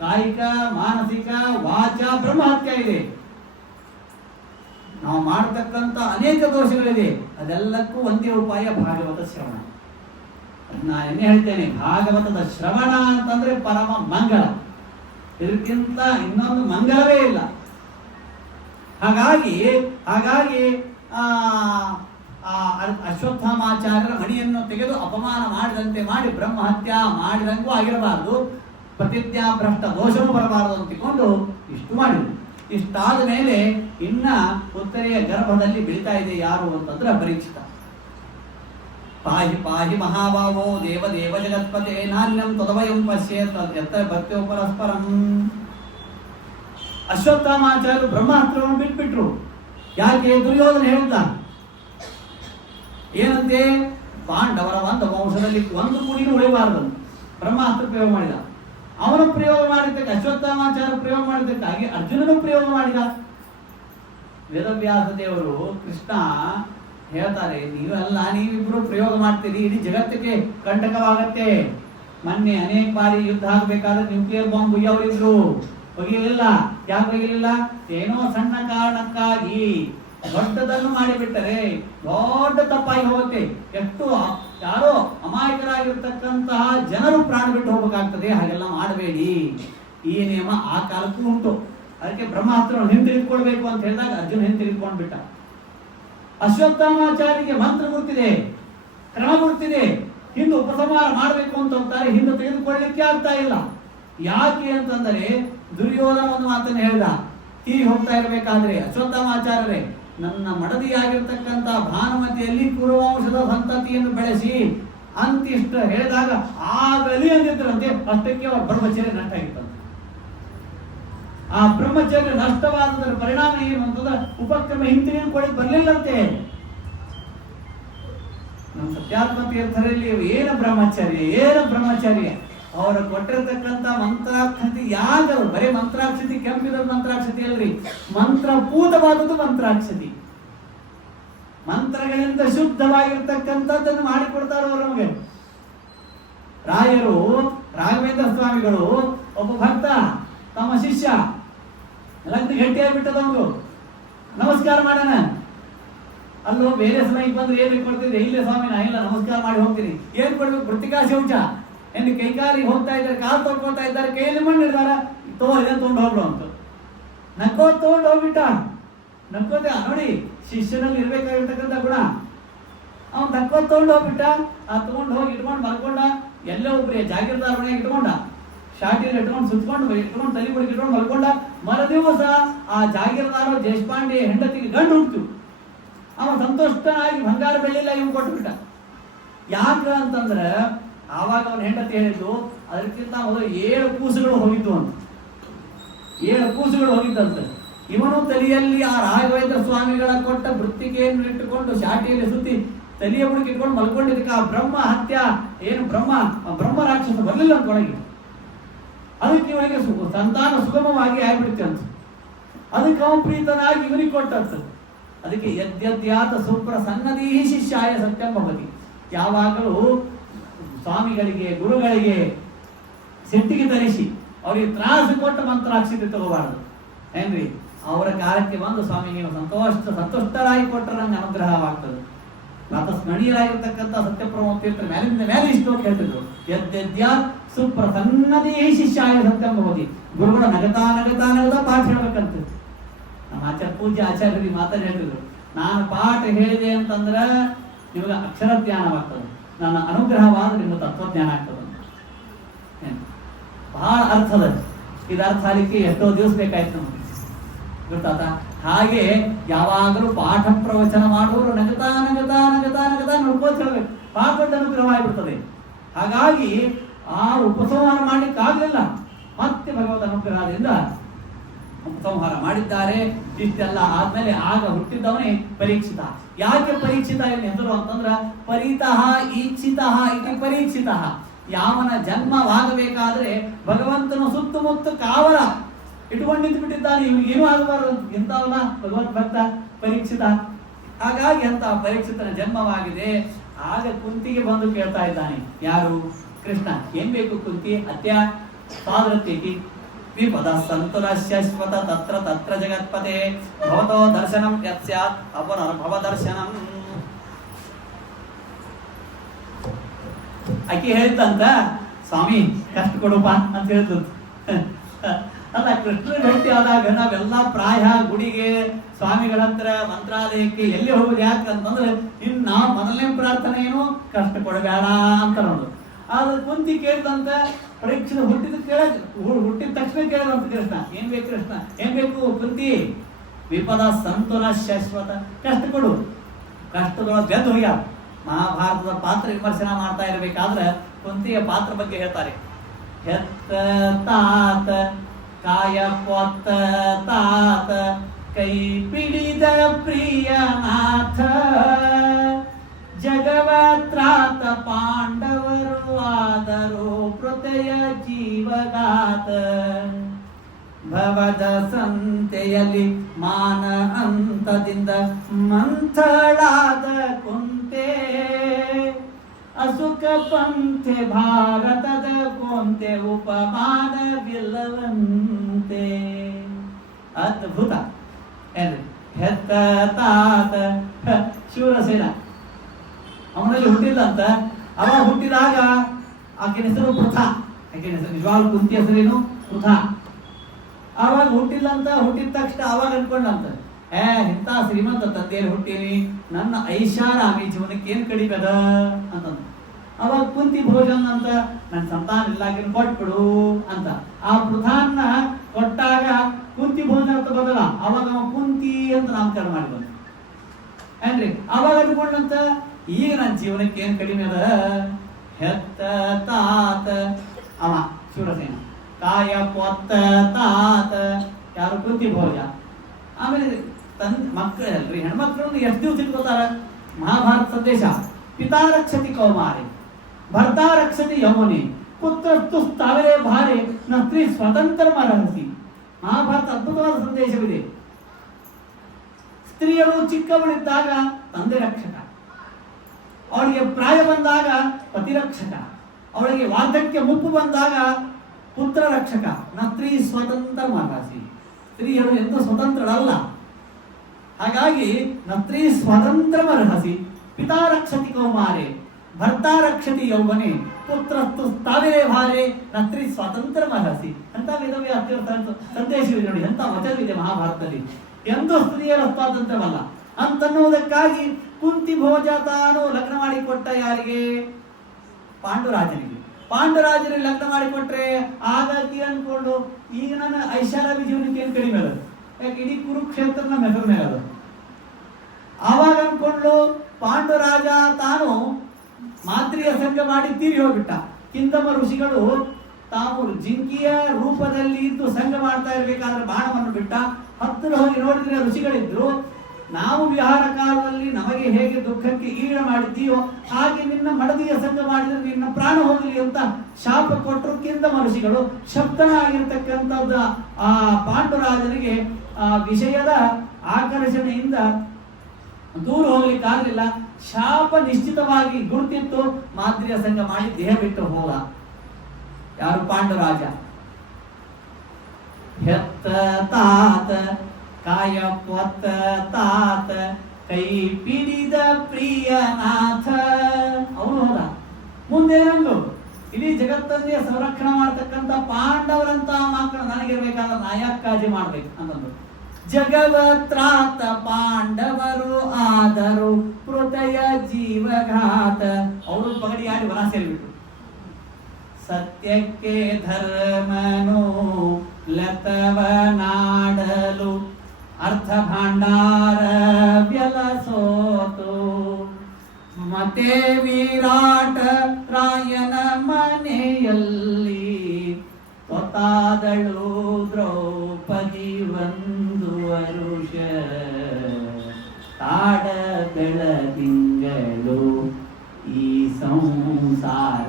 ಕಾಯಿಕ ಮಾನಸಿಕ ವಾಚ ಬ್ರಹ್ಮಹತ್ಯ ಇದೆ. ನಾವು ಮಾಡತಕ್ಕಂಥ ಅನೇಕ ದೋಷಗಳಿದೆ. ಅದೆಲ್ಲಕ್ಕೂ ಒಂದೇ ಉಪಾಯ ಭಾಗವತ ಶ್ರವಣ. ನಾನು ಎನ್ನೇ ಹೇಳ್ತೇನೆ, ಭಾಗವತದ ಶ್ರವಣ ಅಂತಂದ್ರೆ ಪರಮ ಮಂಗಲ, ಇದಕ್ಕಿಂತ ಇನ್ನೊಂದು ಮಂಗಲವೇ ಇಲ್ಲ. ಹಾಗಾಗಿ ಅಶ್ವತ್ಥಾಮಾಚಾರ್ಯರ ಮಣಿಯನ್ನು ತೆಗೆದು ಅಪಮಾನ ಮಾಡಿದಂತೆ ಮಾಡಿ ಬ್ರಹ್ಮಹತ್ಯ ಮಾಡಿದಂಗೂ ಆಗಿರಬಾರದು, ಪ್ರತಿಜ್ಞಾ ಭ್ರಷ್ಟ ದೋಷವೂ ಬರಬಾರದು ಅಂತಿಕೊಂಡು ಇಷ್ಟು ಮಾಡಿದ್ರು. ಇಷ್ಟಾದ ಮೇಲೆ ಇನ್ನ ಉತ್ತರೆಯ ಗರ್ಭದಲ್ಲಿ ಬೆಳೀತಾ ಇದೆ ಯಾರು ಅಂತಂದ್ರೆ ಪರೀಕ್ಷಿತ. ಪಾಹಿ ಪಾಹಿ ಮಹಾಭಾವೋ ದೇವ ದೇವ ಜಗತ್ಪತೆ ನಾನ್ಯಂ ತದವಯಂ ಪಶ್ಯೇತ್ ಎತ್ತ ಭಕ್ತಿಯೋ ಪರಸ್ಪರಂ. ಅಶ್ವತ್ಥಾಮಾಚಾರ್ಯರು ಬ್ರಹ್ಮಾಸ್ತ್ರವನ್ನು ಬಿಟ್ಬಿಟ್ರು. ಯಾಕೆ? ದುರ್ಯೋಧನ ಹೇಳ್ದ ಏನಂತೆ, ಪಾಂಡವರ ಒಂದು ವಂಶದಲ್ಲಿ ಒಂದು ಕುಡಿನೂ ಉಳಿಬಾರದು. ಬ್ರಹ್ಮಾಸ್ತ್ರ ಪ್ರಯೋಗ ಮಾಡಿದ. ಅವನು ಪ್ರಯೋಗ ಮಾಡಿದ್ದಕ್ಕೆ, ಅಶ್ವತ್ಥಾಮಾಚಾರ್ಯ ಪ್ರಯೋಗ ಮಾಡಿದ್ದಕ್ಕಾಗಿ ಅರ್ಜುನನು ಪ್ರಯೋಗ ಮಾಡಿದ. ವೇದವ್ಯಾಸ ದೇವರು ಕೃಷ್ಣ ಹೇಳ್ತಾರೆ, ನೀವಿಬ್ರು ಪ್ರಯೋಗ ಮಾಡ್ತೀರಿ, ಇಡೀ ಜಗತ್ತಿಗೆ ಕಂಟಕವಾಗತ್ತೆ. ಮೊನ್ನೆ ಅನೇಕ ಬಾರಿ ಯುದ್ಧ ಆಗ್ಬೇಕಾದ್ರೆ ನ್ಯೂಕ್ಲಿಯರ್ ಬಾಂಬ್ ಒಯ್ಯವರಿದ್ರು, ಒಗಿಲಿಲ್ಲ. ಯಾಕೆ ಒಗಿಲಿಲ್ಲ? ಏನೋ ಸಣ್ಣ ಕಾರಣಕ್ಕಾಗಿ ದೊಡ್ಡದನ್ನು ಮಾಡಿಬಿಟ್ಟರೆ ದೊಡ್ಡ ತಪ್ಪಾಗಿ ಹೋಗುತ್ತೆ. ಎಷ್ಟು ಯಾರೋ ಅಮಾಯಕರಾಗಿರ್ತಕ್ಕಂತಹ ಜನರು ಪ್ರಾಣ ಬಿಟ್ಟು ಹೋಗ್ಬೇಕಾಗ್ತದೆ. ಹಾಗೆಲ್ಲ ಮಾಡಬೇಡಿ. ಈ ನಿಯಮ ಆ ಕಾಲಕ್ಕೂ ಉಂಟು. ಅದಕ್ಕೆ ಬ್ರಹ್ಮಾಸ್ತ್ರವನ್ನು ಹಿಂತಿರುಗಿಕೊಳ್ಬೇಕು ಅಂತ ಹೇಳಿದಾಗ ಅರ್ಜುನ ಹಿಂತಿರುಗಿಕೊಂಡು ಬಿಟ್ಟ. ಅಶ್ವತ್ಥಾಮಾಚಾರ್ಯರಿಗೆ ಮಂತ್ರ ಗುರ್ತಿದೆ, ಕ್ರಮ ಗುರ್ತಿದೆ, ಹಿಂದೆ ಉಪಸಂಹಾರ ಮಾಡಬೇಕು ಅಂತ ಹೋಗ್ತಾರೆ, ಹಿಂದೆ ತೆಗೆದುಕೊಳ್ಳಲಿಕ್ಕೆ ಆಗ್ತಾ ಇಲ್ಲ. ಯಾಕೆ ಅಂತಂದರೆ ದುರ್ಯೋಧನ ಒಂದು ಮಾತನ್ನು ಹೇಳ್ದ, ಹೀಗೆ ಹೋಗ್ತಾ ಇರಬೇಕಾದ್ರೆ ಅಶ್ವತ್ಥಾಮಾಚಾರ್ಯರೇ, ನನ್ನ ಮಡದಿಯಾಗಿರ್ತಕ್ಕಂಥ ಭಾನುಮತಿಯಲ್ಲಿ ಕುರುವಂಶದ ಸಂತತಿಯನ್ನು ಬೆಳೆಸಿ ಅಂತಿಷ್ಟ ಹೇಳಿದಾಗ ಆಗಲಿ ಅಂದಿದ್ರಂತೆ. ಅಷ್ಟಕ್ಕೆ ಅವರ ಬ್ರಹ್ಮಚರ್ಯ ನಷ್ಟ ಆಗಿತ್ತಂತೆ. ಆ ಬ್ರಹ್ಮಚರ್ಯ ನಷ್ಟವಾದದರ ಪರಿಣಾಮ ಏನು ಅಂತಂದ್ರೆ ಉಪಕ್ರಮ ಹಿಂತಿರುಗಿ ಬರ್ಲಿಲ್ಲಂತೆ. ನಮ್ಮ ಸತ್ಯಾತ್ಮ ತೀರ್ಥರಲ್ಲಿ ಏನು ಬ್ರಹ್ಮಚರ್ಯ ಅವರು ಕೊಟ್ಟಿರತಕ್ಕಂಥ ಮಂತ್ರಾಕ್ಷತಿ ಯಾರು ಬರೀ ಮಂತ್ರಾಕ್ಷತಿ, ಕೆಂಪಿದ ಮಂತ್ರಾಕ್ಷತಿ ಅಲ್ರಿ, ಮಂತ್ರಪೂತವಾದದ್ದು ಮಂತ್ರಾಕ್ಷತಿ. ಮಂತ್ರಗಳಿಂದ ಶುದ್ಧವಾಗಿರ್ತಕ್ಕಂಥದ್ದನ್ನು ಮಾಡಿಕೊಡ್ತಾರ ಅವರು ನಮಗೆ. ರಾಯರು ರಾಘವೇಂದ್ರ ಸ್ವಾಮಿಗಳು ಒಬ್ಬ ಭಕ್ತ ತಮ್ಮ ಶಿಷ್ಯ ಲಗ್ನ ಗಟ್ಟಿಯಾಗ್ಬಿಟ್ಟದವನು ನಮಸ್ಕಾರ ಮಾಡೋಣ. ಅಲ್ಲೋ ಬೇರೆ ಸಮಯಕ್ಕೆ ಬಂದ್ರೆ ಏನ್ ಕೊಡ್ತಿದ್ದೆ? ಇಲ್ಲೇ ಸ್ವಾಮಿ ನಾ ಇಲ್ಲ ನಮಸ್ಕಾರ ಮಾಡಿ ಹೋಗ್ತೀನಿ. ಏನ್ ಕೊಡ್ಬೇಕು? ವೃತ್ತಿಕಾ ಶೌಚ. ಎಂದು ಕೈಕಾಲಿಗೆ ಹೋಗ್ತಾ ಇದ್ದಾರೆ, ಕಾಲು ತೊಳ್ಕೊಳ್ತಾ ಇದ್ದಾರೆ, ಕೈಯಲ್ಲಿ ಮಣ್ಣಿರ್ತಾರ, ಇದನ್ನು ತಗೊಂಡು ಹೋಗ್ಬಿಡು ಅಂತ ನಕ್ಕೋದ್ ತಗೊಂಡು ಹೋಗ್ಬಿಟ್ಟ. ನಕ್ಕೋದೆ ನೋಡಿ ಶಿಷ್ಯನಲ್ಲಿ ಇರ್ಬೇಕಾಗಿರ್ತಕ್ಕಂಥ ಗುಣ. ಅವ್ನು ನಕ್ಕೋದ್ ತಗೊಂಡು ಹೋಗ್ಬಿಟ್ಟ. ಆ ತಗೊಂಡು ಹೋಗಿ ಇಟ್ಕೊಂಡು ಮಲ್ಕೊಂಡ. ಎಲ್ಲೋ ಒಬ್ರಿ ಜಾಗೀರ್ದಾರ್ ಮನೆಗೆ ಇಟ್ಕೊಂಡ, ಶಾಟಿಯಲ್ಲಿ ಇಟ್ಕೊಂಡು ಇಟ್ಕೊಂಡು ತಲೆ ಬುಡಕ್ಕೆ ಇಟ್ಕೊಂಡು ಮಲ್ಕೊಂಡ. ಮರುದಿವಸ ಆ ಜಾಗೀರ್ದಾರು ದೇಶಪಾಂಡೆ ಹೆಂಡತಿಗೆ ಗಂಡು ಹುಟ್ಟಿತು. ಅವ ಸಂತೋಷನಾಗಿ ಬಂಗಾರ ಬೆಳ್ಳಿಲ್ಲ ಇವ್ ಕೊಟ್ಬಿಟ್ಟ. ಯಾಕ ಅಂತಂದ್ರೆ ಆವಾಗ ಅವನ ಹೆಂಡತಿ ಹೇಳಿದ್ದು, ಅದಕ್ಕಿಂತ ಮೊದಲು 7 ಕೂಸುಗಳು ಹೋಗಿದ್ದು ಅಂತ. 7 ಕೂಸುಗಳು ಹೋಗಿದ್ದಂತೆ. ಇವನು ತಲೆಯಲ್ಲಿ ಆ ರಾಘವೇಂದ್ರ ಸ್ವಾಮಿಗಳ ಕೊಟ್ಟ ವೃತ್ತಿಕೆಯನ್ನು ಇಟ್ಟುಕೊಂಡು ಶಾಟಿಯಲ್ಲಿ ಸುತ್ತಿ ತಲೆಯ ಬುಡಕ್ಕೆ ಇಟ್ಕೊಂಡು ಮಲ್ಕೊಂಡಿದ್ದಕ್ಕೆ ಆ ಬ್ರಹ್ಮ ಹತ್ಯ ಏನು ಬ್ರಹ್ಮ ರಾಕ್ಷಸ ಬರಲಿಲ್ಲ ಅಂತ ಒಳಗೆ. ಅದಕ್ಕೆ ಇವನಿಗೆ ಸಂತಾನ ಸುಗಮವಾಗಿ ಆಗ್ಬಿಡುತ್ತೆ ಅಂತ. ಅದಕ್ಕೆ ಅವನು ಪ್ರೀತನಾಗಿ ಇವನಿಗೆ ಕೊಟ್ಟಂತ. ಅದಕ್ಕೆ ಯದ್ಯದ್ಯಾತ ಸುಪ್ರಸನ್ನದೀ ಶಿಷ್ಯಾಯ ಸತ್ಯಂ ಭವತಿ. ಯಾವಾಗಲೂ ಸ್ವಾಮಿಗಳಿಗೆ ಗುರುಗಳಿಗೆ ಸಿಟ್ಟಿಗೆ ತರಿಸಿ ಅವರಿಗೆ ತ್ರಾಸು ಕೊಟ್ಟು ಮಂತ್ರಾಕ್ಷತೆ ತಗೋಬಾರದು ಏನ್ರಿ. ಅವರ ಕಾಲಕ್ಕೆ ಬಂದು ಸ್ವಾಮಿ ನೀವು ಸಂತುಷ್ಟರಾಗಿ ಕೊಟ್ಟರೆ ನಂಗೆ ಅನುಗ್ರಹವಾಗ್ತದೆ. ಸ್ಮರಣೀಯರಾಗಿರ್ತಕ್ಕಂಥ ಸತ್ಯಪ್ರಭು ತೀರ್ಥ ಮೇಲಿಂದ ಮೇಲೆ ಇಷ್ಟು ಅಂತ ಹೇಳ್ತಿದ್ರು. ಯದ್ಯದ್ಯಾ ಸುಪ್ರಸನ್ನದೇ ಶಿಷ್ಯಾಯ ಸತ್ಯಂ ಭವತಿ. ಗುರುಗಳ ನಗತಾ ಪಾಠ ಹೇಳ್ಬೇಕಂತ ನಮ್ಮ ಪೂಜ್ಯ ಆಚಾರ್ಯರಿಗೆ ಮಾತಾಡಿ ಹೇಳ್ತಿದ್ರು, ನಾನು ಪಾಠ ಹೇಳಿದೆ ಅಂತಂದ್ರೆ ನಿಮಗೆ ಅಕ್ಷರ ಜ್ಞಾನವಾಗ್ತದೆ, ನನ್ನ ಅನುಗ್ರಹವಾದ್ರೆ ನಿಮ್ಮ ತತ್ವಜ್ಞಾನ ಆಗ್ತದೆ. ಬಹಳ ಅರ್ಥದ ಇದು ಅರ್ಥ ಆಗಲಿಕ್ಕೆ ಎಷ್ಟೋ ದಿವಸ ಬೇಕಾಯ್ತು ನಮಗೆ, ಗೊತ್ತಾತ. ಹಾಗೆ ಯಾವಾಗಲೂ ಪಾಠ ಪ್ರವಚನ ಮಾಡುವವರು ನಗತಾ ನೋಡ್ಕೋತ ಹೇಳ್ಬೇಕು. ಬಹಳ ದೊಡ್ಡ ಅನುಗ್ರಹ ಆಗಿಬಿಡ್ತದೆ. ಹಾಗಾಗಿ ಆ ಉಪಸಂಹಾರ ಮಾಡ್ಲಿಕ್ಕೆ ಆಗಲಿಲ್ಲ. ಮತ್ತೆ ಭಗವತ್ ಅನುಗ್ರಹದಿಂದ ಉಪಸಂಹಾರ ಮಾಡಿದ್ದಾರೆ. ಇಷ್ಟೆಲ್ಲ ಆದ್ಮೇಲೆ ಆಗ ಹುಟ್ಟಿದ್ದವನೇ ಪರೀಕ್ಷಿತ. ಯಾಕೆ ಪರೀಕ್ಷಿತ ಏನು ಹೆಸರು ಅಂತಂದ್ರ ಪರಿತಃ ಈಕ್ಷಿತಃ ಇದು ಪರೀಕ್ಷಿತ. ಯಾವನ ಜನ್ಮವಾಗಬೇಕಾದ್ರೆ ಭಗವಂತನ ಸುತ್ತಮುತ್ತ ಕಾವಲ ಇಟ್ಕೊಂಡು ನಿಂತು ಬಿಟ್ಟಿದ್ದಾನೆ, ಇವ್ರಿಗೇನು ಆಗಬಾರದು ಇಂಥವಲ್ಲ ಭಗವತ್ ಭಕ್ತ ಪರೀಕ್ಷಿತ. ಹಾಗಾಗಿ ಅಂತ ಪರೀಕ್ಷಿತನ ಜನ್ಮವಾಗಿದೆ. ಆಗ ಕುಂತಿಗೆ ಬಂದು ಕೇಳ್ತಾ ಇದ್ದಾನೆ, ಯಾರು? ಕೃಷ್ಣ. ಏನ್ ಬೇಕು ಕುಂತಿ? ಅತ್ಯ ಸ್ವಾದೃತ್ಯತಿ ವಿಪದ ಸಂತುಲ ಶಾಶ್ವತ ತತ್ರ ತತ್ರ ಜಗತ್ಪತೆ ಭವತೋ ದರ್ಶನಂ ಯತ್ ಸ್ಯಾತ್ ಅಪನರ್ಭವ ದರ್ಶನಂ. ಆಕೆ ಹೇಳಿದಂತ, ಸ್ವಾಮಿ ಕಷ್ಟ ಕೊಡುಪ ಅಂತ ಹೇಳ್ತದ. ಅಲ್ಲ, ಕೃಷ್ಣನ ಭೇಟಿ ಆದಾಗ ನಾವೆಲ್ಲ ಪ್ರಾಯ ಗುಡಿಗೆ, ಸ್ವಾಮಿಗಳ ಹತ್ರ, ಮಂತ್ರಾಲಯಕ್ಕೆ ಎಲ್ಲಿ ಹೋಗುದು? ಯಾಕಂತಂದ್ರೆ ಇನ್ನ ಮೊದಲನೇ ಪ್ರಾರ್ಥನೆ ಏನು? ಕಷ್ಟ ಕೊಡಬೇಡ ಅಂತ ನೋಡು. ಆದ್ರೆ ಕುಂತಿ ಕೇಳಿದಂತ ಪರೀಕ್ಷೆ ಹುಟ್ಟಿದ ತಕ್ಷಣ ಕೇಳಿದಂತ ಕೃಷ್ಣ, ಏನ್ ಬೇಕು ಕೃಷ್ಣ? ಏನ್ ಬೇಕು ಕುಂತಿ? ವಿಪದ ಸಂತುಲ ಶಾಶ್ವತ, ಕಷ್ಟ ಕೊಡು. ಕಷ್ಟದೊಳ ಗೆದ್ದು ಹೋಗ್ಯಾರ. ಮಹಾಭಾರತದ ಪಾತ್ರ ವಿಮರ್ಶನ ಮಾಡ್ತಾ ಇರಬೇಕಾದ್ರೆ ಕುಂತಿಯ ಪಾತ್ರ ಬಗ್ಗೆ ಹೇಳ್ತಾರೆ. ಹೆತ್ತ ತಾತ ಕಾಯ ಪೊತ್ತ ತಾತ ಕೈ ಪಿಡಿದ ಪ್ರಿಯನಾಥ ಜಗವತ್ರಾತ ಪಾಂಡವರು ಆದರೂ ಪ್ರತಯ ಜೀವಗಾತ ಭವದ ಸಂತೆಯಲ್ಲಿ ಮಾನ ಅಂತದಿಂದ ಮಂಥಳಾದ ಕುಂತೆ ಅಸುಖ ಪಂಥೆ ಭಾರತದ ಕೊಂತೆ ಉಪಮಾನವಿಲ್ಲವಂತೆ. ಅದ್ಭುತ. ಏನ್ರಿ? ಹೆತ್ತ ತಾತ ಶೂರಸೇನ ಅವನಲ್ಲಿ ಹುಟ್ಟಿಲ್ಲ ಅಂತ. ಅವ ಹುಟ್ಟಿದಾಗ ಆಕೆನ ಹೆಸರು ಪೃಥಾ. ಆಕೆನ ಹೆಸರು ನಿಜವಾಗ್ಲೂ ಕುಂತಿ ಹೆಸರೇನು? ಪೃಥಾ. ಅವಾಗ ಹುಟ್ಟಿಲ್ಲ ಅಂತ. ಹುಟ್ಟಿದ ತಕ್ಷಣ ಅವಾಗ ಅನ್ಕೊಂಡಂತ, ಇಂಥ ಶ್ರೀಮಂತ ತಂದೆಯಲ್ಲಿ ಹುಟ್ಟೀನಿ, ನನ್ನ ಐಷಾರಾಮಿ ಜೀವನಕ್ಕೆ ಏನ್ ಕಡಿಮೆ ಅದ ಅಂತಂದ. ಅವಾಗ ಕುಂತಿ ಭೋಜನ ಅಂತ, ನನ್ನ ಸಂತಾನ ಇಲ್ಲಾಗಿನ ಕೊಟ್ಬಿಡು ಅಂತ. ಆ ಪೃಥಾನ್ನ ಕೊಟ್ಟಾಗ ಕುಂತಿ ಭೋಜನ ಅಂತ ಬದಲ ಅವಾಗ ಅವ ಕುಂತಿ ಅಂತ ನಾಮಕರಣ ಮಾಡಿದ ಏನ್ರಿ. ಅವಾಗ ಅನ್ಕೊಂಡಂತ, ಈಗ ನನ್ನ ಜೀವನಕ್ಕೆ ಏನ್ ಕಡಿಮೆ ಅದ? ಹೆತ್ತ ತಾತ ಅವ ಶೂರಸೇನ, ಕಾಯ ಪೊತ್ತ ತಾತ ಯಾರು? ಕುಂತಿ ಭೋಜ. ಆಮೇಲೆ ಮಕ್ಕಳಲ್ರಿ, ಹೆಣ್ಮಕ್ಳನ್ನು ಎಷ್ಟು ದಿವಸ ಇಟ್ಕೋತಾರ? ಮಹಾಭಾರತ ಸಂದೇಶ. ಪಿತಾ ರಕ್ಷತಿ ಕೌಮಾರಿ ಭರ್ತಾ ರಕ್ಷತಿ ಯಮುನಿ ಪುತ್ರಸ್ತು ಸ್ಥಾವರೇ ಭಾರೆ ನ ಸ್ತ್ರೀ ಸ್ವತಂತ್ರ ಮರಹಸಿ. ಮಹಾಭಾರತ ಅದ್ಭುತವಾದ ಸಂದೇಶವಿದೆ. ಸ್ತ್ರೀಯರು ಚಿಕ್ಕವಳಿದ್ದಾಗ ತಂದೆ ರಕ್ಷಕ, ಅವಳಿಗೆ ಪ್ರಾಯ ಬಂದಾಗ ಪತಿ ರಕ್ಷಕ, ಅವಳಿಗೆ ವಾರ್ಧಕ್ಯ ಮುಪ್ಪು ಬಂದಾಗ ಪುತ್ರ ರಕ್ಷಕ. ನ ಸ್ತ್ರೀ ಸ್ವತಂತ್ರ ಮರಹಸಿ. ಸ್ತ್ರೀಯರು ಎಂದು ಸ್ವತಂತ್ರಳಲ್ಲ. ಹಾಗಾಗಿ ನತ್ರಿ ಸ್ವತಂತ್ರ ಮರ್ಹಸಿ ಪಿತಾ ರಕ್ಷತಿ ಕೌಮಾರೆ ಭರ್ತಾ ರಕ್ಷತಿ ಯೌವನೆ ಪುತ್ರಸ್ತು ಸ್ಥಾವರೇ ಭಾರೆ ನತ್ರಿ ಸ್ವತಂತ್ರ ಮರ್ಹಸಿ. ಅಂತ ವೇದವ್ಯಾಸ ಸಂದೇಶವಿದೆ ನೋಡಿ, ಎಂತ ವಚನವಿದೆ ಮಹಾಭಾರತದಲ್ಲಿ. ಎಂದು ಸ್ತ್ರೀಯರ ಸ್ವಾತಂತ್ರ್ಯವಲ್ಲ ಅಂತನ್ನುವುದಕ್ಕಾಗಿ ಕುಂತಿ ಭೋಜ ತಾನು ಲಗ್ನ ಮಾಡಿಕೊಟ್ಟ ಯಾರಿಗೆ? ಪಾಂಡುರಾಜನಿಗೆ. ಪಾಂಡುರಾಜನಿಗೆ ಲಗ್ನ ಮಾಡಿಕೊಟ್ರೆ ಆಗಾತಿ ಅನ್ಕೊಂಡು, ಈಗ ನನ್ನ ಐಷಾರಾಮಿ ಜೀವನಕ್ಕೆ ಏನ್ ಕಡಿಮೆ ಅದ? ಯಾಕೆ ಇಡೀ ಕುರುಕ್ಷೇತ್ರ ನಮ್ಮ ಹೆಸರು ಮೇಲೆ ಅದು. ಆವಾಗ ಅನ್ಕೊಂಡು ಪಾಂಡುರಾಜ ತಾನು ಮಾತ್ರಿಯ ಸಂಘ ಮಾಡಿ ತೀರಿ ಹೋಗ್ಬಿಟ್ಟ. ಕಿಂದಮ ಋಷಿಗಳು ತಾವು ಜಿಂಕಿಯ ರೂಪದಲ್ಲಿ ಇದ್ದು ಸಂಘ ಮಾಡ್ತಾ ಇರ್ಬೇಕಾದ್ರೆ ಬಾಣವನ್ನು ಬಿಟ್ಟ. ಹತ್ತಿರ ಹೋಗಿ ನೋಡಿದ್ರೆ ಋಷಿಗಳಿದ್ರು, ನಾವು ವಿಹಾರ ಕಾಲದಲ್ಲಿ ನಮಗೆ ಹೇಗೆ ದುಃಖಕ್ಕೆ ಈಡ ಮಾಡಿದ್ದೀಯೋ ಹಾಗೆ ನಿನ್ನ ಮಡದಿಯ ಸಂಘ ಮಾಡಿದ್ರೆ ನಿನ್ನ ಪ್ರಾಣ ಹೋಗಲಿ ಅಂತ ಶಾಪ ಕೊಟ್ಟರು ಕಿಂದಮ ಋಷಿಗಳು. ಶಬ್ದನಾಗಿರ್ತಕ್ಕಂಥದ್ದು ಆ ಪಾಂಡುರಾಜನಿಗೆ ಆ ವಿಷಯದ ಆಕರ್ಷಣೆಯಿಂದ ದೂರ ಹೋಗ್ಲಿಕ್ಕಾಗಲಿಲ್ಲ. ಶಾಪ ನಿಶ್ಚಿತವಾಗಿ ಗುರುತಿತ್ತು. ಮಾದ್ರಿಯ ಸಂಘ ಮಾಡಿ ದೇಹ ಬಿಟ್ಟು ಹೋದ. ಯಾರು? ಪಾಂಡುರಾಜ. ಹೆತ್ತ ತಾತ ಕಾಯ ಪೊತ್ತ ತಾತ ಕೈ ಪಿಡಿದ ಪ್ರಿಯನಾಥ. ಅವನು ಹೋದ. ಮುಂದೇನಂದು ಇಡೀ ಜಗತ್ತನ್ನೇ ಸಂರಕ್ಷಣೆ ಮಾಡತಕ್ಕಂತ ಪಾಂಡವರಂತ ಮಕ್ಕಳು ನನಗಿರ್ಬೇಕಾದ ನಾಯಕ ಕಾಳಜಿ ಮಾಡ್ಬೇಕು ಅಂತಂದ್ರು. ಜಗವತ್ರಾತ ಪಾಂಡವರು ಆದರು ಹೃದಯ ಜೀವಘಾತ. ಅವರು ಪಗಡಿ ಆಡಿ ವನ ಸೇರಿಬಿಟ್ರು. ಸತ್ಯಕ್ಕೆ ಧರ್ಮನು ಲತವನಾಡಲು ಅರ್ಥ ಭಾಂಡಾರ ವ್ಯಲಸೋತು. ಮತ್ತೆ ವಿರಾಟ ರಾಯನ ಮನೆಯಲ್ಲಿ ತೊತಾದಳು ದ್ರೌಪದಿ ಒಂದು ವರುಷ. ತಾಡ ಬೆಳದಿಂಗಳು ಈ ಸಂಸಾರ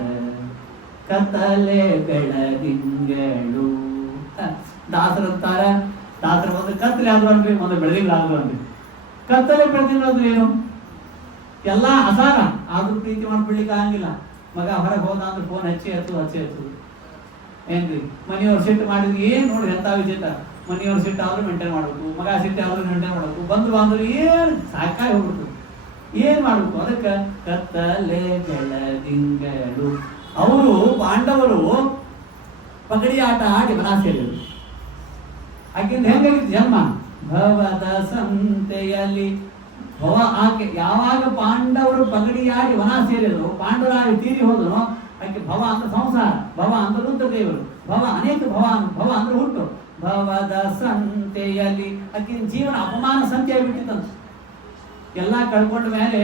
ಕತಲೆ ಬೆಳದಿಂಗಳು. ದಾಸರಂತಾರ, ದಾಸರ ಒಂದು ಕತ್ತಲೆ ಆದ್ರು ಅನ್ರಿ, ಒಂದು ಬೆಳದಿಂಗಳಾದ್ರು ಅನ್ರಿ. ಕತ್ತಲೆ ಬೆಳದಿಂಗಳಾದ್ರು ಏನು ಎಲ್ಲ ಅಸಾರ ಆದ್ರೂ ಪ್ರೀತಿ ಮಾಡ್ಬಿಡ್ಲಿಕ್ಕೆ ಆಗಂಗಿಲ್ಲ. ಮಗ ಹೊರಗೆ ಹೋದ ಅಂದ್ರೆ ಫೋನ್ ಹಚ್ಚಿ ಹಚ್ಚು ಏನ್ರಿ. ಮನೆಯವ್ರು ಸಿಟ್ಟು ಮಾಡಿದ್ವಿ, ಏನ್ ನೋಡ್ರಿ ಎಂತ ವಿಚಿತ್ರ. ಮನೆಯವ್ರು ಸಿಟ್ಟು ಆದ್ರೂ ಮೇಂಟೈನ್ ಮಾಡ್ಬೇಕು, ಮಗ ಸಿಟ್ಟು ಆದ್ರೂ ಮೇಂಟೈನ್ ಮಾಡ್ಬೇಕು, ಬಂದ್ರು ಅಂದ್ರೆ ಏನ್ ಸಾಕಾಗಿ ಹೋಗ್ಬಿಡ್ತು, ಏನ್ ಮಾಡ್ಬೇಕು. ಅದಕ್ಕೆ ಕತ್ತಲೆ ಬೆಳದಿಂಗಳು. ಅವರು ಪಾಂಡವರು ಪಗಡಿ ಆಟ ಆಡಿ ವನ ಸೇರಿದ್ರು. ಆಕೆಂದು ಹೆಂಗಾಗಿತ್ತು ಜನ್ಮ, ಭವದ ಸಂತೆಯಲ್ಲಿ ಭವ. ಆಕೆ ಯಾವಾಗ ಪಾಂಡವರು ಪಗಡಿ ಆಡಿ ವನ ಸೇರಿದ್ರು, ಪಾಂಡವರಾಗಿ ತೀರಿ ಹೋದ್ರು, ಆಕೆ ಭವ ಅಂದ್ರೆ ಸಂಸಾರ, ಭವ ಅಂದ್ರೆ ರುದ್ರ ದೇವರು, ಭವ ಅನೇಕ ಭವ ಅಂದ್ರೆ ಹುಟ್ಟು. ಭವದ ಸಂತೆಯಲ್ಲಿ ಆಕಿನ ಜೀವನ ಅಪಮಾನ ಸಂತೆ ಆಗಿಬಿಟ್ಟಿತ್ತಂತ. ಎಲ್ಲ ಕಳ್ಕೊಂಡ ಮೇಲೆ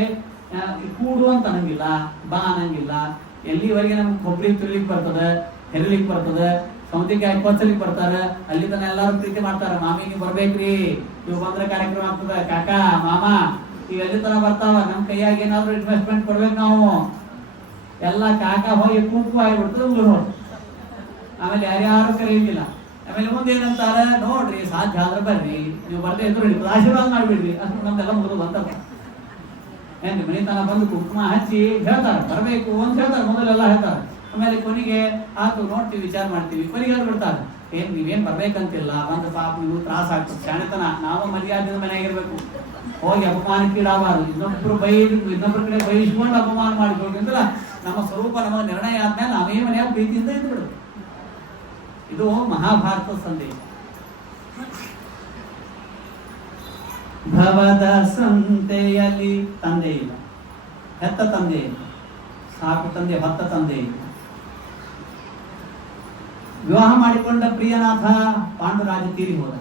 ಕೂಡು ಅಂತ ಅನ್ನಂಗಿಲ್ಲ, ಬಾ ಅನ್ನಂಗಿಲ್ಲ. ಎಲ್ಲಿವರೆಗೆ ನಮ್ಗೆ ಕೊಬ್ಬರಿ ತುಳಿಲಿಕ್ಕೆ ಬರ್ತದೆ, ಹೆರಲಿಕ್ಕೆ ಬರ್ತದೆ, ಸೌತೆಕಾಯಿ ಕೊಚ್ಚಲಿಕ್ಕೆ ಬರ್ತಾರೆ, ಅಲ್ಲಿ ತನ ಎಲ್ಲಾರು ಪ್ರೀತಿ ಮಾಡ್ತಾರ. ಮಾಮಿ ನೀವು ಬರ್ಬೇಕ್ರಿ, ನೀವು ಬಂದ್ರೆ ಕಾರ್ಯಕ್ರಮ ಆಗ್ತದ, ಕಾಕಾ ಮಾಮ ಇವೆಲ್ಲಿ ತರ ಬರ್ತಾವ. ನಮ್ ಕೈಯಾಗ ಏನಾದ್ರು ಇನ್ವೆಸ್ಟ್ಮೆಂಟ್ ಕೊಡ್ಬೇಕು ನಾವು. ಎಲ್ಲ ಕಾಕಾ ಹೋಗಿ ಕೂಪು ಆಗಿಬಿಡ್ತದೆ, ಊರು. ಆಮೇಲೆ ಯಾರ್ಯಾರು ಕರೆಯುತ್ತಿಲ್ಲ. ಆಮೇಲೆ ಮುಂದೆ ಏನಂತಾರ, ನೋಡ್ರಿ ಸಾಧ್ಯ ಆದ್ರೆ ಬರ್ರಿ, ನೀವು ಬರ್ದೇ ಇದ್ರು ಆಶೀರ್ವಾದ ಮಾಡ್ಬಿಡ್ರಿ. ಅಷ್ಟು ನಮ್ದೆಲ್ಲ ಮುಗಿದು ಬಂತಪ್ಪ. ಏನ್ರಿ ಮನಿತನ ಬಂದು ಕುಂಕುಮ ಹಚ್ಚಿ ಹೇಳ್ತಾರೆ ಬರ್ಬೇಕು ಅಂತ ಹೇಳ್ತಾರೆ, ಮೊದಲೆಲ್ಲ ಹೇಳ್ತಾರೆ. ಆಮೇಲೆ ಕೊನೆಗೆ ಆತು ನೋಡ್ತೀವಿ, ವಿಚಾರ ಮಾಡ್ತೀವಿ, ಕೊನೆಗೆ ಹೇಳ್ಬಿಡ್ತಾರೆ, ಏನ್ ನೀವೇನ್ ಬರ್ಬೇಕಂತಿಲ್ಲ, ಬಂದ ಪಾಪ ನೀವು ತ್ರಾಸ ಆಗ್ತದೆ. ಶಾಣೆತನ ನಾವು ಮರ್ಯಾದಿಂದ ಮನೆಯಾಗಿರ್ಬೇಕು, ಹೋಗಿ ಅಪಮಾನಕ್ಕೀಡಾಬಾರ್ದು. ಇನ್ನೊಬ್ರ ಕಡೆ ಬಯಸ್ಕೊಂಡು ಅಪಮಾನ ಮಾಡಿಕೊಳ್ಳೋದ್ರಿಂದ ನಮ್ಮ ಸ್ವರೂಪ ನಮಗೆ ನಿರ್ಣಯ ಆದ್ಮೇಲೆ ನಾವೇ ಮನೆಯಾಗ ಪ್ರೀತಿಯಿಂದ ಇದ್ದು ಬಿಡುದು. ಇದು ಮಹಾಭಾರತದ ಸಂದೇಶ. ಭವದ ಸಂತೆಯಲ್ಲಿ ತಂದೆ ಇಲ್ಲ, ಹೆತ್ತ ತಂದೆ ಇಲ್ಲ, ಸಾಕು ತಂದೆ ಹೊತ್ತ ತಂದೆ ಇಲ್ಲ. ವಿವಾಹ ಮಾಡಿಕೊಂಡ ಪ್ರಿಯನಾಥ ಪಾಂಡುರಾಜ ತೀರಿ ಹೋದ.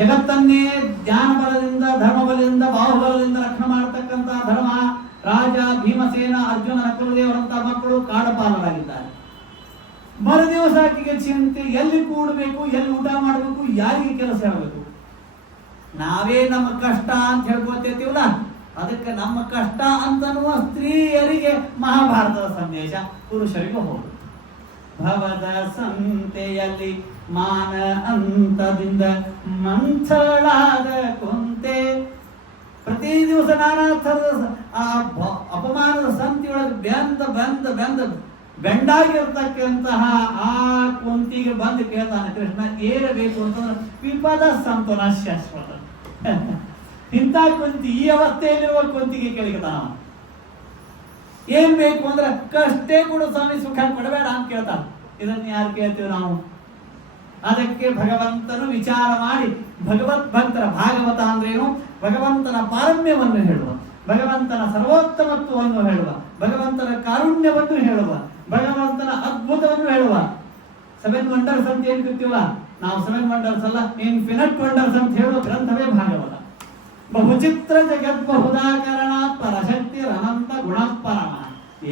ಜಗತ್ತನ್ನೇ ಜ್ಞಾನ ಬಲದಿಂದ, ಧರ್ಮ ಬಲದಿಂದ, ಬಾಹುಬಲದಿಂದ ರಕ್ಷಣೆ ಮಾಡತಕ್ಕಂತ ಧರ್ಮ ರಾಜ ಭೀಮಸೇನ, ಅರ್ಜುನ, ನಕುಲದೇವರಂತ ಮಕ್ಕಳು ಕಾಡಪಾಲರಾಗಿದ್ದಾರೆ. ಮರುದಿವಸ ಆಕೆಗೆ ಚಿಂತೆ, ಎಲ್ಲಿ ಕೂಡಬೇಕು, ಎಲ್ಲಿ ಊಟ ಮಾಡಬೇಕು, ಯಾರಿಗೆ ಕೆಲಸ ಹೇಳಬೇಕು. ನಾವೇ ನಮ್ಮ ಕಷ್ಟ ಅಂತ ಹೇಳ್ಕೊತೇವಲ್ಲ, ಅದಕ್ಕೆ ನಮ್ಮ ಕಷ್ಟ ಅಂತನ್ನುವ ಸ್ತ್ರೀಯರಿಗೆ ಮಹಾಭಾರತದ ಸಂದೇಶ, ಪುರುಷರಿಗೂ ಹೌದು. ಭವದ ಸಂತೆಯಲ್ಲಿ ಮಾನ ಅಂತದಿಂದ ಮಂಥಳಾದ ಕೊಂತೆ. ಪ್ರತಿ ದಿವಸ ನಾನಾ ಥರದ ಅಪಮಾನದ ಸಂತಿಯೊಳಗೆ ಬೆಂದ ಬೆಂಡಾಗಿರ್ತಕ್ಕಂತಹ ಆ ಕುಂತಿಗೆ ಬಂದು ಕೇಳ್ತಾನೆ ಕೃಷ್ಣ, ಏರಬೇಕು ಅಂತಂದ್ರೆ ವಿಪದ ಸಂತೋನ ಶಾಶ್ವತ. ಇಂಥ ಕುಂತಿ, ಈ ಅವಸ್ಥೆಯಲ್ಲಿರುವ ಕುಂತಿಗೆ ಕೇಳಿತಾನ, ಏನ್ ಬೇಕು ಅಂದ್ರೆ ಕಷ್ಟೇ ಕೊಡು ಸ್ವಾಮಿ, ಸುಖ ಕೊಡಬೇಡ ಅಂತ ಕೇಳ್ತಾನೆ. ಇದನ್ನ ಯಾರು ಕೇಳ್ತೀವಿ ನಾವು? ಅದಕ್ಕೆ ಭಗವಂತನು ವಿಚಾರ ಮಾಡಿ ಭಗವತ್ ಭಕ್ತರ, ಭಾಗವತ ಅಂದ್ರೇನು, ಭಗವಂತನ ಪಾರಮ್ಯವನ್ನು ಹೇಳುವ, ಭಗವಂತನ ಸರ್ವೋತ್ತಮತ್ವವನ್ನು ಹೇಳುವ, ಭಗವಂತನ ಕಾರುಣ್ಯವನ್ನು ಹೇಳುವ, ಭಗವಂತನ ಅದ್ಭುತವನ್ನು ಹೇಳುವ. 7 ವಂಡರ್ಸ್ ಅಂತ ಏನ್ ಕರಿತೀವ ನಾವು, 7 ವಂಡರ್ಸ್ ಅಲ್ಲ, ಇನ್ಫಿನಿಟ್ ವಂಡರ್ಸ್ ಅಂತ ಹೇಳುವ ಗ್ರಂಥವೇ ಭಾಗವತ. ಬಹುಚಿತ್ರ ಜಗತ್ ಬಹುದಾಕರಣ ಪರಶಕ್ತಿ ಅನಂತ ಗುಣಪರಮ.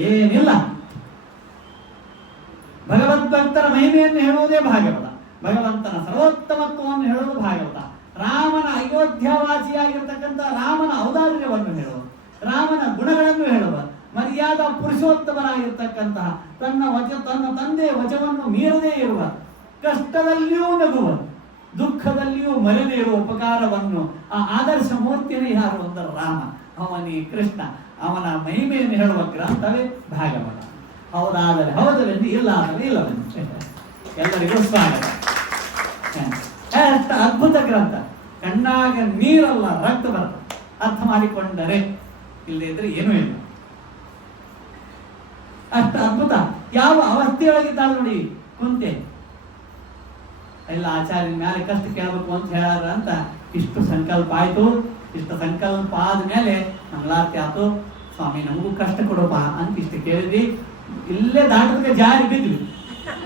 ಏನಿಲ್ಲ, ಭಗವದ್ಭಕ್ತರ ಮಹಿಮೆಯನ್ನು ಹೇಳುವುದೇ ಭಾಗವತ, ಭಗವಂತನ ಸರ್ವೋತ್ತಮತ್ವವನ್ನು ಹೇಳುವುದು ಭಾಗವತ. ರಾಮನ ಅಯೋಧ್ಯವಾಸಿಯಾಗಿರ್ತಕ್ಕಂಥ ರಾಮನ ಔದಾರ್ಯವನ್ನು ಹೇಳುವ, ರಾಮನ ಗುಣಗಳನ್ನು ಹೇಳುವ, ಮರ್ಯಾದಾ ಪುರುಷೋತ್ತಮನಾಗಿರ್ತಕ್ಕಂತಹ ತನ್ನ ತಂದೆ ವಚವನ್ನು ಮೀರದೇ ಇರುವ, ಕಷ್ಟದಲ್ಲಿಯೂ ನಗುವ, ದುಃಖದಲ್ಲಿಯೂ ಮರೆದೇ ಇರುವ ಉಪಕಾರವನ್ನು ಆ ಆದರ್ಶ ಮೂರ್ತಿಯೇ ಯಾರು ಅಂದರೆ ರಾಮ, ಅವನೇ ಕೃಷ್ಣ. ಅವನ ಮಹಿಮೆಯನ್ನು ಹೇಳುವ ಗ್ರಂಥವೇ ಭಾಗವತ. ಹೌದಾದರೆ ಹೌದವೆಂದು, ಇಲ್ಲ ಆದರೆ ಇಲ್ಲವೆಂದು. ಎಲ್ಲರಿಗೂ ಸ್ವಾಗತ. ಎಷ್ಟು ಅದ್ಭುತ ಗ್ರಂಥ, ಕಣ್ಣಾಗ ನೀರಲ್ಲ ರಕ್ತ ಬರ್ತದೆ ಅರ್ಥ ಮಾಡಿಕೊಂಡರೆ, ಇಲ್ಲದೆ ಇದ್ರೆ ಏನೂ ಇಲ್ಲ. ಅಷ್ಟು ಅದ್ಭುತ. ಯಾವ ಅವಸ್ಥೆಯೊಳಗಿದ್ದಾಳೆ ನೋಡಿ ಕುಂತೆ. ಎಲ್ಲ ಆಚಾರ್ಯನ ಮೇಲೆ ಕಷ್ಟ ಕೇಳಬೇಕು ಅಂತ ಹೇಳಾರ ಅಂತ ಇಷ್ಟು ಸಂಕಲ್ಪ ಆಯ್ತು. ಇಷ್ಟು ಸಂಕಲ್ಪ ಆದ್ಮೇಲೆ ಮಂಗಳಾರತಿ ಆಯ್ತು. ಸ್ವಾಮಿ ನಮಗೂ ಕಷ್ಟ ಕೊಡಪ್ಪ ಅಂತ ಇಷ್ಟು ಕೇಳಿದ್ವಿ. ಇಲ್ಲೇ ದಾಟಕ್ಕೆ ಜಾರಿ ಬಿದ್ವಿ.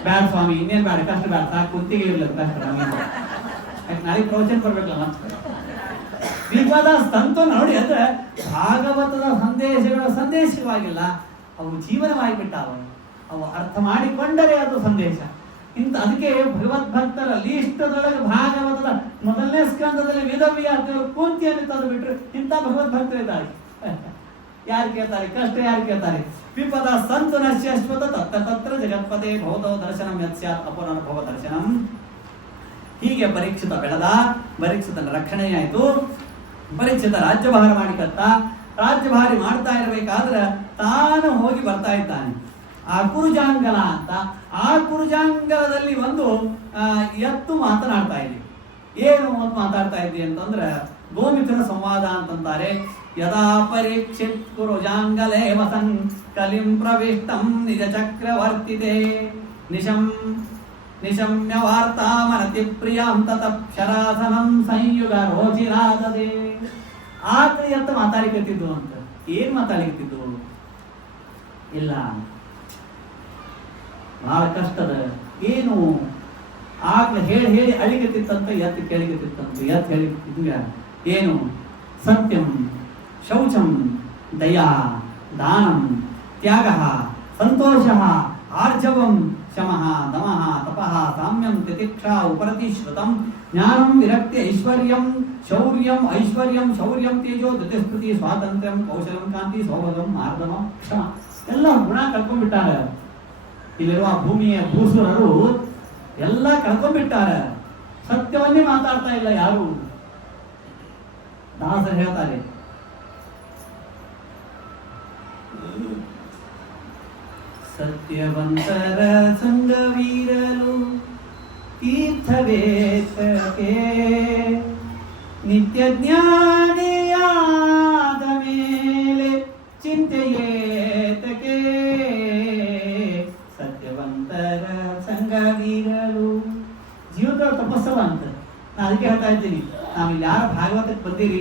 ಬ್ಯಾಡ ಸ್ವಾಮಿ, ಇನ್ನೇನ್ ಬೇಡ, ಕಷ್ಟ ಬೇಡ, ಸಾಕು, ಕುಂತಿಗೆ ಇರ್ಲ ಕಷ್ಟ. ನಾಳೆ ಪ್ರವಚನ ಕೊಡ್ಬೇಕಲ್ಲ ಮತ್ತೆ. ವಿಪದ ಸಂತ ನೋಡಿ ಅಂದ್ರೆ ಭಾಗವತದ ಸಂದೇಶಗಳ ಸಂದೇಶವಾಗಿಲ್ಲ, ಅವು ಜೀವನವಾಗಿಬಿಟ್ಟಾವ. ಅವು ಅರ್ಥ ಮಾಡಿಕೊಂಡರೆ ಅದು ಸಂದೇಶ. ಅದಕ್ಕೆ ಭಗವದ್ಭಕ್ತರ ಲೀಷ್ಟದೊಳಗೆ ಭಾಗವತದ ಮೊದಲನೇ ಸ್ಕಂದದಲ್ಲಿ ವೇದವ್ಯಾಸರು ಕುಂತಿಯನ್ನು ತಂದು ಬಿಟ್ರು. ಇಂಥ ಭಗವದ್ಭಕ್ತರಿದ್ದಾರೆ. ಯಾರು ಕೇಳ್ತಾರೆ ಕಷ್ಟ, ಯಾರು ಕೇಳ್ತಾರೆ ವಿಪದ ಸಂತನ ಶಾಶ್ವತ ತತ್ರ ಜಗತ್ಪತೆ ಭವತೋ ದರ್ಶನಂ ಯತ್ಸ್ಯಾತ್ ಅಪುನರ್ಭವ ದರ್ಶನಂ. ಹೀಗೆ ಪರೀಕ್ಷಿತ ಬೆಳೆದ, ಪರೀಕ್ಷಿತನ ರಕ್ಷಣೆ ಆಯಿತು. ಪರೀಕ್ಷಿತ ರಾಜ್ಯಭಾರ ಮಾಡಿಕತ್ತ. ರಾಜ್ಯಭಾರಿ ಮಾಡ್ತಾ ಇರಬೇಕಾದ್ರೆ ತಾನು ಹೋಗಿ ಬರ್ತಾ ಇದ್ದಾನೆ ಆ ಕುರುಜಾಂಗಲ ಅಂತ. ಆ ಕುರುಜಾಂಗಲದಲ್ಲಿ ಒಂದು ಎತ್ತು ಮಾತನಾಡ್ತಾ ಇದೆ. ಏನು ಅಂತ ಮಾತಾಡ್ತಾ ಇದ್ದಿ ಅಂತಂದ್ರೆ ಗೋಮಿತ್ರನ ಸಂವಾದ ಅಂತಂತಾರೆ. ಯದಾ ಪರೀಕ್ಷಿತ್ ಕುರುಜಾಂಗಲೇ ವಸನ್ ಕಲಿಂ ಪ್ರವಿಷ್ಟಂ ನಿಜ ಚಕ್ರವರ್ತಿತೆ ನಿಶಮ್ಯ ವಾರ್ತಾ ಮನತಿ ಪ್ರಿಯಾಂ ತತಕ್ಷರಾಸನಂ ಸಂಯುಗ ರೋಚಿರಾದದೆ. ಆಕಳಿ ಅಂತ ಮಾತಾಡಿಕತ್ತಿದ್ದು ಅಂತ. ಏನ್ ಮಾತಾಡಿಕತ್ತಿದ್ದು? ಇಲ್ಲ, ಬಹಳ ಕಷ್ಟದ. ಏನು? ಆಕಳ ಹೇಳಿ ಹೇಳಿ ಅಳಿಗತ್ತಿತ್ತಂತ, ಎತ್ತು ಕೇಳಿಗತ್ತಿತ್ತಂತ. ಎತ್ತು ಹೇಳಿದ್ದು ಏನು? ಸತ್ಯಂ, ಶೌಚಂ, ದಯಾ, ದಾನಂ, ತ್ಯಾಗ, ಸಂತೋಷ, ಆರ್ಜವಂ, ಶಮಃ, ದಮಃ, ತಪಃ, ಸಾಮ್ಯಂ, ತಿತಿಕ್ಷಾ, ಉಪರತಿ, ಶ್ರುತಂ, ಜ್ಞಾನಂ, ವಿರಕ್ತಿ, ಐಶ್ವರ್ಯಂ, ಶೌರ್ಯಂ, ಐಶ್ವರ್ಯಂ, ಶೌರ್ಯಂ, ತೇಜೋ, ಧೃತಿಸ್ಮೃತಿ, ಸ್ವಾತಂತ್ರ್ಯಂ, ಕೌಶಲಂ, ಕಾಂತಿ, ಸೌಭಗಂ, ಮಾರ್ದಮಂ, ಕ್ಷಮ. ಎಲ್ಲ ಗುಣ ಕಳ್ಕೊಂಡ್ಬಿಟ್ಟಾರ. ಇಲ್ಲಿರುವ ಭೂಮಿಯ ಭೂಸುರರು ಎಲ್ಲ ಕಳ್ಕೊಂಡ್ಬಿಟ್ಟಾರ. ಸತ್ಯವನ್ನೇ ಮಾತಾಡ್ತಾ ಇಲ್ಲ ಯಾರು. ದಾಸರು ಹೇಳ್ತಾರೆ, ಸತ್ಯವಂತರ ಸಂಗವೀರಲು ತೀರ್ಥವೇತಕೆ ನಿತ್ಯ ಜ್ಞಾನಿಯಾದ ಮೇಲೆ ಚಿಂತೆಯೇತಕೆ. ಸತ್ಯವಂತರ ಸಂಗವೀರಲು ಜೀವದ ತಪಸ್ಸವ ಅಂತ ನಾನು ಅದಕ್ಕೆ ಹೇಳ್ತಾ ಇದ್ದೀನಿ. ನಾವು ಇಲ್ಲಿ ಯಾರು ಭಾಗವತಕ್ಕೆ ಬಂದಿರಿ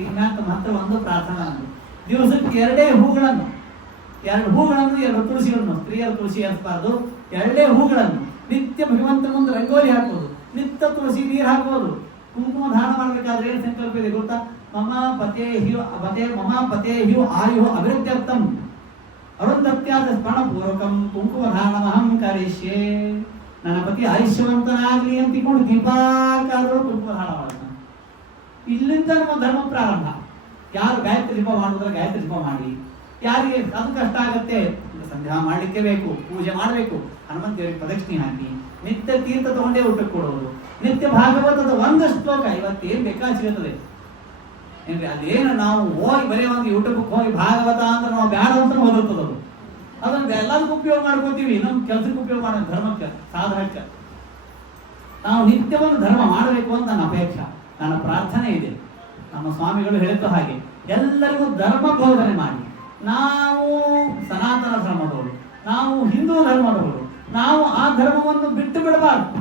ಮಾತ್ರ ಒಂದು ಪ್ರಾರ್ಥನಾ ಅಂದು ದಿವಸಕ್ಕೆ 2 ಹೂಗಳನ್ನು 2 ತುಳಸಿಗಳನ್ನು, ಸ್ತ್ರೀಯರ ತುಳಸಿ ಹಚ್ಚಬಾರ್ದು, 2 ಹೂಗಳನ್ನು ನಿತ್ಯ ಭಗವಂತನ ಮುಂದೆ ರಂಗೋಲಿ ಹಾಕೋದು, ನಿತ್ಯ ತುಳಸಿ ನೀರು ಹಾಕೋದು. ಕುಂಕುಮ ಧಾರಣ ಮಾಡ್ಬೇಕಾದ್ರೆ ಏನು ಸಂಕಲ್ಪ ಇದೆ ಗೊತ್ತಾ? ಮಮ ಪತೇಹ್ಯು ಆಯು ಅಭಿವೃದ್ಧ್ಯರ್ಥಂ ಅರುಂಧತ್ಯಾದ ಸ್ಮರಣಪೂರ್ವಕಂ ಕುಂಕುಮ ಧಾರಣಮಹಂ ಕರಿಷ್ಯೆ. ನನ್ನ ಪತಿ ಆಯುಷ್ಯವಂತನಾಗಲಿ ಅಂತಿಕೊಂಡು ದೀಪಾಕಾರರು ಕುಂಕುಮ ಧಾರಣ ಮಾಡ್ತಾನೆ. ಇಲ್ಲಿಂದ ನಮ್ಮ ಧರ್ಮ ಪ್ರಾರಂಭ. ಯಾರು ಗಾಯತ್ರಿ ಜಪ ಮಾಡುವುದ್ರೆ ಗಾಯತ್ರಿ ಜಪ ಮಾಡಿ. ಯಾರಿಗೆ ಅದು ಕಷ್ಟ ಆಗತ್ತೆ ಸಂಧ್ಯಾ ಮಾಡಲಿಕ್ಕೆ ಬೇಕು, ಪೂಜೆ ಮಾಡಬೇಕು, ಹನುಮಂತ ದೇವರಿಗೆ ಪ್ರದಕ್ಷಿಣೆ ಹಾಕಿ, ನಿತ್ಯ ತೀರ್ಥ ತಗೊಂಡೇ ಊಟಕ್ಕೆ ಕೊಡೋದು, ನಿತ್ಯ ಭಾಗವತದ 1 ಶ್ಲೋಕ ಇವತ್ತೇನು ಬೇಕಾದ ಸಿಗುತ್ತದೆ ಏನ್ರಿ. ಅದೇನು ನಾವು ಹೋಗಿ ಬರೀ ಒಂದು ಯೂಟ್ಯೂಬ್ ಹೋಗಿ ಭಾಗವತ ಅಂದ್ರೆ ನಾವು ಬ್ಯಾಡ ಅಂತ ಓದುತ್ತದದು. ಅದನ್ನ ಎಲ್ಲದಕ್ಕೂ ಉಪಯೋಗ ಮಾಡ್ಕೋತೀವಿ, ನಮ್ಮ ಕೆಲಸಕ್ಕೆ ಉಪಯೋಗ ಮಾಡೋದು, ಧರ್ಮಕ್ಕೆ ಸಾಧನಕ್ಕೆ. ನಾವು ನಿತ್ಯವನ್ನು ಧರ್ಮ ಮಾಡಬೇಕು ಅಂತ ನನ್ನ ಅಪೇಕ್ಷೆ, ನನ್ನ ಪ್ರಾರ್ಥನೆ ಇದೆ. ನಮ್ಮ ಸ್ವಾಮಿಗಳು ಹೇಳಿದ್ದು ಹಾಗೆ ಎಲ್ಲರಿಗೂ ಧರ್ಮ ಬೋಧನೆ ಮಾಡಿ. ನಾವು ಸನಾತನ ಧರ್ಮದವರು, ನಾವು ಹಿಂದೂ ಧರ್ಮದವರು, ನಾವು ಆ ಧರ್ಮವನ್ನು ಬಿಟ್ಟು ಬಿಡಬಾರ್ದು.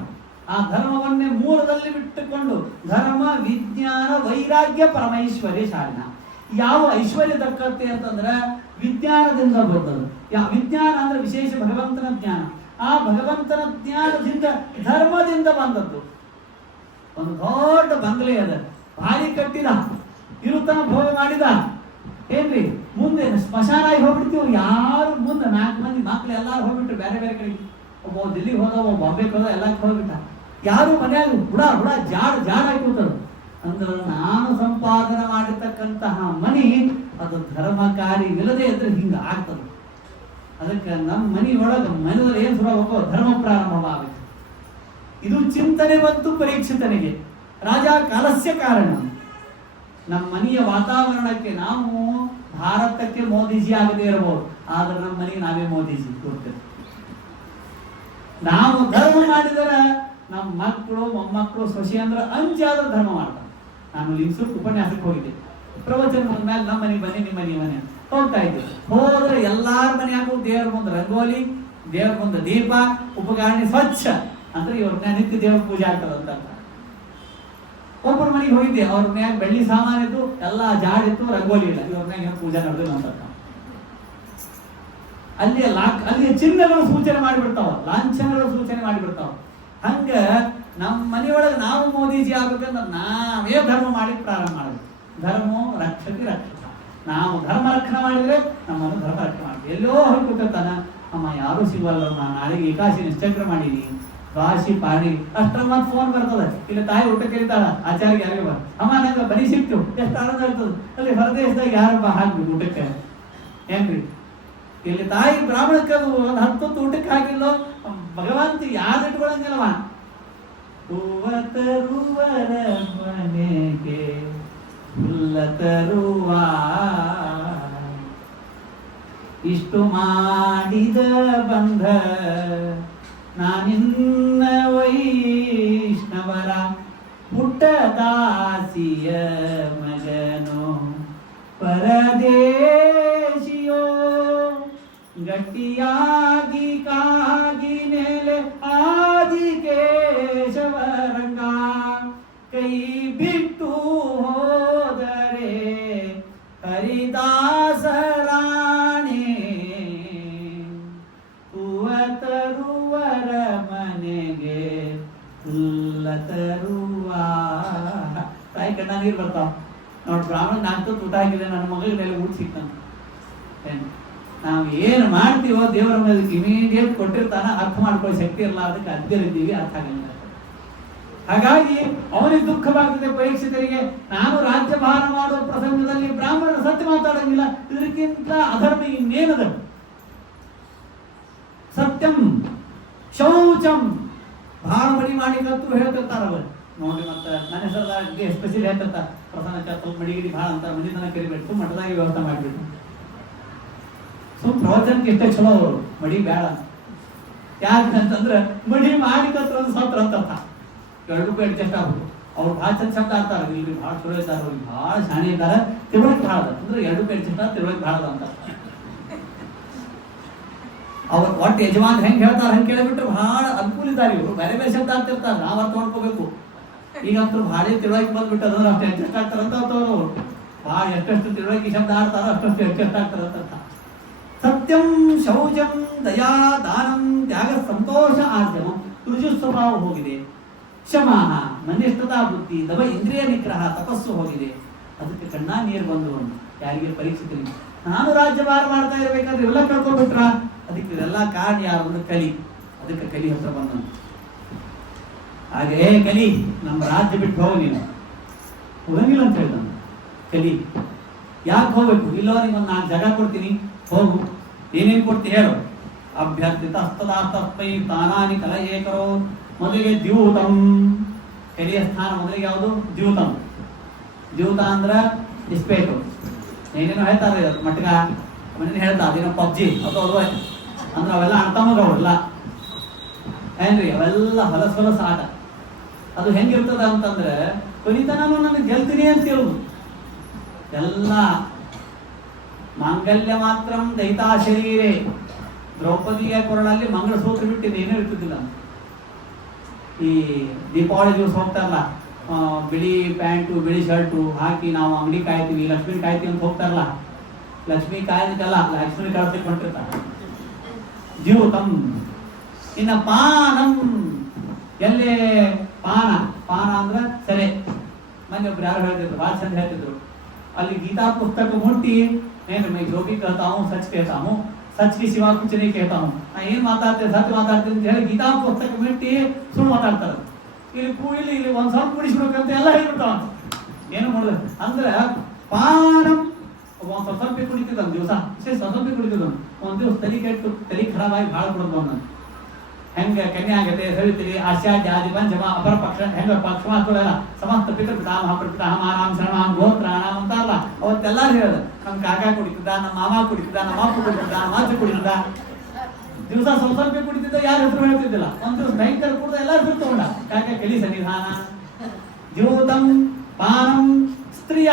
ಆ ಧರ್ಮವನ್ನೇ ಮೂಲದಲ್ಲಿ ಬಿಟ್ಟುಕೊಂಡು ಧರ್ಮ, ವಿಜ್ಞಾನ, ವೈರಾಗ್ಯ, ಪರಮೈಶ್ವರ್ಯ ಶಾಲಿನ. ಯಾವ ಐಶ್ವರ್ಯ ದಕ್ಕತ್ತೆ ಅಂತಂದ್ರೆ ವಿಜ್ಞಾನದಿಂದ ಬರ್ತದೆ. ವಿಜ್ಞಾನ ಅಂದ್ರೆ ವಿಶೇಷ ಭಗವಂತನ ಜ್ಞಾನ. ಆ ಭಗವಂತನ ಜ್ಞಾನದಿಂದ ಧರ್ಮದಿಂದ ಬಂದದ್ದು. ಒಂದು ದೊಡ್ಡ ಬಂಗಲೆ ಅದ, ಭಾರಿ ಕಟ್ಟಿದ, ಇರುತನ ಭೋಗ ಮಾಡಿದ ಏನ್ರಿ. ಮುಂದೆ ಸ್ಮಶಾನ ಆಗಿ ಹೋಗ್ಬಿಡ್ತೀವಿ. ಯಾರು ಮುಂದೆ 4 ಮಂದಿ ಮಕ್ಳು ಎಲ್ಲಾರು ಹೋಗ್ಬಿಟ್ರು ಬೇರೆ ಬೇರೆ ಕಡೆ. ಒಬ್ಬ ದಿಲ್ಲಿಗೆ ಹೋದ, ಒಬ್ಬ ಬಾಂಬೆಗೆ ಹೋದ, ಎಲ್ಲಕ್ಕೆ ಹೋಗ್ಬಿಟ್ಟ. ಯಾರು ಮನೆಯಾಗ ಹುಡ ಜಾಡ್ ಕೂತರು ಅಂದ್ರೆ ನಾನು ಸಂಪಾದನೆ ಮಾಡಿರ್ತಕ್ಕಂತಹ ಮನಿ ಅದು ಧರ್ಮಕಾರಿ ಇಲ್ಲದೆ ಇದ್ರೆ ಹಿಂಗ ಆಗ್ತದೆ. ಅದಕ್ಕೆ ನಮ್ಮ ಮನೆಯೊಳಗೆ ಮನೆಯಲ್ಲಿ ಏನ್ ಸುರಬೇಕು, ಧರ್ಮ ಪ್ರಾರಂಭವಾಗಬೇಕು. ಇದು ಚಿಂತನೆ ಬಂತು ಪರೀಕ್ಷಿತನಿಗೆ. ರಾಜ ಕಾಲಸ್ಯ ಕಾರಣ. ನಮ್ಮ ಮನೆಯ ವಾತಾವರಣಕ್ಕೆ ನಾವು ಭಾರತಕ್ಕೆ ಮೋದಿಜಿ ಆಗದೆ ಇರಬಹುದು, ಆದ್ರೆ ನಮ್ಮ ಮನೆಗೆ ನಾವೇ ಮೋದಿಜಿ ಕೊಡ್ತೇವೆ. ನಾವು ಧರ್ಮ ಮಾಡಿದರೆ ನಮ್ಮ ಮಕ್ಕಳು ಮೊಮ್ಮಕ್ಕಳು ಸೊಸೆ ಅಂದ್ರೆ ಅಂಚಾದ್ರೂ ಧರ್ಮ ಮಾಡ್ತಾರೆ. ನಾನು ಲಿಂಗ್ಸೂರ್ ಉಪನ್ಯಾಸಕ್ಕೆ ಹೋಗಿದ್ದೆ. ಪ್ರವಚನ ಮೇಲೆ ನಮ್ಮ ಮನೆಗೆ ಬನ್ನಿ, ನಿಮ್ಮ ಮನೆ ಹೋಗ್ತಾ ಇದ್ದೆ. ಹೋದ್ರೆ ಎಲ್ಲಾರ ಮನೆಯಾಗೂ ದೇವ್ರ ಮುಂದೆ ರಂಗೋಲಿ, ದೇವ್ರ ಮುಂದೆ ದೀಪ, ಉಪಕರಣಿ ಸ್ವಚ್ಛ ಅಂದ್ರೆ ಇವ್ರ ಮನೆ ನಿತ್ಯ ದೇವ್ರ ಪೂಜೆ ಆಗ್ತದಂತ. ಒಬ್ಬರ ಮನೆಗೆ ಹೋಗಿದ್ದೆ, ಅವ್ರ ಮನ್ಯಾಗ ಬೆಳ್ಳಿ ಸಾಮಾನು ಇತ್ತು, ಎಲ್ಲ ಜಾಡಿತ್ತು, ರಂಗೋಲಿ ಇಲ್ಲ. ಇವ್ರ ಮನ್ಯಾಗ ಪೂಜೆ ನಡೆದು ಅಂತ ಅಲ್ಲಿ ಚಿಹ್ನೆಗಳು ಸೂಚನೆ ಮಾಡಿಬಿಡ್ತಾವ, ಲಾಂಛನಗಳು ಸೂಚನೆ ಮಾಡಿಬಿಡ್ತಾವ. ಹಂಗ ನಮ್ಮ ಮನೆಯೊಳಗೆ ನಾವು ಮೋದಿಜಿ ಆಗ್ಬೇಕಂದ್ರೆ ನಾವೇ ಧರ್ಮ ಮಾಡಿ ಪ್ರಾರಂಭ ಮಾಡಬೇಕು. ಧರ್ಮೋ ರಕ್ಷತಿ ರಕ್ಷಕ. ನಾವು ಧರ್ಮ ರಕ್ಷಣೆ ಮಾಡಿದ್ರೆ ನಮ್ಮನ್ನು ಧರ್ಮ ರಕ್ಷಣೆ ಮಾಡ್ತೀವಿ. ಎಲ್ಲೋ ಹೋಗ್ಬಿಟ್ಟಿರ್ತಾನ, ಅಮ್ಮ ಯಾರು ಸಿಗಲ್ಲ, ನಾನು ನಾಳೆಗೆ ಏಕಾಶಿ ನಿಶ್ಚಕ್ರ ಮಾಡೀನಿ, ದ್ವಾಸಿ ಪಾಡಿ ಅಷ್ಟರ ಮತ್ತೆ ಫೋನ್ ಬರ್ತದೆ. ಇಲ್ಲಿ ತಾಯಿ ಊಟ ಕೇಳ್ತಾಳ, ಆಚಾರ್ಯ ಯಾರಿಗೆ ಬರ್ ಅಮ್ಮ ನಂಗೆ ಬರೀ ಸಿಕ್ತು, ಎಷ್ಟು ಆನಂದ ಆಗ್ತದೆ. ಅಲ್ಲಿ ಹೊರದೇಶದಾಗ ಯಾರಪ್ಪ ಹಾಕ್ಬೇಕು ಊಟಕ್ಕೆ ಏನ್ರಿ. ಇಲ್ಲಿ ತಾಯಿ ಬ್ರಾಹ್ಮಣಕ್ಕೆ ಅದು 10 ಊಟಕ್ಕೆ ಹಾಕಿಲ್ಲೋ ಭಗವಂತ ಯಾರು ಇಟ್ಕೊಳಂಗಿಲ್ಲವ. ಹೂವ ತರುವರ ಮನೆಗೆ ಹುಲ್ಲ ತರುವ. ಇಷ್ಟು ಮಾಡಿದ ಬಂಧ ನಾನಿನ್ನ ವೈಷ್ಣವರ ಪುಟ್ಟದಾಸಿಯ ಮಗನು ಪರದೇಶಿಯೋ ಗಟ್ಟಿಯಾಗಿ ಕಾಗಿ ಮೇಲೆ ಆದಿ ಕೇಶವರಂಗ ಕೈ ಬಿಟ್ಟು ಹೋದರೆ ಹರಿದಾಸರಾಣೆ ಹೂವ ತರುವರ ಮನೆಗೆ ಹುಲ್ಲ ತರುವ. ತಾಯಿ ಕಣ್ಣ ನೀರು ಬರ್ತಾವ ನೋಡಿ. ಬ್ರಾಹ್ಮಣ ನಾಲ್ಕು ಊಟ ಹಾಕಿದೆ, ನನ್ನ ಮಗಳ ಮೇಲೆ ಊಟ ಸಿಕ್ತಾನೆ. ನಾವು ಏನು ಮಾಡ್ತೀವೋ ದೇವರ ಮೇಲೆ ಇಮಿಡಿಯೇಟ್ ಕೊಟ್ಟಿರ್ತಾನ, ಅರ್ಥ ಮಾಡ್ಕೊಳ್ಳೋ ಶಕ್ತಿ ಇರಲ್ಲ, ಅದಕ್ಕೆ ಅದ್ದಿರಿದ್ದೀವಿ, ಅರ್ಥ ಆಗಲ್ಲ. ಹಾಗಾಗಿ ಅವನಿಗೆ ದುಃಖವಾಗ್ತದೆ. ಪರೀಕ್ಷಿತರಿಗೆ ನಾನು ರಾಜ್ಯಭಾರ ಮಾಡುವ ಪ್ರಸಂಗದಲ್ಲಿ ಬ್ರಾಹ್ಮಣರು ಸತ್ಯ ಮಾತಾಡಂಗಿಲ್ಲ, ಇದಕ್ಕಿಂತ ಅಧರ್ಮ ಇನ್ನೇನದ? ಸತ್ಯಂ ಶೌಚಂ ಭಾಳ ಮಡಿ ಮಾಡಿ ಕತ್ತು ಹೇಳ್ತಿರ್ತಾರ ಅವರು ನೋಡಿ. ಮತ್ತೆ ನನ್ನ ಹೆಸರದಾಗಿ ಎಸ್ಪೆಷಲಿ ಹೇಳ್ತಿರ್ತಾರೆ, ಪ್ರಸನ್ನ ಸ್ವಲ್ಪ ಮಡಿಗಿಡಿ ಭಾಳ ಅಂತ ಮನಿತನ ಕರಿಬೇಕು, ಮಠದಾಗಿ ವ್ಯವಸ್ಥೆ ಮಾಡಿಬಿಟ್ಟು ಪ್ರವಚನಕ್ಕೆ ಇಷ್ಟೇ ಚಲೋ ಅವರು ಮಡಿ ಬೇಡ. ಯಾಕಂತಂದ್ರೆ ಮಡಿ ಮಾಡಿ ಕತ್ರ ಒಂದು ಸತ್ರ ಅಂತ ₹2 ಅಡ್ಜಸ್ಟ್ ಆಗ್ಬೋದು. ಅವ್ರು ಭಾಳ ಚಂದ ಆಡ್ತಾರೆ, ಇಲ್ಲಿ ಭಾಳ ಚಲೋ ಇದ್ದಾರೆ, ಅವ್ರಿಗೆ ಭಾಳ ಶಾಣೆ ಇದ್ದಾರೆ, ತಿಳುವಳಿಕೆ ಭಾಳ ಅಂದ್ರೆ ₹2 ಅಡ್ಜಸ್ಟ್ ಆಗ ತಿಳುವಳಿಕೆ ಭಾಳ ಅಂತ. ಅವ್ರು ಒಟ್ಟು ಯಜಮಾನ್ ಹೆಂಗೆ ಹೇಳ್ತಾರೆ ಹಂಗೆ ಕೇಳಿಬಿಟ್ರೆ ಭಾಳ ಅನುಕೂಲ ಇದ್ದಾರೆ ಇವರು. ಬೇರೆ ಬೇರೆ ಶಬ್ದ ಆಗ್ತಿರ್ತಾರೆ, ನಾವು ಅರ್ಥ ಮಾಡ್ಕೋಬೇಕು. ಈಗಂತೂ ಭಾಳ ತಿಳುವಳಿಕೆ ಬಂದ್ಬಿಟ್ಟು ಅಂದ್ರೆ ಅಷ್ಟು ಅಡ್ಜಸ್ಟ್ ಆಗ್ತಾರಂತ ಅವರು ಭಾಳ ಎಷ್ಟೆಷ್ಟು ತಿಳುವಳಿಕೆ ಶಬ್ದ ಆಡ್ತಾರೋ ಅಷ್ಟಷ್ಟು ಅಡ್ಜಸ್ಟ್ ಆಗ್ತಾರಂತ. ಸತ್ಯಂ ಶೌಚಂ ದಯಾ ದಾನಂ ತ್ಯಾಗ ಸಂತೋಷ ಆರ್ಜನಂ ರುಜು ಸ್ವಭಾವ ಹೋಗಿದೆ. ಶಮಾಹ ಮನ್ಯಸ್ಥತಾ ಬುದ್ಧಿ ದವ ಇಂದ್ರಿಯ ನಿಗ್ರಹ ತಪಸ್ಸು ಹೋಗಿದೆ. ಅದಕ್ಕೆ ಕಣ್ಣಾ ನೀರು ಬಂದು ಯಾರಿಗೆ ಪರೀಕ್ಷಿತರಿಗೆ ನಾನು ರಾಜ್ಯಭಾರ ಮಾಡ್ತಾ ಇರ್ಬೇಕಾದ್ರೆ ಇವೆಲ್ಲ ಕಳ್ಕೊಬಿಟ್ರ. ಅದಕ್ಕೆ ಇದೆಲ್ಲ ಕಾರಣ ಯಾರು? ಕಲಿ. ಅದಕ್ಕೆ ಕಲಿ ಹತ್ರ ಬಂದ. ಹಾಗೆ ಕಲಿ ನಮ್ಮ ರಾಜ್ಯ ಬಿಟ್ಟು ಹೋಗು, ನೀನು ಹೋಗಂಗಿಲ್ಲ ಅಂತ ಹೇಳಿದ ಕಲಿ. ಯಾಕೆ ಹೋಗ್ಬೇಕು? ಇಲ್ಲೋ ನಿಮ್ಮನ್ನು 4 ಜಾಗ ಕೊಡ್ತೀನಿ, ಹೋಗು. ಏನೇನು ಕೊಡ್ತೀನಿ ಹೇಳು. ಅಭ್ಯರ್ಥಿತ ಹಸ್ತದಾಸ್ತೈ ತಾನಾನಿ ಕಲಯೇಕರೋ. ಮೊದಲಿಗೆ ದ್ಯೂತಂ, ಕಲಿಯ ಸ್ಥಾನ ಮೊದಲಿಗೆ ಯಾವುದು? ದ್ಯೂತಂ. ದ್ಯೂತ ಅಂದ್ರ ಇಸ್ಪೇಟು. ಏನೇನೋ ಹೇಳ್ತಾರೆ ಮಟ್ಗ ಮನೇನು ಹೇಳ್ತಾ, ಅದೇನೋ ಪಬ್ಜಿ ಅದು ಅಂದ್ರೆ ಅವೆಲ್ಲ ಅಣ್ತಮ್ಮಗವಲ್ಲ ಏನ್ರಿ, ಅವೆಲ್ಲ ಹೊಲಸು ಆಟ. ಅದು ಹೆಂಗಿರ್ತದ ಅಂತಂದ್ರೆ ಕೊನಿತನೂ ನನಗೆ ಗೆಲ್ತೀನಿ ಅಂತ ಹೇಳುದು. ಎಲ್ಲ ಮಾಂಗಲ್ಯ ಮಾತ್ರ ದೈತಾ ಶರೀರೇ. ದ್ರೌಪದಿಯ ಕೊರಳಲ್ಲಿ ಮಂಗಳಸೂತ್ರ ಬಿಟ್ಟಿದ್ದು ಏನೂ ಇರ್ತಿದ್ದಿಲ್ಲ. ಈ ದೀಪಾವಳಿ ದಿವಸ ಹೋಗ್ತಾರಲ್ಲ, ಬಿಳಿ ಪ್ಯಾಂಟು ಬಿಳಿ ಶರ್ಟು ಹಾಕಿ ನಾವು ಅಂಗಡಿ ಕಾಯ್ತೀವಿ, ಲಕ್ಷ್ಮಿ ಕಾಯ್ತೀವಿ ಅಂತ ಹೋಗ್ತಾರಲ್ಲ. ಲಕ್ಷ್ಮಿ ಕಾಯೋದಕ್ಕಲ್ಲ, ಲಕ್ಷ್ಮಿ ಕಾಯ್ತಿಕ್ ಹೊಂಟಿರ್ತಾರೆ. ದ್ಯೂತಂ. ಇನ್ನ ಪಾನಂ. ಎಲ್ಲಿ ಪಾನ? ಪಾನ ಅಂದ್ರೆ ಸರಿ. ಮೊನ್ನೆ ಒಬ್ರು ಯಾರು ಹೇಳ್ತಿದ್ರು, ಭಾಳ ಚಂದ ಹೇಳ್ತಿದ್ರು. ಅಲ್ಲಿ ಗೀತಾ ಪುಸ್ತಕ ಮುಟ್ಟಿ मैं जो भी कहता हूँ सच कहता हूँ, सच की सिवा कुछ नहीं कहता हूँ. ನಾ ಏನ್ ಮಾತಾಡ್ತೇನೆ ಸತ್ಯ ಮಾತಾಡ್ತೇನೆ ಅಂತ ಹೇಳಿ ಗೀತಾ ಪುಸ್ತಕ ಬಿಟ್ಟು ಸುಳ್ಳು ಮಾತಾಡ್ತಾರೆ. ಇಲ್ಲಿ ಒಂದ್ ಸ್ವಲ್ಪ ಕುಡಿಸ್ಬೇಕಂತ ಎಲ್ಲ ಹೇಳ್ಬಿಡ್ತಾವ. ಏನು ಮಾಡುದು ಅಂದ್ರೆ ಪಾನಂ. ಒಂದ್ ಸ್ವಲ್ಪ ಕುಡಿತಿದ್ದ ದಿವಸ, ಸ್ವಲ್ಪ ಕುಡಿತಿದ್ದ. ಒಂದ್ ದಿವಸ ತಲೆ ಕೆಟ್ಟು ತಲೆ ಖರಾಬ್ ಆಗಿ ಭಾಳ ಕೊಡೋದು. ನಾನು ಹೆಂಗ ಕನ್ಯಾ ಆಗತ್ತೆ ಸವಿತಿರಿ ಆಶ್ಯಾದ್ಯಾದಿ ಪಂಚಮ ಅಪರ ಪಕ್ಷ ಹೆಂಗ ಪಕ್ಷ ಮಾತುಗಳೆಲ್ಲ ಸಮಸ್ತ ಪಿತೃ ಪಿತಾಮಹ ಪ್ರಪಿತಾಮಹ ರಾಮ ಶರಣಾಮ ಗೋತ್ರಾಣಾಮ ಅಂತಾರಲ್ಲ, ಅವತ್ತೆಲ್ಲ ಹೇಳದ. ನಮ್ಮ ಕಾಕ ಕುಡಿತಿದ್ದ, ನಮ್ಮ ಮಾಮ ಕುಡಿತಿದ್ದ, ನಮ್ಮ ಅಪ್ಪ ಕುಡಿತಿದ್ದ, ನಮ್ಮ ಅಜ್ಜ ಕುಡಿತಿದ್ದ. ದಿವಸ ಸ್ವಲ್ಪ ಕುಡಿತಿದ್ದ, ಯಾರು ಹೆಸರು ಹೇಳ್ತಿದ್ದಿಲ್ಲ. ಒಂದ್ ದಿವಸ ಭಯಂಕರ ಕುಡ್ದ ಎಲ್ಲಾರು ಹೆಸರು ತಗೊಂಡ. ಕಾಕ ಕಲಿ ಸನ್ನಿಧಾನ. ದ್ಯೂತಂ ಪಾನಂ ಸ್ತ್ರೀಯ.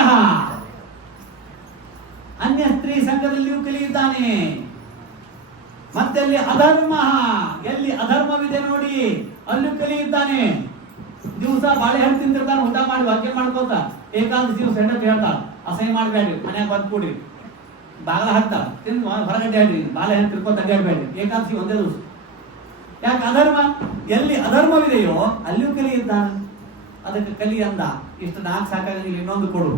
ಅನ್ಯ ಸ್ತ್ರೀ ಸಂಘದಲ್ಲಿಯೂ ಕಲಿಯುತ್ತಾನೆ. ಮತ್ತೆ ಅಲ್ಲಿ ಅಧರ್ಮ, ಎಲ್ಲಿ ಅಧರ್ಮವಿದೆ ನೋಡಿ ಅಲ್ಲೂ ಕಲಿಯುತ್ತಾನೆ. ದಿವಸ ಬಾಳೆಹಣ್ಣು ತಿಂತಿರ್ತಾನೆ, ಊಟ ಮಾಡಿ ವಾಕ್ಯ ಮಾಡ್ಕೋತ. ಏಕಾದಶಿ ದಿವಸ ಹೆಂಡತಿ ಹೇಳ್ತಾಳ, ಅಸಹ್ಯ ಮಾಡ್ಬೇಡ್ರಿ, ಮನ್ಯಾಗ ಬಂದ್ ಕೂಡ್ರಿ, ಬಾಗಲ ಹಾಕ್ತಾಳ, ತಿಂದು ಹೊರಗಡೆ ಹೇಳ್ರಿ, ಬಾಳೆಹಣ್ಣು ತಿರ್ಕೋತ ಅಡ್ಡಾಡ್ಬೇಡ್ರಿ. ಏಕಾದಶಿ ಒಂದೇ ದಿವಸ. ಯಾಕೆ? ಅಧರ್ಮ. ಎಲ್ಲಿ ಅಧರ್ಮವಿದೆಯೋ ಅಲ್ಲಿಯೂ ಕಲಿಯುತ್ತಾನೆ. ಅದಕ್ಕೆ ಕಲಿ ಅಂದ. ಇಷ್ಟು 4 ಸಾಕಾಗಿಲ್ಲ, ಇನ್ನೊಂದು ಕೊಡು.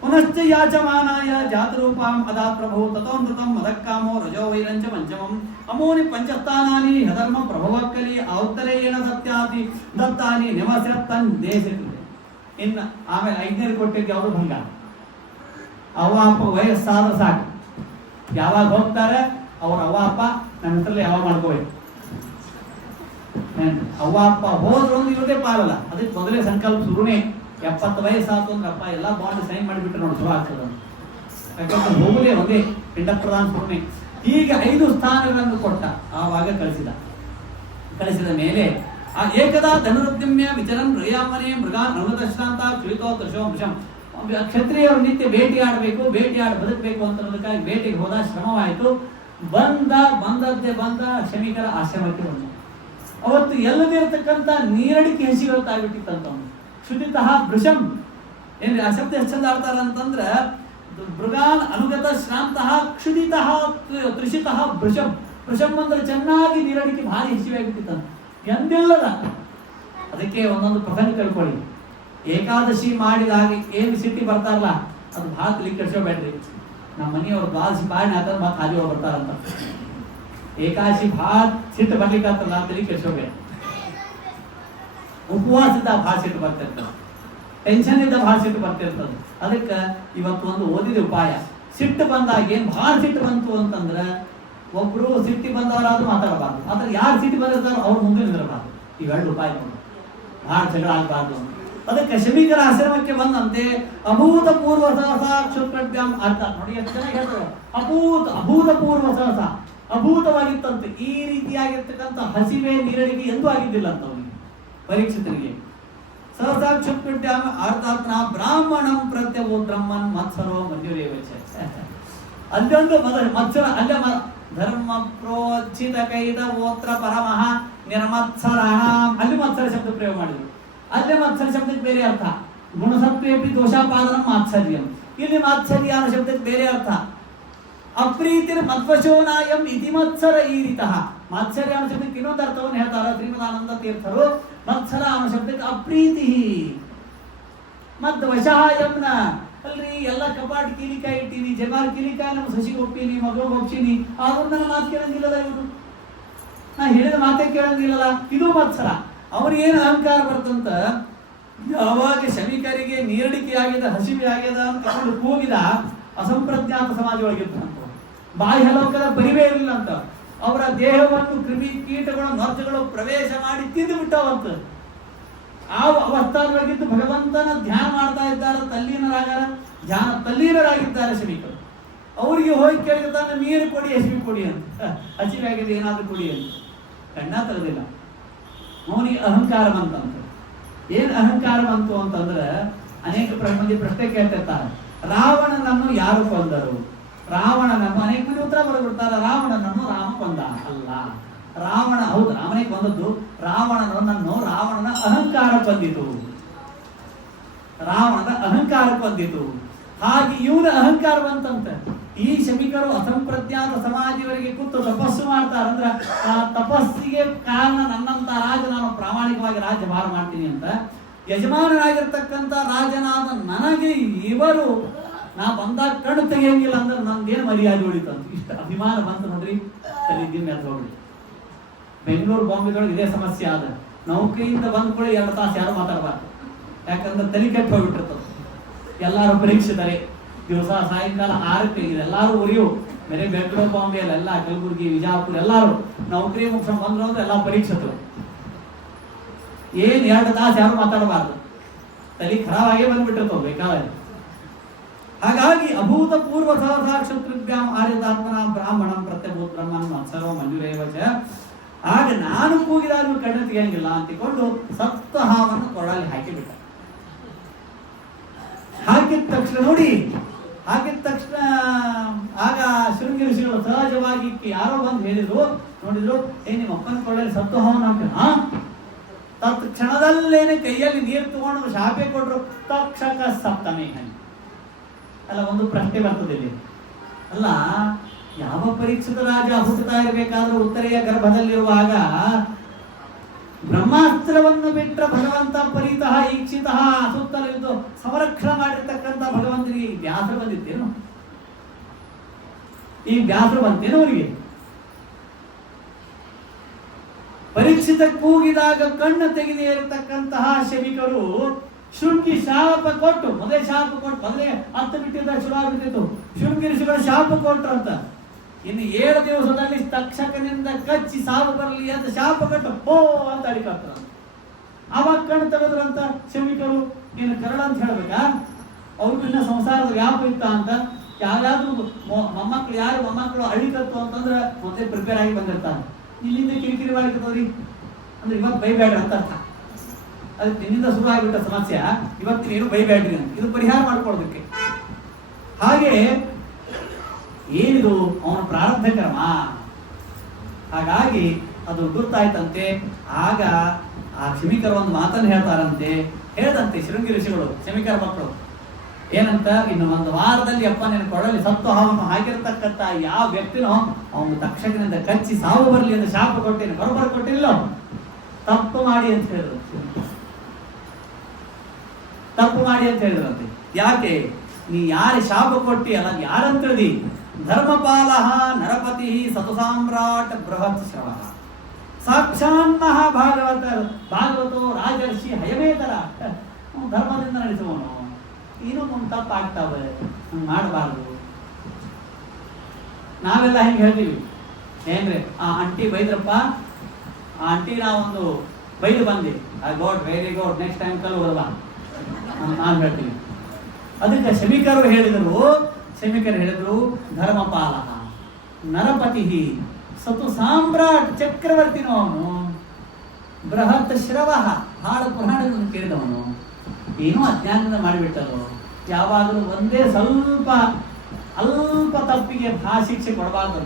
ಪುನಶ್ಚ ಯಾಚಮಾನಾಯ ಜಾತರೂಪಾಂ ಅದಾ ಪ್ರಭು ತಥೋಮೃತಂ ಮದಕ್ಕಾಮೋ ರಜೋ ವೈರಂಚ ಪಂಚಮಂ ಅಮೋನಿ ಪಂಚಸ್ಥಾನಾನಿ ಹಧರ್ಮ ಪ್ರಭವಕ್ಕಲಿ ಔತ್ತರೇಯಣ ಸತ್ಯಾತಿ ದತ್ತಾನಿ ನಿವಸತ್ತನ್ ದೇಶಕ್ಕೆ. ಇನ್ನು ಆಮೇಲೆ 5ನೇದು ಕೊಟ್ಟಿದ್ದು ಯಾವುದು? ಭಂಗ. ಅವ್ವ ಅಪ್ಪ ವಯಸ್ಸಾದ ಸಾಕು. ಯಾವಾಗ ಹೋಗ್ತಾರೆ ಅವ್ರ ಅವ್ವ ಅಪ್ಪ ನಮ್ಮ ಹೆಸರಲ್ಲಿ ಯಾವಾಗ ಮಾಡ್ಕೋಬೇಕು. ಅವ್ವ ಅಪ್ಪ ಹೋದ್ರು ಅಂದ್ರೆ ಇರೋದೇ ಪಾಲಲ್ಲ. ಅದಕ್ಕೆ ಮೊದಲೇ ಸಂಕಲ್ಪ ಶುರುನೇ. 70 ವಯಸ್ಸಾಯ್ತು ಅಂದ್ರೆ ಅಪ್ಪ ಎಲ್ಲ ಬಾಂಡ್ ಸೈನ್ ಮಾಡಿಬಿಟ್ರೆ ನೋಡಿ ಶುರು ಆಗ್ತದ. ಯಾಕಂದ್ರೆ ಹೋಗುದೇ ಒಂದೇ ಪಿಂಡ ಪ್ರಧಾನ ಶುರುನೇ. ಹೀಗೆ 5 ಸ್ಥಾನಗಳನ್ನು ಕೊಟ್ಟ. ಆವಾಗ ಕಳಿಸಿದ ಮೇಲೆ ಆ ಏಕದಾ ಧನುರುದ್ಯಮ್ಯ ವಿಚರನ್ ರಯಾಮನೆ ಮೃಗ ನವದಶಾಂತ ಕ್ಷಿತೋ ದಶೋ ವೃಷಂ. ಕ್ಷತ್ರಿಯರು ನಿತ್ಯ ಬೇಟೆಯಾಡಬೇಕು, ಬೇಟೆಯಾಡಿ ಬದುಕಬೇಕು ಅಂತನ್ನೋದಕ್ಕಾಗಿ ಬೇಟೆಗೆ ಹೋದ, ಶ್ರಮವಾಯಿತು. ಬಂದದ್ದೇ ಶಮಿಕರ ಆಶ್ರಮಕ್ಕೆ ಬಂದ. ಅವತ್ತು ಎಲ್ಲದಿರತಕ್ಕಂಥ ನೀರಡಿಕೆ ಹಸಿವತ್ತಾಗ್ಬಿಟ್ಟಿತ್ತಂತ. ಕ್ಷುದಿತಃ ಭೃಶಂ ಏನ್ರಿ ಆ ಶಬ್ದ ಎಷ್ಟು ಚಂದ ಆಡ್ತಾರ ಅಂತಂದ್ರ, ಮೃಗಾನ್ ಅನುಗತ ಶ್ರಾಂತಃ ಕ್ಷುದಿತಃ ತೃಷಿತಃ ಭೃಶಂ. ಭೃಶಂ ಅಂದ್ರೆ ಚೆನ್ನಾಗಿ ನೀರಡಿಕೆ ಭಾರಿ ಹಸಿವಾಗ್ಬಿಟ್ಟಿತ್ತಂತ. ಎಂದಿಲ್ಲದ ಅದಕ್ಕೆ ಒಂದೊಂದು ಪ್ರಸಂಗ ತಿಳ್ಕೊಳ್ಳಿ. ಏಕಾದಶಿ ಮಾಡಿದಾಗ ಏನು ಸಿಟ್ಟಿ ಬರ್ತಾರಲ್ಲ, ಅದು ಭಾಳ ತಲೆ ಕೆಡ್ಸೋಬೇಡ್ರಿ. ನಮ್ಮ ಮನೆಯವ್ರು ದ್ವಾದಶಿ ಪಾಲನೆ ಆದ್ರೆ ಮತ್ತೆ ಹಾದಿ ಹೋಗಿ ಬರ್ತಾರಂತ. ಏಕಾದಶಿ ಭಾಳ ಸಿಟ್ಟು ಬರ್ಲಿಕ್ಕೆ ಆಗ್ತಲ್ಲ, ತಲೆ ಕೆಡ್ಸೋಬೇಡ. ಉಪವಾಸದ ಭಾಳ ಸಿಟ್ಟು ಬರ್ತಿರ್ತದೆ, ಟೆನ್ಷನ್ ಇದ್ದ ಭಾಳ ಸಿಟ್ಟು ಬರ್ತಿರ್ತದೆ. ಅದಕ್ಕೆ ಇವತ್ತು ಒಂದು ಓದಿದ ಉಪಾಯ. ಸಿಟ್ಟು ಬಂದಾಗ ಏನ್ ಭಾಳ ಸಿಟ್ಟು ಬಂತು ಅಂತಂದ್ರ, ಒಬ್ರು ಸಿಟ್ಟಿ ಬಂದವರಾದ್ರೂ ಮಾತಾಡಬಾರ್ದು, ಆದ್ರೆ ಯಾರು ಸಿಟ್ಟು ಬಂದಿರ್ತಾರೋ ಅವ್ರ ಮುಂದೆ ನಿಂದಿರಬಾರ್ದು. ಇವೆರಡು ಉಪಾಯ ನೋಡಿ, ಭಾಳ ಜಗಳ ಆಗಬಾರ್ದು. ಅದಕ್ಕೆ ಶಮೀಕರ ಆಶ್ರಮಕ್ಕೆ ಬಂದಂತೆ ಅಭೂತಪೂರ್ವ ಸಹಸ ಕ್ಷುಪ್ರಭ್ಯಾಂ ಅರ್ಥ ನೋಡಿ ಎಷ್ಟು ಚೆನ್ನಾಗಿ ಹೇಳ್ತಾರೆ. ಅಭೂತಪೂರ್ವ ಸಹಸ ಅಭೂತವಾಗಿತ್ತಂತೆ. ಈ ರೀತಿಯಾಗಿರ್ತಕ್ಕಂಥ ಹಸಿವೆ ನೀರಡಿಗೆ ಎಂದೂ ಆಗಿದ್ದಿಲ್ಲ ಅಂತ ಅವನಿಗೆ, ಪರೀಕ್ಷಿತನಿಗೆ. ಸಹಸಾ ಕ್ಷುಪ್ರಭ್ಯಾಂ ಅರ್ಥಾತ್ನ ಬ್ರಾಹ್ಮಣಂ ಪ್ರತ್ಯವೋ ಬ್ರಹ್ಮನ್ ಮತ್ಸರೋ ಮಧ್ಯುರೇವಚ. ಅಲ್ಲೊಂದು ಮತ್ಸರ ಅಲ್ಲ ಧರ್ಮ ಪ್ರೋಚಿತ ಕೈದ ಓತ್ರ ಪರಮಃ ನಿರ್ಮತ್ಸರಣ. ಅಲ್ಲಿ ಮತ್ಸರ ಶಬ್ದ ಪ್ರಯೋಗ ಮಾಡಿದ್ರು. ಅಲ್ಲೇ ಮತ್ಸರ ಶಬ್ದಕ್ಕೆ ಬೇರೆ ಅರ್ಥ. ಗುಣಸತ್ವೇಪಿ ದೋಷಾಪಾದನ ಮಾತ್ಸರ್ಯಂ. ಇಲ್ಲಿ ಮಾತ್ಸರ್ಯ ಅನ್ನೋ ಶಬ್ದಕ್ಕೆ ಬೇರೆ ಅರ್ಥ. ಅಪ್ರೀತಿರ್ ಮಧ್ವಶೋನಾಯಂ ಇತಿ ಮತ್ಸರ ಈರಿತಃ. ಮಾತ್ಸರ್ಯ ಅನ್ನೋ ಶಬ್ದಕ್ಕೆ ಇನ್ನೊಂದು ಅರ್ಥವನ್ನು ಹೇಳ್ತಾರೆ ಶ್ರೀಮದಾನಂದ ತೀರ್ಥರು. ಮತ್ಸರ ಅನ್ನೋ ಶಬ್ದಕ್ಕೆ ಅಪ್ರೀತಿ. ಮಧ್ವಶಾಯಂನ ಅಲ್ರಿ ಎಲ್ಲ ಕಪಾಟ್ ಕೀಲಿಕಾಯಿ ಇಟ್ಟೀನಿ, ಜಗಾರ್ ಕೀಲಿಕಾಯಿ ನಮ್ಮ ಸಸಿಗೆ ಒಪ್ಪೀನಿ, ಮಗಳು ಒಪ್ಸೀನಿ, ಆದ್ರೂ ನನ್ನ ಮಾತು ಕೇಳಂಗಿಲ್ಲದ ಇವರು, ನಾ ಹೇಳಿದ ಮಾತೇ ಕೇಳಂಗಿಲ್ಲಲ್ಲ. ಇದು ಮತ್ಸರ. ಅವ್ರಿಗೇನು ಅಹಂಕಾರ ಬರ್ತಂತ, ಯಾವಾಗ ಶಮಿಕರಿಗೆ ನೀರಡಿಕೆ ಆಗಿದೆ, ಹಸಿವೆ ಆಗಿದೆ ಅಂತ ಕೂಗಿದ ಅಸಂಪ್ರಜ್ಞಾತ ಸಮಾಜ ಒಳಗಿರ್ತಂತ. ಬಾಹ್ಯ ಲೋಕದ ಪರಿವೇ ಇರಲಿಲ್ಲ ಅಂತ. ಅವರ ದೇಹವನ್ನು ಕ್ರಿಮಿ ಕೀಟಗಳು ನರ್ಜಗಳು ಪ್ರವೇಶ ಮಾಡಿ ತಿಂದು ಬಿಟ್ಟವಂತ. ಆ ಅವಸ್ಥಾದೊಳಗಿದ್ದು ಭಗವಂತನ ಧ್ಯಾನ ಮಾಡ್ತಾ ಇದ್ದಾರೆ, ತಲ್ಲೀನರಾಗಿದ್ದಾರೆ ಶಮಿಕರು. ಅವರಿಗೆ ಹೋಗಿ ಕೇಳಿದಾನೆ, ನೀರು ಕೊಡಿ, ಹಸಿವೆ ಕೊಡಿ ಅಂತ. ಹಸಿವೆ ಆಗಿದೆ, ಏನಾದ್ರೂ ಕೊಡಿ ಅಂತ. ಕಣ್ಣ ತರದಿಲ್ಲ. ಅವನಿಗೆ ಅಹಂಕಾರ ಬಂತಂತ. ಏನ್ ಅಹಂಕಾರ ಬಂತು ಅಂತಂದ್ರೆ, ಅನೇಕ ಮಂದಿ ಪ್ರಶ್ನೆ ಕೇಳ್ತಿರ್ತಾರೆ, ರಾವಣನನ್ನು ಯಾರು ಕೊಂದರು? ರಾವಣನನ್ನು ಅನೇಕ ಮಂದಿ ಉತ್ತರ ಬರೆದ್ಬಿಡ್ತಾರೆ, ರಾವಣನನ್ನು ರಾಮ ಕೊಂದ. ಅಲ್ಲ, ರಾವಣ ಹೌದು ರಾಮನೇ ಕೊಂದದ್ದು. ರಾವಣನ ಅಹಂಕಾರ ಬಂದಿತು. ರಾವಣನ ಅಹಂಕಾರ ಬಂದಿತು. ಹಾಗೆ ಇವನ ಅಹಂಕಾರ ಬಂತಂತ. ಈ ಶಮಿಕರು ಅಸಂಪ್ರಜ್ಞಾತ ಸಮಾಜವರಿಗೆ ಕೂತು ತಪಸ್ಸು ಮಾಡ್ತಾರಂದ್ರ, ಆ ತಪಸ್ಸಿಗೆ ಕಾರಣ ನನ್ನಂತ ರಾಜ, ನಾನು ಪ್ರಾಮಾಣಿಕವಾಗಿ ರಾಜ್ಯಭಾರ ಮಾಡ್ತೀನಿ ಅಂತ ಯಜಮಾನರಾಗಿರ್ತಕ್ಕಂಥ ರಾಜನಾದ ನನಗೆ ಇವರು ನಾ ಬಂದಾಗ ಕಣ್ಣು ತೆಗೆಯಂಗಿಲ್ಲ ಅಂದ್ರೆ ನಂದೇನು ಮರ್ಯಾದೆ ಉಳಿತಂತ. ಇಷ್ಟ ಅಭಿಮಾನ ಬಂತು ನೋಡ್ರಿ, ತಲೆದಿನ ಹೋಗ್ಲಿ. ಬೆಂಗಳೂರು ಬಾಂಬೆಗಳು ಇದೇ ಸಮಸ್ಯೆ ಆದ. ನೌಕರಿಯಿಂದ ಬಂದ ಕೂಡ 2 ತಾಸು ಯಾರು ಮಾತಾಡಬಾರ್ದು. ಯಾಕಂದ್ರೆ ತಲೆ ಕೆಟ್ಟು ಹೋಗ್ಬಿಟ್ಟಿರ್ತದೆ. ಎಲ್ಲಾರು ಪರೀಕ್ಷಿತರೆ. ದಿವಸ ಸಾಯಂಕಾಲ 6ಕ್ಕೆ ಎಲ್ಲಾರು ಉರಿಯು. ಬೇರೆ ಬೆಂಗಳೂರು ಬಾಂಬೆ ಎಲ್ಲ ಕಲಬುರ್ಗಿ ವಿಜಾಪುರ ಎಲ್ಲಾರು ನೌಕರಿ ಮುಗಿಸ್ಕೊಂಡು ಬಂದ್ರು ಅಂದ್ರೆ ಎಲ್ಲ ಪರೀಕ್ಷಿತರು. ಏನ್ 2 ತಾಸು ಯಾರು ಮಾತಾಡಬಾರ್ದು. ತಲೆ ಖರಾಬ್ ಆಗೇ ಬಂದ್ಬಿಟ್ಟಿರ್ತವೆ ಬೇಕಾದ್ರೆ. ಹಾಗಾಗಿ ಅಭೂತಪೂರ್ವ ಸಹಸಾಕ್ಷತ್ರಿಭ್ಯಾಂ ಆರ್ಯತಾತ್ಮನ ಬ್ರಾಹ್ಮಣಂ ಪ್ರತ್ಯಭೂತ ಬ್ರಹ್ಮನ್ ಮತ್ಸರೋ ಮಂಜುರೇವಚ. ಆಗ ನಾನು ಕೂಗಿದಾರು ಕಣ್ಣು ತೆಗೆಯಂಗಿಲ್ಲ ಅಂತಿಕೊಂಡು ಸಪ್ತ ಹಾವನ್ನು ಕೊರಳಲ್ಲಿ ಹಾಕಿಬಿಟ್ಟ. ಹಾಕಿದ ತಕ್ಷಣ ಆಗ ಶೃಂಗಿ ಋಷಿಗಳು ಸಹಜವಾಗಿ ಯಾರೋ ಬಂದು ಹೇಳಿದ್ರು, ನೋಡಿದ್ರು, ನಿಮ್ಮ ಅಪ್ಪನ ಕೊಳ್ಳಲ್ಲಿ ಸತ್ತು ಹಾವನ್ನು ಹಾಕಿ ತತ್ ಕ್ಷಣದಲ್ಲೇನೆ ಕೈಯಲ್ಲಿ ನೀರು ತಗೊಂಡು ಶಾಪೆ ಕೊಟ್ರು. ತಕ್ಷಕ ಸಪ್ತಮೇ ಹನಿ. ಅಲ್ಲ, ಒಂದು ಪ್ರಶ್ನೆ ಬರ್ತದೆ ಇಲ್ಲಿ. ಅಲ್ಲ, ಯಾವ ಪರೀಕ್ಷಿತ ರಾಜ ಹುಟ್ಟುತ್ತಾ ಇರಬೇಕಾದ್ರೂ ಉತ್ತರೆಯ ಗರ್ಭದಲ್ಲಿರುವಾಗ ಬ್ರಹ್ಮಾಸ್ತ್ರವನ್ನು ಬಿಟ್ಟ ಭಗವಂತ ಪರಿತಃ ಈಕ್ಷಿತಃ ಸುತ್ತಲಿದ್ದು ಸಂರಕ್ಷಣೆ ಮಾಡಿರ್ತಕ್ಕಂಥ ಭಗವಂತನಿಗೆ ವ್ಯಾಸರ ಬಂದಿತ್ತೇನು? ಈ ವ್ಯಾಸರ ಬಂತೇನು ಅವರಿಗೆ? ಪರೀಕ್ಷಿತ ಕೂಗಿದಾಗ ಕಣ್ಣು ತೆಗೆದೇ ಇರತಕ್ಕಂತಹ ಶಮಿಕರು ಶೃಂಗಿ ಶಾಪ ಕೊಟ್ಟು ಮೊದಲೇ 10 ಬಿಟ್ಟಿದ್ದ ಶುರು ಆಗ್ಬಿಟ್ಟಿತ್ತು. ಶೃಂಗಿ ಋಷಿಗಳು ಶಾಪ ಕೊಟ್ರಂತ. ಇನ್ನು 7 ದಿವಸದಲ್ಲಿ ತಕ್ಷಕನಿಂದ ಕಚ್ಚಿ ಸಾವು ಬರಲಿ ಅಂತ ಶಾಪ ಕಟ್ಟು ಹೋ ಅಂತ ಅಡಿಕತ್ತ. ಅವಾಗ ಕಣ್ಣು ತೆಗೆದ್ರಂತ ಶಮಿಕರು, ಏನು ಕರಳ ಅಂತ ಹೇಳ್ಬೇಕಾ? ಅವ್ರಿಗೂ ಇನ್ನ ಸಂಸಾರದ ವ್ಯಾಪ ಇತ್ತ ಅಂತ. ಯಾವ್ಯಾದ್ರು ಮೊಮ್ಮಕ್ಳು ಯಾರು ಮೊಮ್ಮಕ್ಕಳು ಅಳಿಕತ್ತು ಅಂತಂದ್ರೆ ಮತ್ತೆ ಪ್ರಿಪೇರ್ ಆಗಿ ಬಂದಿರ್ತಾರೆ. ಇಲ್ಲಿಂದ ಕಿರಿಕಿರಿ ಮಾಡಿರ್ತವ್ರಿ ಅಂದ್ರೆ ಇವತ್ತು ಬೈಬೇಡ್ರಿ ಅಂತ ಅರ್ಥ. ಅದಕ್ಕೆ ನಿನ್ನಿಂದ ಶುರು ಆಗಿಬಿಟ್ಟ ಸಮಸ್ಯೆ, ಇವತ್ತಿನ ಏನು ಬೈಬೇಡ್ರಿ ಅಂತ, ಇದು ಪರಿಹಾರ ಮಾಡ್ಕೊಳ್ಳೋದಕ್ಕೆ. ಹಾಗೆ ಏನಿದು ಅವನ ಪ್ರಾರಬ್ಧ ಕರ್ಮ. ಹಾಗಾಗಿ ಅದು ಗೊತ್ತಾಯ್ತಂತೆ. ಆಗ ಆ ಶಮಿಕರು ಒಂದು ಮಾತನ್ನು ಹೇಳ್ತಾರಂತೆ. ಹೇಳ್ದಂತೆ ಶೃಂಗಿ ಋಷಿಗಳು ಶಮಿಕರ ಮಕ್ಕಳು ಏನಂತ, ಇನ್ನು 1 ವಾರದಲ್ಲಿ ಅಪ್ಪ ನಿನ್ನ ಕೊಡಲಿ ಸತ್ತು ಹಾವನ್ನು ಹಾಕಿರತಕ್ಕಂತ ಯಾವ ವ್ಯಕ್ತಿನೋ ಅವನು ತಕ್ಷಕನಿಂದ ಕಚ್ಚಿ ಸಾವು ಬರಲಿ ಅಂತ ಶಾಪ ಕೊಟ್ಟೇನೆ. ಬರೋಬ್ಬರ ಕೊಟ್ಟಿಲ್ಲ, ತಪ್ಪು ಮಾಡಿ ಅಂತ ಹೇಳಿದ್ರು. ತಪ್ಪು ಮಾಡಿ ಅಂತ ಹೇಳಿದ್ರಂತೆ. ಯಾಕೆ? ನೀ ಯಾರು ಶಾಪ ಕೊಟ್ಟಿ ಅಲ್ಲ ಯಾರಂತ ತಿಳಿದಿ? ಧರ್ಮಪಾಲ ನರಪತಿ ಸತು ಸಾಮ್ರಾಟ್ ಬೃಹತ್ ಶ್ರವ ಸಾಕ್ಷಾನ್ ಭಾಗವತೋ ರಾಜರ್ಷಿ ಹಯಮೇತರ. ಧರ್ಮದಿಂದ ನಡೆಸುವನು. ಏನೋ ಒಂದು ತಪ್ಪು ಆಗ್ತಾವೆ, ಹಂಗೆ ಮಾಡಬಾರ್ದು. ನಾವೆಲ್ಲ ಹಿಂಗೆ ಹೇಳ್ತೀವಿ ಏನ್ರಿ, ಆ ಆಂಟಿ ಬೈದ್ರಪ್ಪ, ಆ ಆಂಟಿ ನಾವೊಂದು ಬೈದು ಬಂದೆ, I got very good, next time ಕಲುವಲ್ಲ ನಾನು ಹೇಳ್ತೀವಿ. ಅದಕ್ಕೆ ಶಮಿಕರು ಹೇಳಿದರು ಧರ್ಮಪಾಲ ನರಪತಿ ಸತು ಸಾಮ್ರಾಟ್ ಚಕ್ರವರ್ತಿನೋ ಅವನು, ಬೃಹತ್ ಶ್ರವ ಹಾಡ ಪುರಾಣಗಳನ್ನು ಕೇಳಿದವನು. ಏನೋ ಅಜ್ಞಾನದಿಂದ ಮಾಡಿಬಿಟ್ಟರು. ಯಾವಾಗಲೂ ಒಂದೇ ಸ್ವಲ್ಪ ಅಲ್ಪ ತಪ್ಪಿಗೆ ಶಿಕ್ಷೆ ಕೊಡಬಾರ್ದು.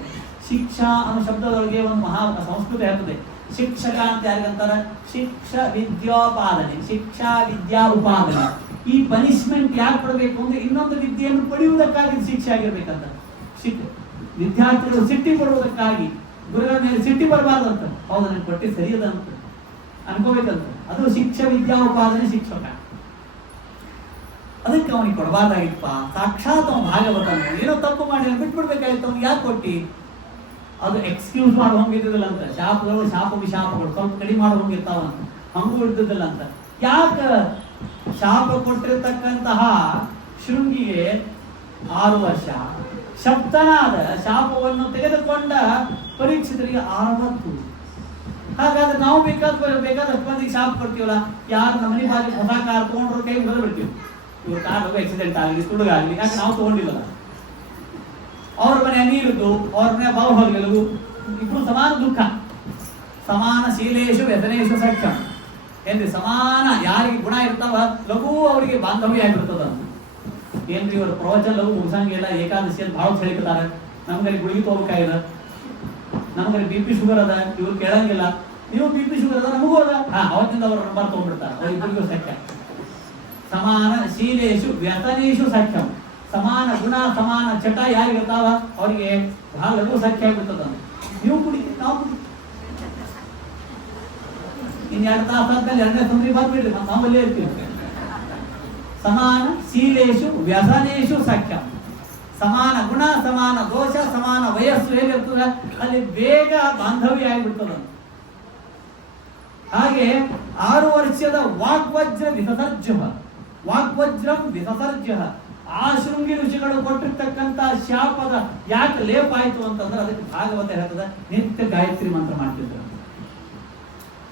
ಶಿಕ್ಷಾ ಅನ್ನೋ ಶಬ್ದದೊಳಗೆ ಒಂದು ಮಹಾ ಸಂಸ್ಕೃತಿ ಇರ್ತದೆ. ಶಿಕ್ಷಕ ಅಂತ ಯಾರಿಗಂತಾರ? ಶಿಕ್ಷಾ ವಿದ್ಯೋಪಾದನೆ, ಶಿಕ್ಷಾ ವಿದ್ಯಾ ಉಪಾದನೆ. ಈ ಪನಿಷ್ಮೆಂಟ್ ಯಾಕೆ ಕೊಡಬೇಕು ಅಂದ್ರೆ ಇನ್ನೊಂದು ವಿದ್ಯೆಯನ್ನು ಪಡೆಯುವುದಕ್ಕಾಗಿ ಶಿಕ್ಷೆ ಆಗಿರ್ಬೇಕಂತ. ವಿದ್ಯಾರ್ಥಿಗಳು ಸಿಟ್ಟಿ ಪಡುವುದಕ್ಕಾಗಿ, ಗುರುಗಳ ಮೇಲೆ ಸಿಟ್ಟಿ ಬರಬಾರ್ದಂತ. ಹೌದು, ನನಗೆ ಕೊಟ್ಟಿ ಸರಿಯದಂತ ಅನ್ಕೋಬೇಕಂತ. ಅದು ಶಿಕ್ಷಾ ವಿದ್ಯಾ ಉಪಾದನೆ ಶಿಕ್ಷಕ. ಅದಕ್ಕೆ ಅವನಿಗೆ ಕೊಡಬಾರ್ದಾಗಿತ್ತಪ್ಪ. ಸಾಕ್ಷಾತ್ ಅವನು ಭಾಗವತ ಏನೋ ತಪ್ಪು ಮಾಡಿ ಬಿಟ್ಬಿಡ್ಬೇಕಾಗಿತ್ತು. ಅವ್ನಿಗೆ ಯಾಕೆ ಕೊಟ್ಟಿ? ಅದು ಎಕ್ಸ್ಕ್ಯೂಸ್ ಮಾಡಿ ಹೋಗಿದ್ದಿಲ್ಲ ಅಂತ. ಶಾಪಗಳು ಶಾಪ ವಿಶಾಪಗಳು ಸ್ವಲ್ಪ ಕಡಿಮೆ ಮಾಡಿ ಹೋಗಿರ್ತಾವಂತ, ಹಂಗೂ ಇದ್ದಿದ್ದಿಲ್ಲ ಅಂತ. ಯಾಕೆ ಶಾಪ ಕೊಟ್ಟಿರ್ತಕ್ಕಂತಹ ಶೃಂಗಿಗೆ 6 ವರ್ಷ, ಶಬ್ದನಾದ ಶಾಪವನ್ನು ತೆಗೆದುಕೊಂಡ ಪರೀಕ್ಷಿತರಿಗೆ 60. ಹಾಗಾದ್ರೆ ನಾವು ಬೇಕಾದಷ್ಟು ಮಂದಿಗೆ ಶಾಪ ಕೊಡ್ತೀವಲ್ಲ. ಯಾರು ನಮ್ಮ ಮನೆ ಬಾಗಿ ಹೊಸ ಕಾರ್ ತಗೊಂಡ್ರು ಕೈ ಬದ ಬಿಡ್ತೀವಿ. ಇವ್ರ ಕಾರ್ ಆಕ್ಸಿಡೆಂಟ್ ಆಗಲಿ ತುಡುಗಾಗಲಿ, ಯಾಕೆ ನಾವು ತಗೊಂಡಿಲ್ಲಲ್ಲ. ಅವ್ರ ಮನೆ ನೀರಿದ್ದು ಅವ್ರ ಮನೆ ಬಾವು ಹೋಗ್ಲಿಲ್ಲವು. ಇಬ್ರು ಸಮಾನ ದುಃಖ. ಸಮಾನ ಶೀಲೇಶು ವ್ಯಸನೇಶು ಸಖ್ಯ ಏನ್ರಿ, ಸಮಾನ ಯಾರಿಗೆ ಗುಣ ಇರ್ತಾವ ಲಘು ಅವರಿಗೆ ಬಾಂಧವ್ಯ ಆಗಿರ್ತದ. ಏನ್ರಿ ಇವ್ರ ಪ್ರವಚನ ಲಘು ಮುಗಿಸಂಗಿಲ್ಲ. ಏಕಾದಶಿಯಲ್ಲಿ ಭಾಳ ಹೇಳ್ತಾರೆ. ನಮ್ಗಲ್ಲಿ ಗುಳಿಗೆ ತಗೋಬೇಕಾಗಿದ, ನಮ್ಗಲ್ಲಿ BP ಶುಗರ್ ಅದ, ಇವ್ರು ಕೇಳಂಗಿಲ್ಲ. ನೀವು BP ಶುಗರ್ ಅದ, ನಮಗೂ ಅದ. ಅವತ್ತಿಂದ ಅವ್ರ ನಂಬರ್ ತಗೊಂಡ್ಬಿಡ್ತಾರೆ. ಅವ್ರಿಬ್ಬರಿಗೂ ಸಖ್ಯ. ಸಮಾನ ಶೀಲೇಶು ವ್ಯಸನೇಶು ಸಖ್ಯಂ. ಸಮಾನ ಗುಣ ಸಮಾನ ಚಟ ಯಾರಿಗಿರ್ತಾವ ಅವರಿಗೆ ಬಹಳ ಲಘು ಸಖ್ಯ ಆಗಿಬಿಡ್ತದ. ನೀವು ಕುಡಿತೀವಿ, ನಾವು ಕುಡಿತೀವಿ. ಇನ್ನು 2 ತಾಸಾದ್ಮೇಲೆ 2ನೇ ತೊಂದರೆ ಬಂದ್ಬಿಡ್ರಿ, ನಾವು ಅಲ್ಲೇ ಇರ್ತೀವಿ. ಸಮಾನ ಶೀಲೇಶು ವ್ಯಸನೇಶು ಸಖ್ಯಂ. ಸಮಾನ ಗುಣ ಸಮಾನ ದೋಷ ಸಮಾನ ವಯಸ್ಸು ಹೇಗಿರ್ತದ ಅಲ್ಲಿ ಬೇಗ ಬಾಂಧವ್ಯ ಆಗಿಬಿಡ್ತದ. ಹಾಗೆ 6 ವರ್ಷದ ವಾಗ್ವಜ್ರ ವಾಗ್ವಜ್ರಂ ವಿಸರ್ಜ್ಯ. ಆ ಶೃಂಗಿ ಋಷಿಗಳು ಕೊಟ್ಟಿರ್ತಕ್ಕಂಥ ಶಾಪದ ಯಾಕೆ ಲೇಪ ಆಯ್ತು ಅಂತಂದ್ರೆ ಅದಕ್ಕೆ ಭಾಗವತ ಹೇಳ್ತದ ನಿತ್ಯ ಗಾಯತ್ರಿ ಮಂತ್ರ ಮಾಡ್ತಿದ್ರು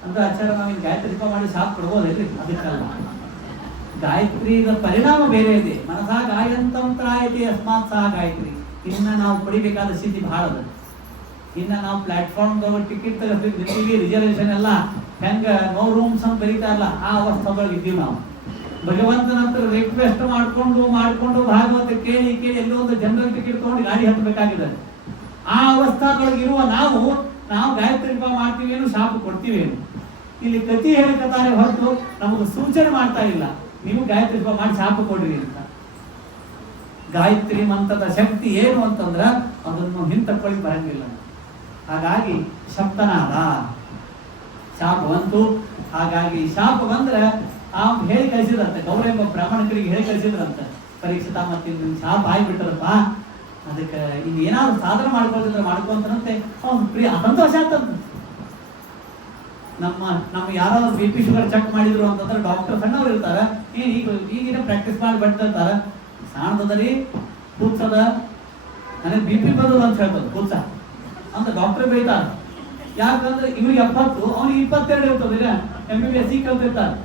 ಅಂದ್ರೆ ಆಚಾರ ನಾವಿನ್ ಗಾಯತ್ರಿ ಜಪ ಮಾಡಿ ಶಾಪ ಕೊಡ್ಬೋದಿಲ್ರಿ. ಅದಕ್ಕಲ್ಲ, ಗಾಯತ್ರಿಯ ಪರಿಣಾಮ ಬೇರೆ ಇದೆ. ಮನಸಾ ಗಾಯಂತಂತ್ರಾಯತೆ ಅಸ್ಮಾತ್ ಸಹ ಗಾಯತ್ರಿ. ಇನ್ನ ನಾವು ಪಡಿಬೇಕಾದ ಸ್ಥಿತಿ ಬಹಳ ಅದ. ಇನ್ನ ನಾವು ಪ್ಲಾಟ್ಫಾರ್ಮ್ ಟಿಕೆಟ್ ತೆಗೆದಿರ್ತೀವಿ, ರಿಸರ್ವೇಶನ್ ಎಲ್ಲ ಹೆಂಗ ನೋ ರೂಮ್ಸ್ ಅಂತ ಬರೀತಾರಲ್ಲ ಆ ಅವಸ್ಥೆಗಳಿಗೆ ಇದ್ದೀವಿ ನಾವು. ಭಗವಂತನ ಹತ್ರ ರಿಕ್ವೆಸ್ಟ್ ಮಾಡ್ಕೊಂಡು ಭಾಗವತ ಕೇಳಿ ಎಲ್ಲೋ ಒಂದು ಜನರಲ್ ಟಿಕೆಟ್ ತಗೊಂಡು ಗಾಡಿ ಹತ್ತಬೇಕಾಗಿದೆ. ಆ ಅವಸ್ಥಾದೊಳಗೆ ಇರುವ ನಾವು ಗಾಯತ್ರಿ ಜಪ ಮಾಡ್ತೀವಿ ಏನು ಶಾಪ ಕೊಡ್ತೀವಿ. ಇಲ್ಲಿ ಕತಿ ಹೇಳಿಕತಾರೆ ಹೊರತು ನಮಗೆ ಸೂಚನೆ ಮಾಡ್ತಾ ಇಲ್ಲ, ನೀವು ಗಾಯತ್ರಿ ಜಪ ಮಾಡಿ ಶಾಪ ಕೊಡ್ರಿ ಅಂತ. ಗಾಯತ್ರಿ ಮಂತ್ರದ ಶಕ್ತಿ ಏನು ಅಂತಂದ್ರ ಅದನ್ನು ಹಿಂತಕೊಳ್ಳಿ ಬರಂಗಿಲ್ಲ. ಹಾಗಾಗಿ ಶಬ್ದನಾದ ಶಾಪ ಬಂತು. ಹಾಗಾಗಿ ಶಾಪ ಬಂದ್ರೆ ಹೇಳಿ ಕಳಿಸಿದ್ರಂತೆ, ಗೌರವ ಬ್ರಾಹ್ಮಣಕರಿಗೆ ಹೇಳಿ ಕಳಿಸಿದ್ರಂತೆ, ಪರೀಕ್ಷಿತ ಮತ್ತೆ ಶಾಪ ಆಗ್ಬಿಟ್ಟರಪ್ಪ, ಅದಕ್ಕೆ ಇನ್ನು ಏನಾದ್ರು ಸಾಧನೆ ಮಾಡ್ಕೊಳ್ತಿದ್ರೆ ಮಾಡ್ಕೊಂತಂತೆ ಅವ್ನು ಪ್ರಿಯ ಸಂತೋಷ ಆಗ್ತಂತ. ನಮ್ಮ ಯಾರಾದ್ರು BP ಶುಗರ್ ಚೆಕ್ ಮಾಡಿದ್ರು ಅಂತಂದ್ರೆ ಡಾಕ್ಟರ್ ಸಣ್ಣವ್ರು ಇರ್ತಾರ, ಈಗಿನ ಪ್ರಾಕ್ಟೀಸ್ ಮಾಡಿ ಬಿಡ್ತಿರ್ತಾರ. ಸಾಣದರಿ ಕೂತ್ಸದ ನನಗೆ BP ಬರೋದು ಅಂತ ಹೇಳ್ತದೆ ಕೂತ ಅಂತ ಡಾಕ್ಟರ್ ಬೈತಾರ. ಯಾಕಂದ್ರೆ ಇವ್ರಿಗೆ 70 ಅವ್ನಿಗೆ 22 ಇರ್ತದೆ. ಈಗ MBBS ಕಲ್ತಿರ್ತಾರೆ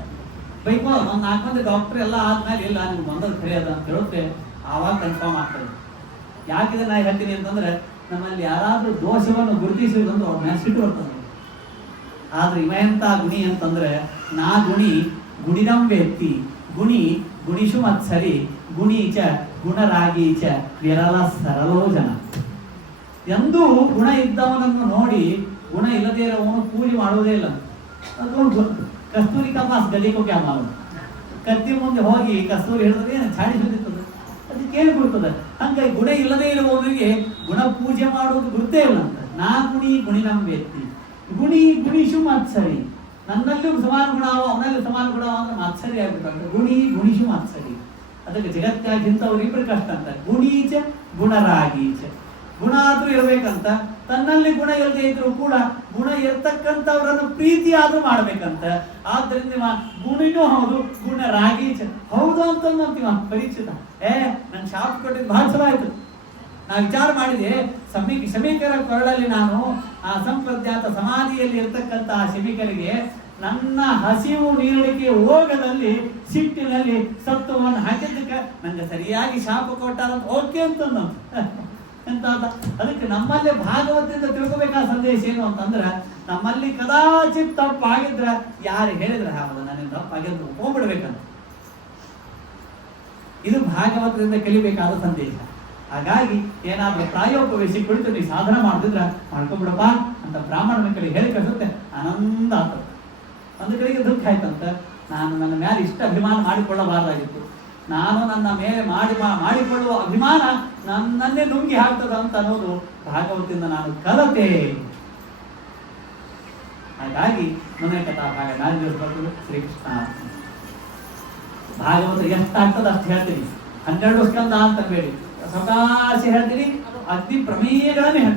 ಬೈಕೋ ಒಂದು 4 ಮಂದಿ ಡಾಕ್ಟರ್ ಎಲ್ಲ ಆದ್ಮೇಲೆ ಇಲ್ಲ ನಿಮ್ಗೆ ಬಂದದ್ದು ಖರೆ ಅದ ಅಂತ ಹೇಳುತ್ತೆ. ಆವಾಗ ಕನ್ಫರ್ಮ್ ಆಗ್ತದೆ. ಯಾಕಿದೆ ನಾ ಹೇಳ್ತೀನಿ ಅಂತಂದ್ರೆ ನಮ್ಮಲ್ಲಿ ಯಾರಾದ್ರೂ ದೋಷವನ್ನು ಗುರುತಿಸಿದಂದ್ರೆ ಅವ್ರ ಮೇಲೆ ಸಿಟ್ಟು ಬರ್ತದೆ. ಆದ್ರೆ ಇವ ಎಂತ ಗುಣಿ ಅಂತಂದ್ರೆ ನಾ ಗುಣಿ ಗುಣಿದಂ ವ್ಯಕ್ತಿ ಗುಣಿ ಗುಣಿಷು ಮತ್ಸರಿ ಗುಣೀಚ ಗುಣರಾಗೀಚ ವಿರಲ ಸರಳೋ ಜನ. ಎಂದೂ ಗುಣ ಇದ್ದವನನ್ನು ನೋಡಿ ಗುಣ ಇಲ್ಲದೇ ಇರೋವನು ಪೂಜೆ ಮಾಡುವುದೇ ಇಲ್ಲ. ಅದು ಕಸ್ತೂರಿ ಕಪಾಸ್ ಗಲಿಕೋ ಕ್ಯಾ ಮಾಡು, ಕತ್ತಿ ಮುಂದೆ ಹೋಗಿ ಕಸ್ತೂರಿ ಹೇಳಿದ್ರೆ ಛಾಡಿ ಸುತ್ತಿರ್ತದೆ, ಅದು ಕೇಳಿಬಿಡ್ತದೆ. ಹಂಗಾಗಿ ಗುಣ ಇಲ್ಲದೇ ಇರುವವನಿಗೆ ಗುಣ ಪೂಜೆ ಮಾಡುವುದು ಗೊತ್ತೇ ಇಲ್ಲ ಅಂತ. ನಾ ಗುಣಿ ಗುಣಿನಂ ವ್ಯಕ್ತಿ ಗುಣಿ ಗುಣಿಷು ಮತ್ಸರಿ. ನನ್ನಲ್ಲೂ ಸಮಾನ ಗುಣ ಅವನಲ್ಲಿ ಸಮಾನ ಗುಣ ಅಂದ್ರೆ ಮತ್ಸರಿ ಆಗ್ಬಿಟ್ಟು ಗುಣಿ ಗುಣಿಷು ಮತ್ಸರಿ. ಅದಕ್ಕೆ ಜಗತ್ತಾಗಿಂತವ್ರು ಇಬ್ಬರು ಕಷ್ಟ ಅಂತ. ಗುಣೀಚ ಗುಣರಾಗೀಚ. ಗುಣ ಆದ್ರೂ ಇರ್ಬೇಕಂತ, ತನ್ನಲ್ಲಿ ಗುಣ ಇಲ್ಲದೆ ಇದ್ರು ಕೂಡ ಗುಣ ಇರ್ತಕ್ಕಂಥವ್ರನ್ನು ಪ್ರೀತಿ ಆದ್ರೂ ಮಾಡ್ಬೇಕಂತ. ಆದ್ರಿಂದ ಗುಣಿನೂ ಹೌದು ಗುಣರಾಗೀಚ ಹೌದು ಅಂತ ಅಂತೀವ. ಪರೀಕ್ಷಿತ ನನ್ ಶಾಪ್ ಕೊಟ್ಟಿದ್ದು ಬಹಳ ಚಲೋ ಆಯ್ತು. ನಾ ವಿಚಾರ ಮಾಡಿದೆ, ಶಮೀಕರ ಕೊರಳಲ್ಲಿ ನಾನು ಆ ಅಸಂಪ್ರಜ್ಞಾತ ಸಮಾಧಿಯಲ್ಲಿ ಇರ್ತಕ್ಕಂಥ ಆ ಶಮೀಕರಿಗೆ ನನ್ನ ಹಸಿವು ನೀರಡಿಕೆ ಓಗದಲ್ಲಿ ಸಿಟ್ಟಿನಲ್ಲಿ ಸತ್ವವನ್ನು ಹಾಕಿದ್ದಕ್ಕೆ ನಂಗೆ ಸರಿಯಾಗಿ ಶಾಪ ಕೊಟ್ಟಾರಂತ ಓಕೆ ಅಂತಂದ ಎಂತ. ಅದಕ್ಕೆ ನಮ್ಮಲ್ಲಿ ಭಾಗವತದಿಂದ ತಿಳ್ಕೊಬೇಕಾದ ಸಂದೇಶ ಏನು ಅಂತಂದ್ರೆ, ನಮ್ಮಲ್ಲಿ ಕದಾಚಿತ್ ತಪ್ಪಾಗಿದ್ರ ಯಾರು ಹೇಳಿದ್ರೆ ಹೌದು ನನಗೆ ತಪ್ಪಾಗಿದ್ದು ಒಪ್ಕೊಂಡ್ಬಿಡ್ಬೇಕಂತ. ಇದು ಭಾಗವತದಿಂದ ಕಲಿಬೇಕಾದ ಸಂದೇಶ. ಹಾಗಾಗಿ ಏನಾದ್ರೂ ಪ್ರಾಯೋಪವೇಶಿ ಕುಳಿತು ನೀವು ಸಾಧನ ಮಾಡ್ತಿದ್ರ ಮಾಡ್ಕೊಂಡ್ಬಿಡಪ್ಪ ಅಂತ ಬ್ರಾಹ್ಮಣ ಮಕ್ಕಳಿಗೆ ಹೇಳಿ ಕಳಿಸುತ್ತೆ. ಆನಂದ ಆಗ್ತದೆ. ಒಂದು ಕಡೆಗೆ ದುಃಖ ಆಯ್ತಂತ. ನಾನು ನನ್ನ ಮೇಲೆ ಇಷ್ಟ ಅಭಿಮಾನ ಮಾಡಿಕೊಳ್ಳಬಾರ್ದಾಗಿತ್ತು. ನಾನು ನನ್ನ ಮೇಲೆ ಮಾಡಿಕೊಳ್ಳುವ ಅಭಿಮಾನ ನನ್ನನ್ನೇ ನುಂಗಿ ಹಾಕ್ತದ ಅಂತ ಅನ್ನೋದು ಭಾಗವತದಿಂದ ನಾನು ಕಲತೆ. ಹಾಗಾಗಿ ಮನೆ ಕಥಾ ಭಾಗ 4 ದಿವಸ ಬರ್ತದೆ. ಶ್ರೀಕೃಷ್ಣ ಭಾಗವತ ಎಷ್ಟಾಗ್ತದೆ ಅಷ್ಟು ಹೇಳ್ತೀನಿ. 12 ಸ್ಕಂದ ಅಂತ ಬೇಡಿ, ಸವಕಾಶ ಹೇಳ್ತೀನಿ. ಅಗ್ನಿ ಪ್ರಮೇಯಗಳನ್ನೇ